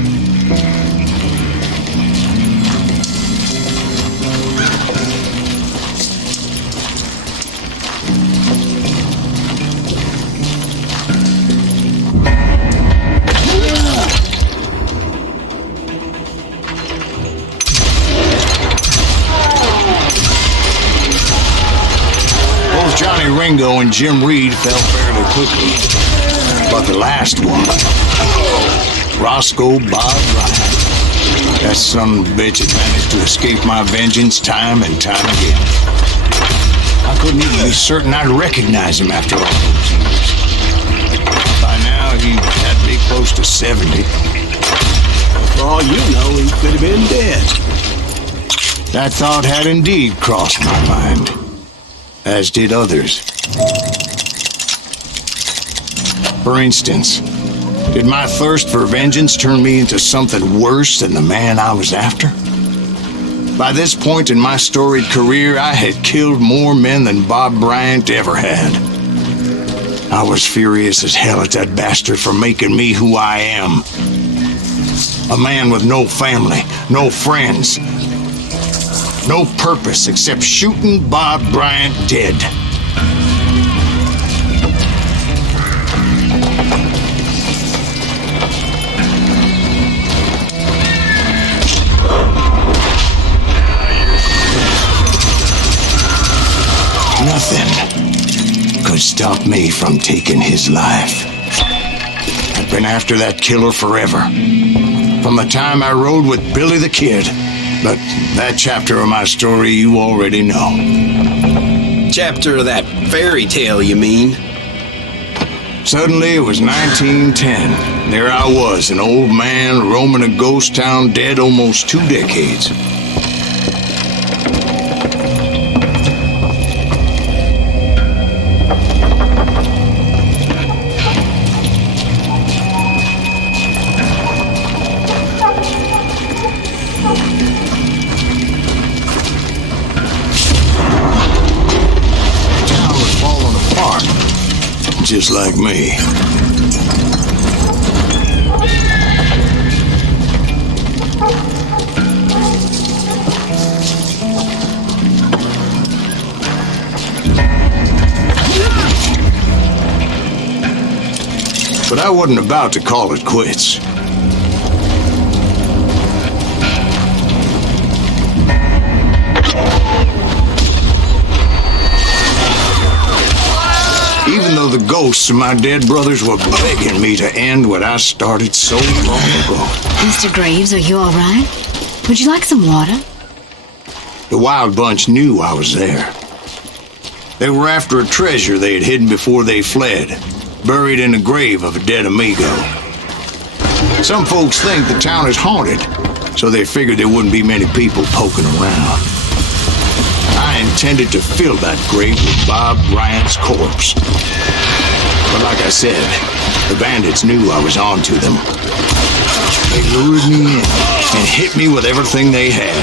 Ringo and Jim Reed fell fairly quickly. But the last one, Roscoe Bob Bryant, that son of a bitch had managed to escape my vengeance time and time again. I couldn't even be certain I'd recognize him after all those years. By now, he had to be close to 70. For all you know, he could have been dead. That thought had indeed crossed my mind, as did others. For instance, did my thirst for vengeance turn me into something worse than the man I was after? By this point in my storied career, I had killed more men than Bob Bryant ever had. I was furious as hell at that bastard for making me who I am. A man with no family, no friends, no purpose except shooting Bob Bryant dead. Nothing could stop me from taking his life. I've been after that killer forever. From the time I rode with Billy the Kid. But that chapter of my story you already know. Chapter of that fairy tale, you mean? Suddenly it was 1910. There I was, an old man roaming a ghost town dead almost 2 decades. Just like me. But I wasn't about to call it quits. Even though the ghosts of my dead brothers were begging me to end what I started so long ago. Mr. Graves, are you all right? Would you like some water? The Wild Bunch knew I was there. They were after a treasure they had hidden before they fled, buried in the grave of a dead amigo. Some folks think the town is haunted, so they figured there wouldn't be many people poking around. I I intended to fill that grave with Bob Bryant's corpse. But like I said, the bandits knew I was on to them. They lured me in and hit me with everything they had.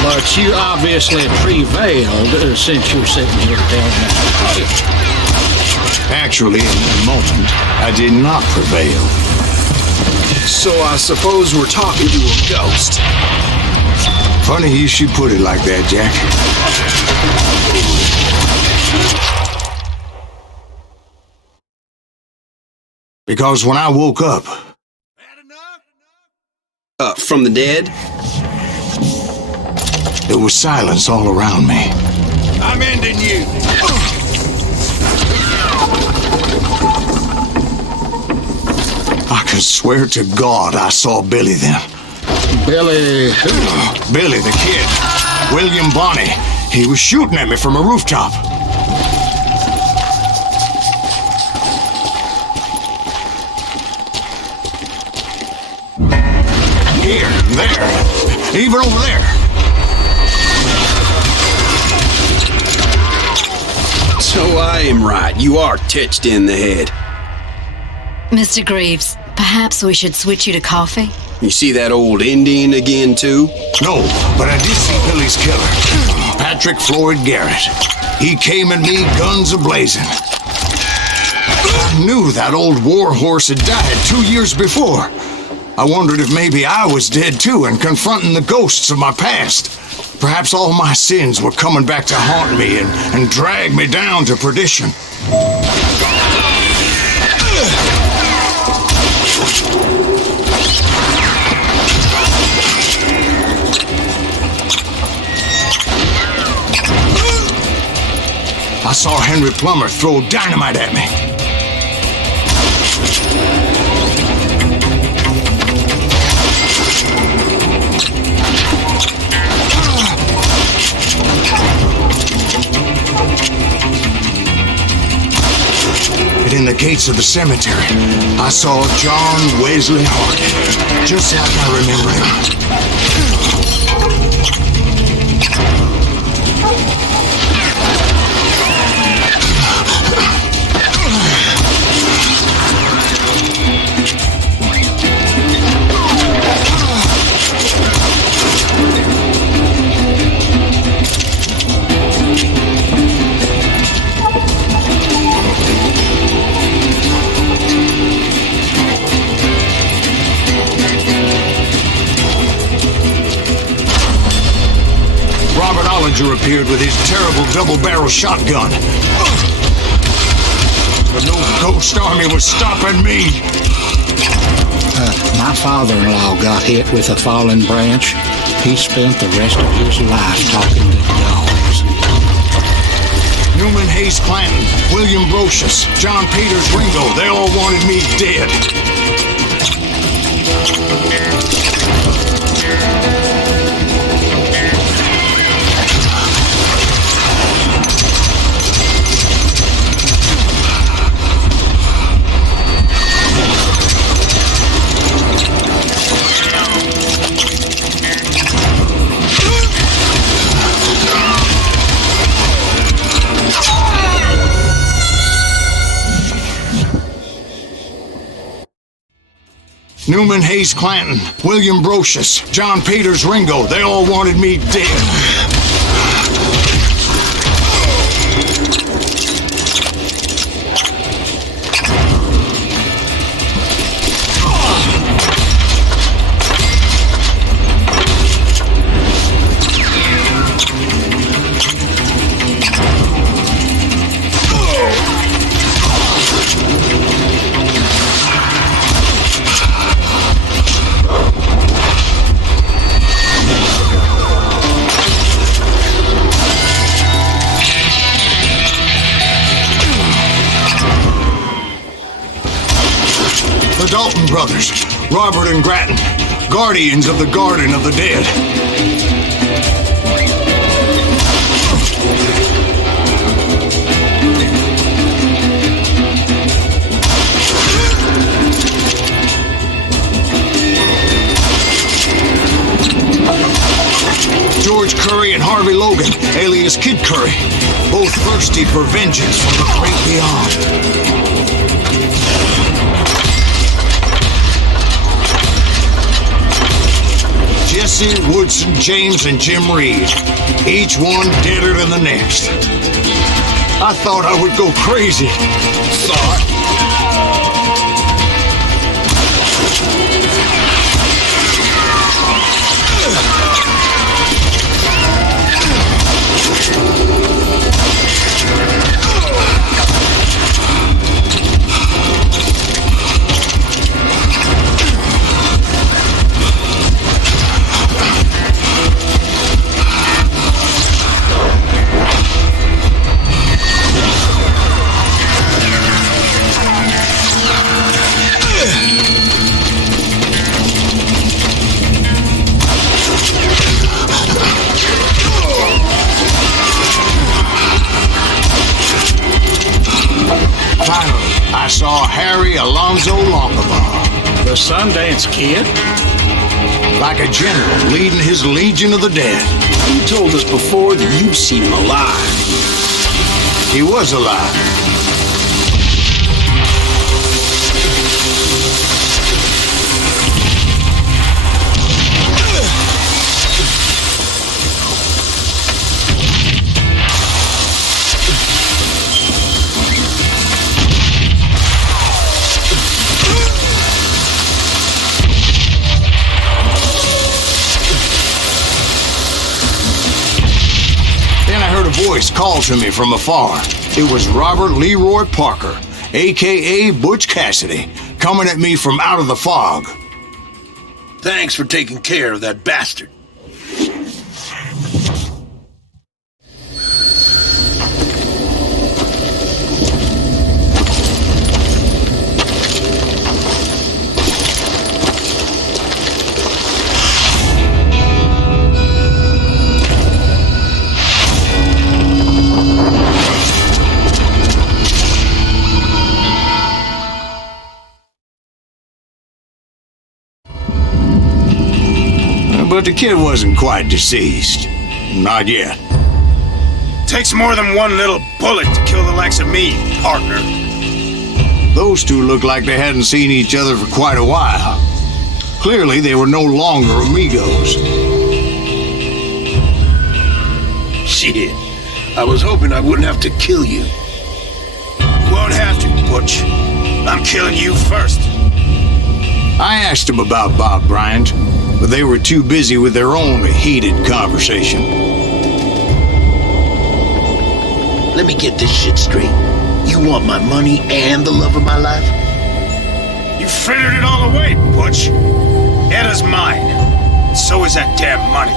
But you obviously prevailed since you're sitting here telling us. Actually, in that moment, I did not prevail. So I suppose we're talking to a ghost. Funny you should put it like that, Jack. Because when I woke up... From the dead? There was silence all around me. I'm ending you. I could swear to God I saw Billy then. Billy who? Billy the kid. William Bonney. He was shooting at me from a rooftop. Here, there, even over there. So I am right. You are touched in the head. Mr. Greaves, perhaps we should switch you to coffee? You see that old Indian again, too? No, but I did see Billy's killer, Patrick Floyd Garrett. He came at me guns a-blazing. I knew that old war horse had died 2 years before. I wondered if maybe I was dead too and confronting the ghosts of my past. Perhaps all my sins were coming back to haunt me and drag me down to perdition. I saw Henry Plummer throw dynamite at me. And in the gates of the cemetery, I saw John Wesley Hart, just like I remember him. Appeared with his terrible double-barrel shotgun. But no ghost army was stopping me. My father-in-law got hit with a fallen branch. He spent the rest of his life talking to dogs. Newman Hayes Clanton, William Brocious, John Peters Ringo, they all wanted me dead. Newman Hayes Clanton, William Brocious, John Peters Ringo, they all wanted me dead. Dalton brothers, Robert and Grattan, guardians of the Garden of the Dead. George Curry and Harvey Logan, alias Kid Curry, both thirsty for vengeance from the great beyond. Jesse, Woodson, James, and Jim Reed, each one deader than the next. I thought I would go crazy. I saw Harry Alonzo Longabaugh. The Sundance Kid? Like a general leading his legion of the dead. You told us before that you've seen him alive. He was alive. Voice called to me from afar. It was Robert Leroy Parker, a.k.a. Butch Cassidy, coming at me from out of the fog. Thanks for taking care of that bastard. But the kid wasn't quite deceased. Not yet. Takes more than one little bullet to kill the likes of me, partner. Those two looked like they hadn't seen each other for quite a while. Clearly, they were no longer amigos. Shit. I was hoping I wouldn't have to kill you. You won't have to, Butch. I'm killing you first. I asked them about Bob Bryant, but they were too busy with their own heated conversation. Let me get this shit straight. You want my money and the love of my life? You frittered it all away, Butch. Etta's mine. So is that damn money.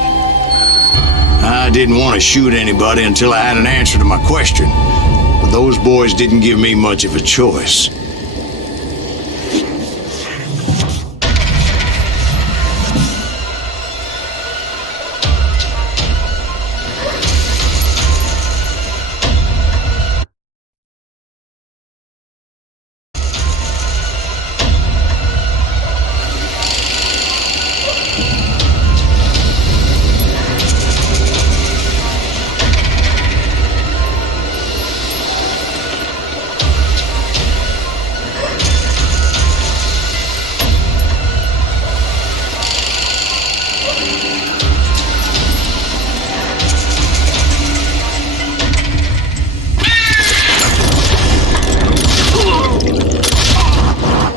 I didn't want to shoot anybody until I had an answer to my question, but those boys didn't give me much of a choice.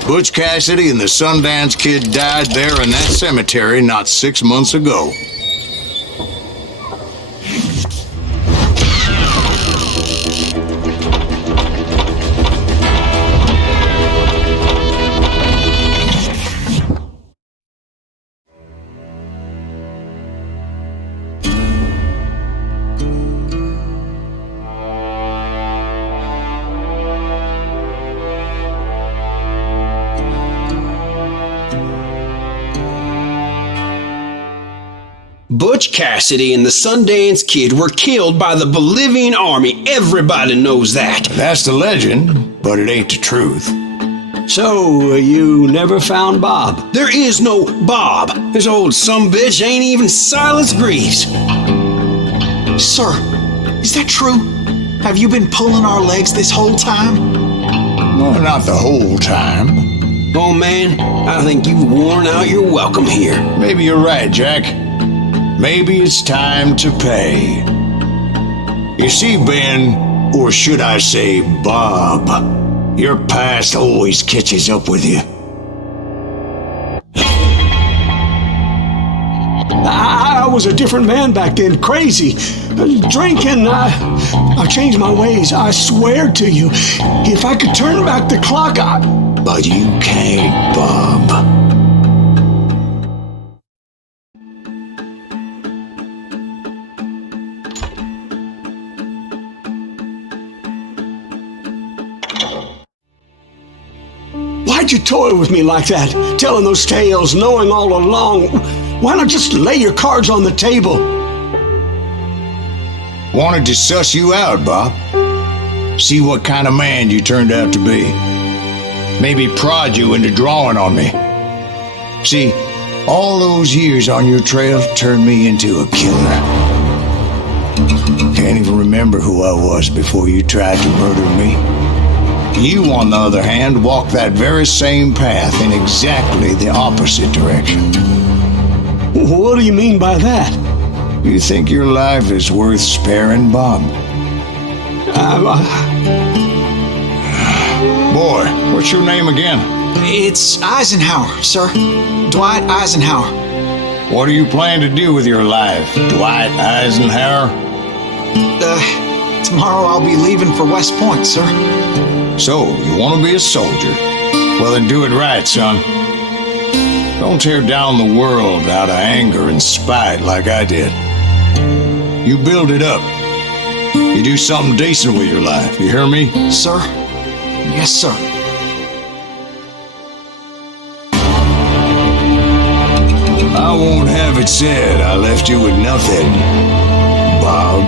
Butch Cassidy and the Sundance Kid died there in that cemetery not 6 months ago. Butch Cassidy and the Sundance Kid were killed by the Bolivian army. Everybody knows that. That's the legend, but it ain't the truth. So, you never found Bob? There is no Bob. This old sumbitch ain't even Silas Greaves. Sir, is that true? Have you been pulling our legs this whole time? Well, not the whole time. Oh man, I think you've worn out your welcome here. Maybe you're right, Jack. Maybe it's time to pay. You see, Ben, or should I say Bob, your past always catches up with you. I was a different man back then, crazy. Drinking, I've changed my ways, I swear to you. If I could turn back the clock, But you can't, Bob. Why'd you toy with me like that? Telling those tales, knowing all along. Why not just lay your cards on the table? Wanted to suss you out, Bob. See what kind of man you turned out to be. Maybe prod you into drawing on me. See, all those years on your trail turned me into a killer. Can't even remember who I was before you tried to murder me. You, on the other hand, walked that very same path in exactly the opposite direction. What do you mean by that? You think your life is worth sparing, Bob? Boy, what's your name again? It's Eisenhower, sir. Dwight Eisenhower. What do you plan to do with your life, Dwight Eisenhower? Tomorrow I'll be leaving for West Point, sir. So, you want to be a soldier? Well, then do it right, son. Don't tear down the world out of anger and spite like I did. You build it up. You do something decent with your life, you hear me? Sir? Yes, sir. I won't have it said I left you with nothing, Bob.